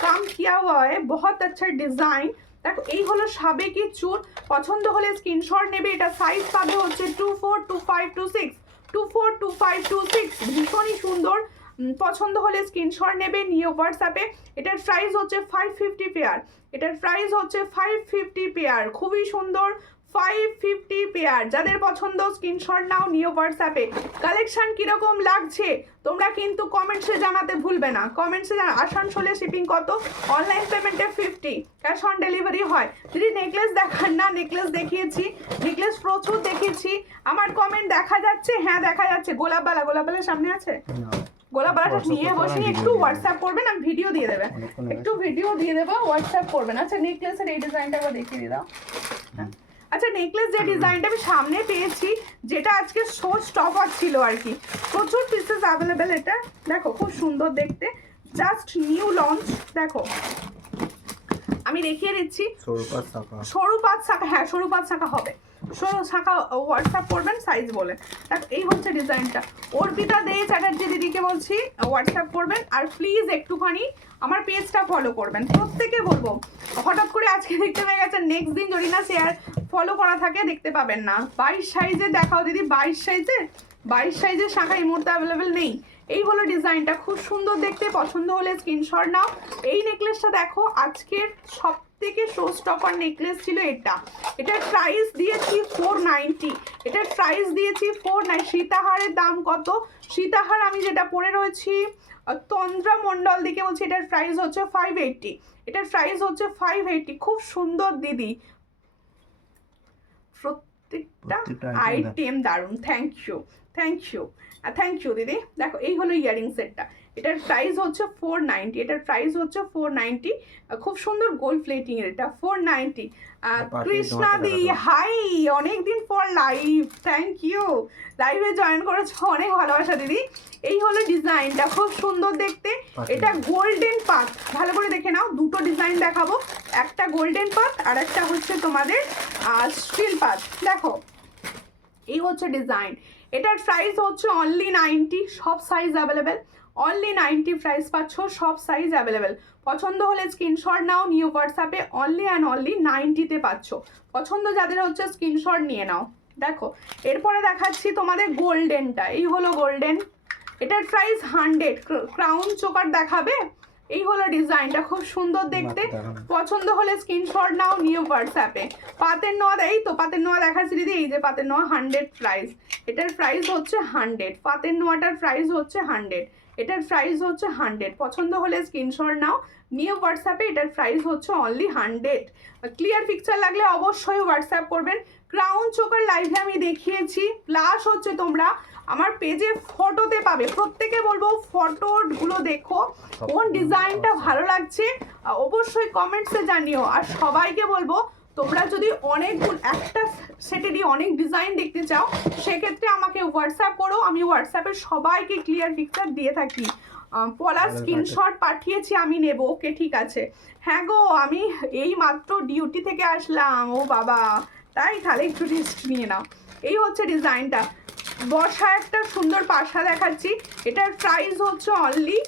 काम किया हुआ है, बहुत अच्छा डिजाइन। देखो এই হলো সাবেকি চুড়, পছন্দ হলে স্ক্রিনশট নেবে। এটা সাইজ পাবে হচ্ছে 24, 25, 26, 24, 25, 26, ভীষণই সুন্দর। পছন্দ হলে স্ক্রিনশট নেবে, নিয়ে হোয়াটসঅ্যাপে। এটার প্রাইস হচ্ছে 550 পেয়ার, এটার প্রাইস হচ্ছে 550 পেয়ার, খুবই সুন্দর 550 পেয়ার। যাদের পছন্দ স্ক্রিনশট নাও, নিয়ে হোয়াটসঅ্যাপে। কালেকশন কিরকম লাগছে তোমরা কিন্তু কমেন্টসে জানাতে ভুলবে না, কমেন্টসে আসানসোলে শিপিং কত, অনলাইন পেমেন্টে 50, ক্যাশ অন ডেলিভারি হয়। যদি নেকলেস দেখান না, নেকলেস দেখিয়েছি, নেকলেস প্রচুর দেখিয়েছি। আমার কমেন্ট দেখা যাচ্ছে? হ্যাঁ দেখা যাচ্ছে। গোলাপবালা, গোলাপবালার সামনে আছে, গোলাপবালাটা নিয়ে বসে একটু হোয়াটসঅ্যাপ করবেন, আমি ভিডিও দিয়ে দেবে, একটু ভিডিও দিয়ে দেবো, হোয়াটসঅ্যাপ করবেন। আচ্ছা নেকলেসের এই ডিজাইনটা একবার দেখিয়ে দিয়ে দাও। আচ্ছা নেকলেস যে ডিজাইনটা আমি সামনে পেয়েছি, যেটা আজকে শো স্টক ছিল আর কি, প্রচুর পিসেস অ্যাভেলেবেল। এটা দেখো খুব সুন্দর দেখতে, জাস্ট নিউ লঞ্চ। দেখো আমি দেখিয়ে দিচ্ছি, সরু পাঁচ শাখা, হ্যাঁ সরু পাঁচ শাখা হবে, সরু শাখা হোয়াটসঅ্যাপ করবেন সাইজ বলে। দেখো এই হচ্ছে ডিজাইনটা। অর্পিতা দে চ্যাটার্জি দিদিকে বলছি হোয়াটসঅ্যাপ করবেন। আর প্লিজ একটুখানি আমার পেজটা ফলো করবেন, প্রত্যেকে বলবো। হঠাৎ করে আজকে দেখতে পেয়ে গেছেন, নেক্সট দিন যদি না শেয়ার ফলো করা থাকে দেখতে পাবেন না। 22 সাইজে দেখাও দিদি, 22 সাইজে, 22 সাইজের শাখা এই মুহূর্তে অ্যাভেলেবেল নেই। এই হলো ডিজাইনটা, খুব সুন্দর দেখতে, পছন্দ হলে স্ক্রিনশট নাও। এই নেকলেসটা দেখো, আজকের সব থেকে শো স্টকার নেকলেস ছিল এটা। এটার প্রাইস দিয়েছি 490, এটার প্রাইস দিয়েছি 490। সীতাহারের দাম কত? সীতাহার আমি যেটা পরে রয়েছি তন্দ্রা মন্ডল দিকে বলছি, এটার প্রাইস হচ্ছে 580, এটার প্রাইস হচ্ছে 580। খুব সুন্দর দিদি, প্রত্যেকটা আইটেম দারুণ। Thank you, thank you, thank you দিদি। দেখো এই হলো ইয়ারিং সেটটা, এটার প্রাইস হচ্ছে 490, এটার প্রাইস হচ্ছে 490। খুব সুন্দর গোল্ড প্লেটিং এর, এটা 490। কৃষ্ণা দি হাই, অনেকদিন পর লাইভ, থ্যাংক ইউ, লাইভে জয়েন করেছো, অনেক ভালোবাসা দিদি। এই হলো ডিজাইনটা, খুব সুন্দর দেখতে। এটা গোল্ডেন পাত, ভালো করে দেখে নাও, দুটো ডিজাইন দেখাবো, একটা গোল্ডেন পাত আর একটা হচ্ছে তোমাদের স্টিল পাত। দেখো এই হচ্ছে ডিজাইন, এটার প্রাইস হচ্ছে অনলি 90, সব সাইজ অ্যাভেলেবেল, অনলি 90 প্রাইস পাচ্ছ, সব সাইজ অ্যাভেলেবেল। পছন্দ হলে স্ক্রিনশট নাও, নিউ হোয়াটসঅ্যাপে অনলি অ্যান্ড অনলি 90-তে পাচ্ছ। পছন্দ যাদের হচ্ছে স্ক্রিনশট নিয়ে নাও। দেখো এরপরে দেখাচ্ছি তোমাদের গোল্ডেনটা, এই হলো গোল্ডেন, এটার প্রাইস 100। ক্রাউন চোকার দেখাবে? এই হলো ডিজাইনটা, খুব সুন্দর দেখতে, পছন্দ হলে স্ক্রিনশট নাও, নিউ হোয়াটসঅ্যাপে। পাতের নোয়া, এই তো পাতের নোয়া দেখাচ্ছি দিদি, এই যে পাতের নোয়া 100 প্রাইস, এটার প্রাইস হচ্ছে 100, পাতের নোয়াটার প্রাইস হচ্ছে 100, এটার প্রাইস হচ্ছে 100। পছন্দ হলে স্ক্রিনশট নাও, নিয়ে হোয়াটসঅ্যাপে। এটার প্রাইস হচ্ছে অনলি 100। ক্লিয়ার পিকচার লাগলে অবশ্যই হোয়াটসঅ্যাপ করবেন। ক্রাউন চোকার লাইভে আমি দেখিয়েছি, প্লাস হচ্ছে তোমরা আমার পেজে ফটোতে পাবে। প্রত্যেকে বলবো ফটোগুলো দেখো, কোন ডিজাইনটা ভালো লাগছে অবশ্যই কমেন্টসে জানিও। আর সবাইকে বলবো তোমরা যদি একটা সেটেরই অনেক ডিজাইন দেখতে চাও, সেক্ষেত্রে আমাকে হোয়াটসঅ্যাপ করো, আমি হোয়াটসঅ্যাপে সবাইকে ক্লিয়ার পিকচার দিয়ে থাকি। পলার স্ক্রিনশট পাঠিয়েছি, আমি নেব। ওকে ঠিক আছে। হ্যাঁ গো, আমি এই মাত্র ডিউটি থেকে আসলাম। ও বাবা, তাই? তাহলে একটু রেস্ট নিয়ে নাও। এই হচ্ছে ডিজাইনটা, বর্ষা একটা সুন্দর পাশা দেখাচ্ছি। এটার প্রাইস হচ্ছে অনলি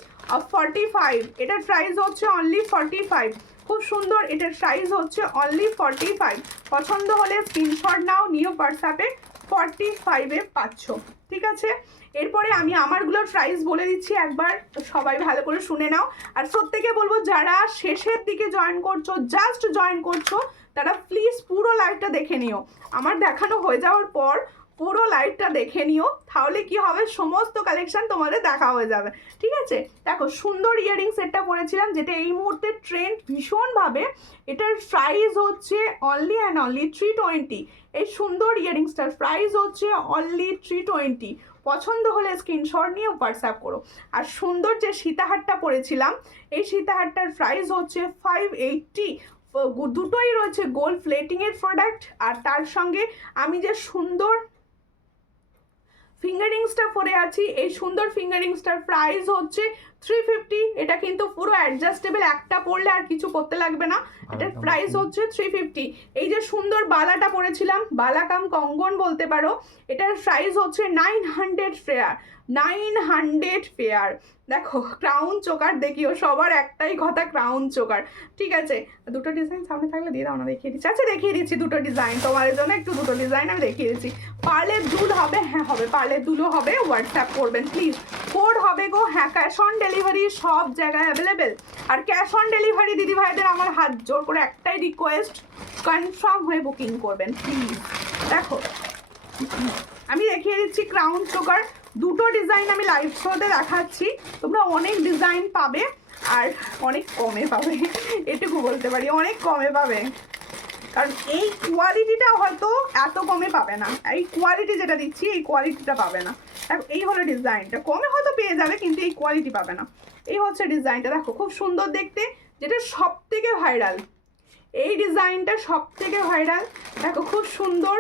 45। এটার প্রাইস হচ্ছে অনলি 45। খুব সুন্দর, এটার প্রাইস হচ্ছে অনলি 45। পছন্দ হলে স্ক্রিনশট নাও, নিও হোয়াটসঅ্যাপে। 45-এ পাচ্ছ, ঠিক আছে। এরপরে আমি আমারগুলোর প্রাইস বলে দিচ্ছি, একবার সবাই ভালো করে শুনে নাও। আর প্রত্যেকে বলবো যারা শেষের দিকে জয়েন করছো, জাস্ট জয়েন করছো, তারা প্লিজ পুরো লাইভটা দেখে নিও। আমার দেখানো হয়ে যাওয়ার পর পুরো লাইভটা দেখে নিও, তাহলে কি হবে, সমস্ত কালেকশন তোমাদের দেখা হয়ে যাবে, ঠিক আছে। দেখো সুন্দর ইয়ারিং সেটটা পরেছিলাম, যেটা এই মুহূর্তে ট্রেন্ড ভীষণভাবে। এটার প্রাইস হচ্ছে অনলি অ্যান্ড অনলি 320। এই সুন্দর ইয়ারিংসটার প্রাইস হচ্ছে অনলি 320। পছন্দ হলে স্ক্রিনশট নিয়ে হোয়াটসঅ্যাপ করো। আর সুন্দর যে সীতাহারটা পরেছিলাম, এই সীতাহারটার প্রাইস হচ্ছে 580। দুটোই রয়েছে গোল্ড প্লেটিংয়ের প্রোডাক্ট। আর তার সঙ্গে আমি যে সুন্দর ফিঙ্গারিংসটা পরে আছি, এই সুন্দর ফিঙ্গারিংসটার প্রাইস হচ্ছে 350। এটা কিন্তু পুরো অ্যাডজাস্টেবল, একটা পরলে আর কিছু করতে লাগবে না। এটার প্রাইস হচ্ছে 350। এই যে সুন্দর বালাটা পরেছিলাম, বালা কাম কঙ্গন বলতে পারো, এটার প্রাইস হচ্ছে 900 ফেয়ার। 900 ফেয়ার। দেখো ক্রাউন চোকার দেখিও, সবার একটাই কথা ক্রাউন চোকার, ঠিক আছে। দুটো ডিজাইন সামনে থাকলে দিয়ে দাও না, দেখিয়ে দিচ্ছি। আচ্ছা দেখিয়ে দিচ্ছি দুটো ডিজাইন তোমার জন্য, একটু দুটো ডিজাইন আমি দেখিয়ে দিচ্ছি। পার্লের দুল হবে, হ্যাঁ হবে, পার্লের দুলও হবে। হোয়াটসঅ্যাপ করবেন প্লিজ। কোড হবে গো, হ্যাঁ ক্যাশ অন ডেলিভারি সব জায়গায় অ্যাভেলেবেল। আর ক্যাশ অন ডেলিভারি দিদি ভাইদের আমার হাত জোর করে একটাই রিকোয়েস্ট, কনফার্ম হয়ে বুকিং করবেন প্লিজ। দেখো আমি দেখিয়ে দিচ্ছি ক্রাউন চোকার দুটো ডিজাইন আমি লাইভ শোতে দেখাচ্ছি। তোমরা অনেক ডিজাইন পাবে আর অনেক কমে পাবে, এটুকু বলতে পারি, অনেক কমে পাবে। কারণ এই কোয়ালিটিটা হয়তো এত কমে পাবে না, এই কোয়ালিটি যেটা দিচ্ছি এই কোয়ালিটিটা পাবে না। দেখো এই হলো ডিজাইনটা, কমে হয়তো পেয়ে যাবে কিন্তু এই কোয়ালিটি পাবে না। এই হচ্ছে ডিজাইনটা, দেখো খুব সুন্দর দেখতে, যেটা সব থেকে ভাইরাল। এই ডিজাইনটা সব থেকে ভাইরাল, দেখো খুব সুন্দর,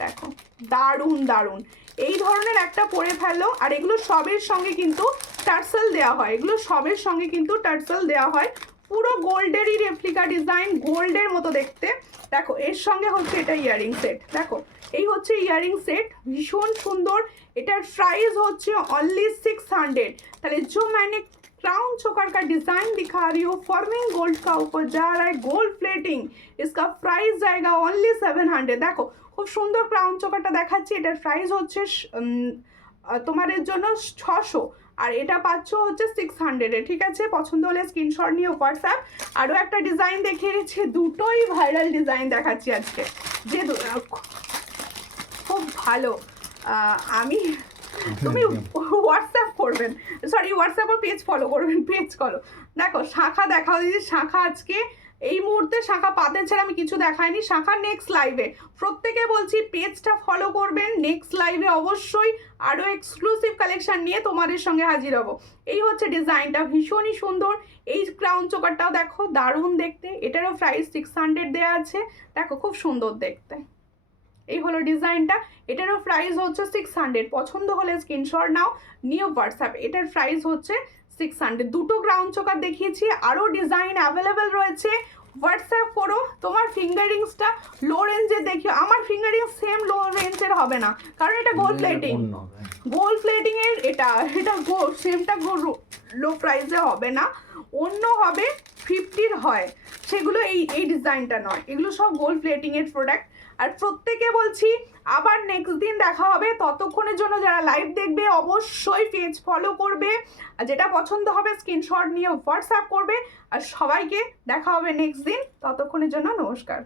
দেখো দারুণ দারুণ। এই ধরনের একটা পরে ফেলো। আর এগুলো সবের সঙ্গে কিন্তু টার্সেল দেওয়া হয়, এগুলো সবের সঙ্গে কিন্তু টার্সেল দেওয়া হয়। পুরো গোল্ডেরই রেপ্লিকা ডিজাইন, গোল্ডের মতো দেখতে। দেখো এর সঙ্গে হচ্ছে এটা ইয়ারিং সেট, দেখো এই হচ্ছে ইয়ারিং সেট, ভীষণ সুন্দর। এটার প্রাইস হচ্ছে অনলি 600। তাহলে जो मैंने क्राउन चोकर का डिजाइन दिखा रही हूँ, फॉर्मिंग गोल्ड का ऊपर जा रहा है गोल्ड प्लेटिंग, इसका प्राइस जाएगा ओनली 700। দেখো খুব সুন্দর ক্রাউন চোকারটা দেখাচ্ছি, এটার প্রাইস হচ্ছে তোমাদের জন্য 600। আর এটা পাচ্ছ হচ্ছে 600-এ, ঠিক আছে। পছন্দ হলে স্ক্রিনশট নিয়ে হোয়াটসঅ্যাপ। আরও একটা ডিজাইন দেখিয়ে দিচ্ছি, দুটোই ভাইরাল ডিজাইন দেখাচ্ছি আজকে, যে খুব ভালো। আমি তুমি হোয়াটসঅ্যাপ করবেন, সরি হোয়াটসঅ্যাপের পেজ ফলো করবেন, পেজ ফলো। দেখো শাখা দেখাও দিদি, শাখা আজকে এই মুহূর্তে শাখা পাতে ছাড়া আমি কিছু দেখাইনি। শাখা নেক্সট লাইভে, প্রত্যেকে বলছি পেজটা ফলো করবেন। নেক্সট লাইভে অবশ্যই আরও এক্সক্লুসিভ কালেকশন নিয়ে তোমাদের সঙ্গে হাজির হব। এই হচ্ছে ডিজাইনটা, ভীষণই সুন্দর। এই ক্রাউন চোকারটাও দেখো দারুণ দেখতে, এটারও প্রাইস 600 দেওয়া আছে। দেখো খুব সুন্দর দেখতে, এই হলো ডিজাইনটা, এটারও প্রাইস হচ্ছে 600। পছন্দ হলে স্ক্রিনশট নাও, নিউ হোয়াটসঅ্যাপ। এটার প্রাইস হচ্ছে 600। দুটো ক্রাউন চোকার দেখিয়েছি, আরও ডিজাইন অ্যাভেলেবেল রয়েছে। হোয়াটসঅ্যাপ করো। তোমার ফিঙ্গারিংসটা লো রেঞ্জে দেখিও, আমার ফিঙ্গারিং সেম লো রেঞ্জের হবে না, কারণ এটা গোল্ড প্লেটিং, গোল্ড প্লেটিংয়ের এটা সেমটা লো প্রাইসে হবে না, অন্য হবে 50-র হয়, সেগুলো এই ডিজাইনটা নয়, এগুলো সব গোল্ড প্লেটিংয়ের প্রোডাক্ট। আর প্রত্যেকে বলছি আবার নেক্সট দিন দেখা হবে, ততক্ষণের জন্য যারা লাইভ দেখবে অবশ্যই পেজ ফলো করবে, আর যেটা পছন্দ হবে স্ক্রিনশট নিয়ে হোয়াটসঅ্যাপ করবে। আর সবাইকে দেখা হবে নেক্সট দিন, ততক্ষণের জন্য নমস্কার।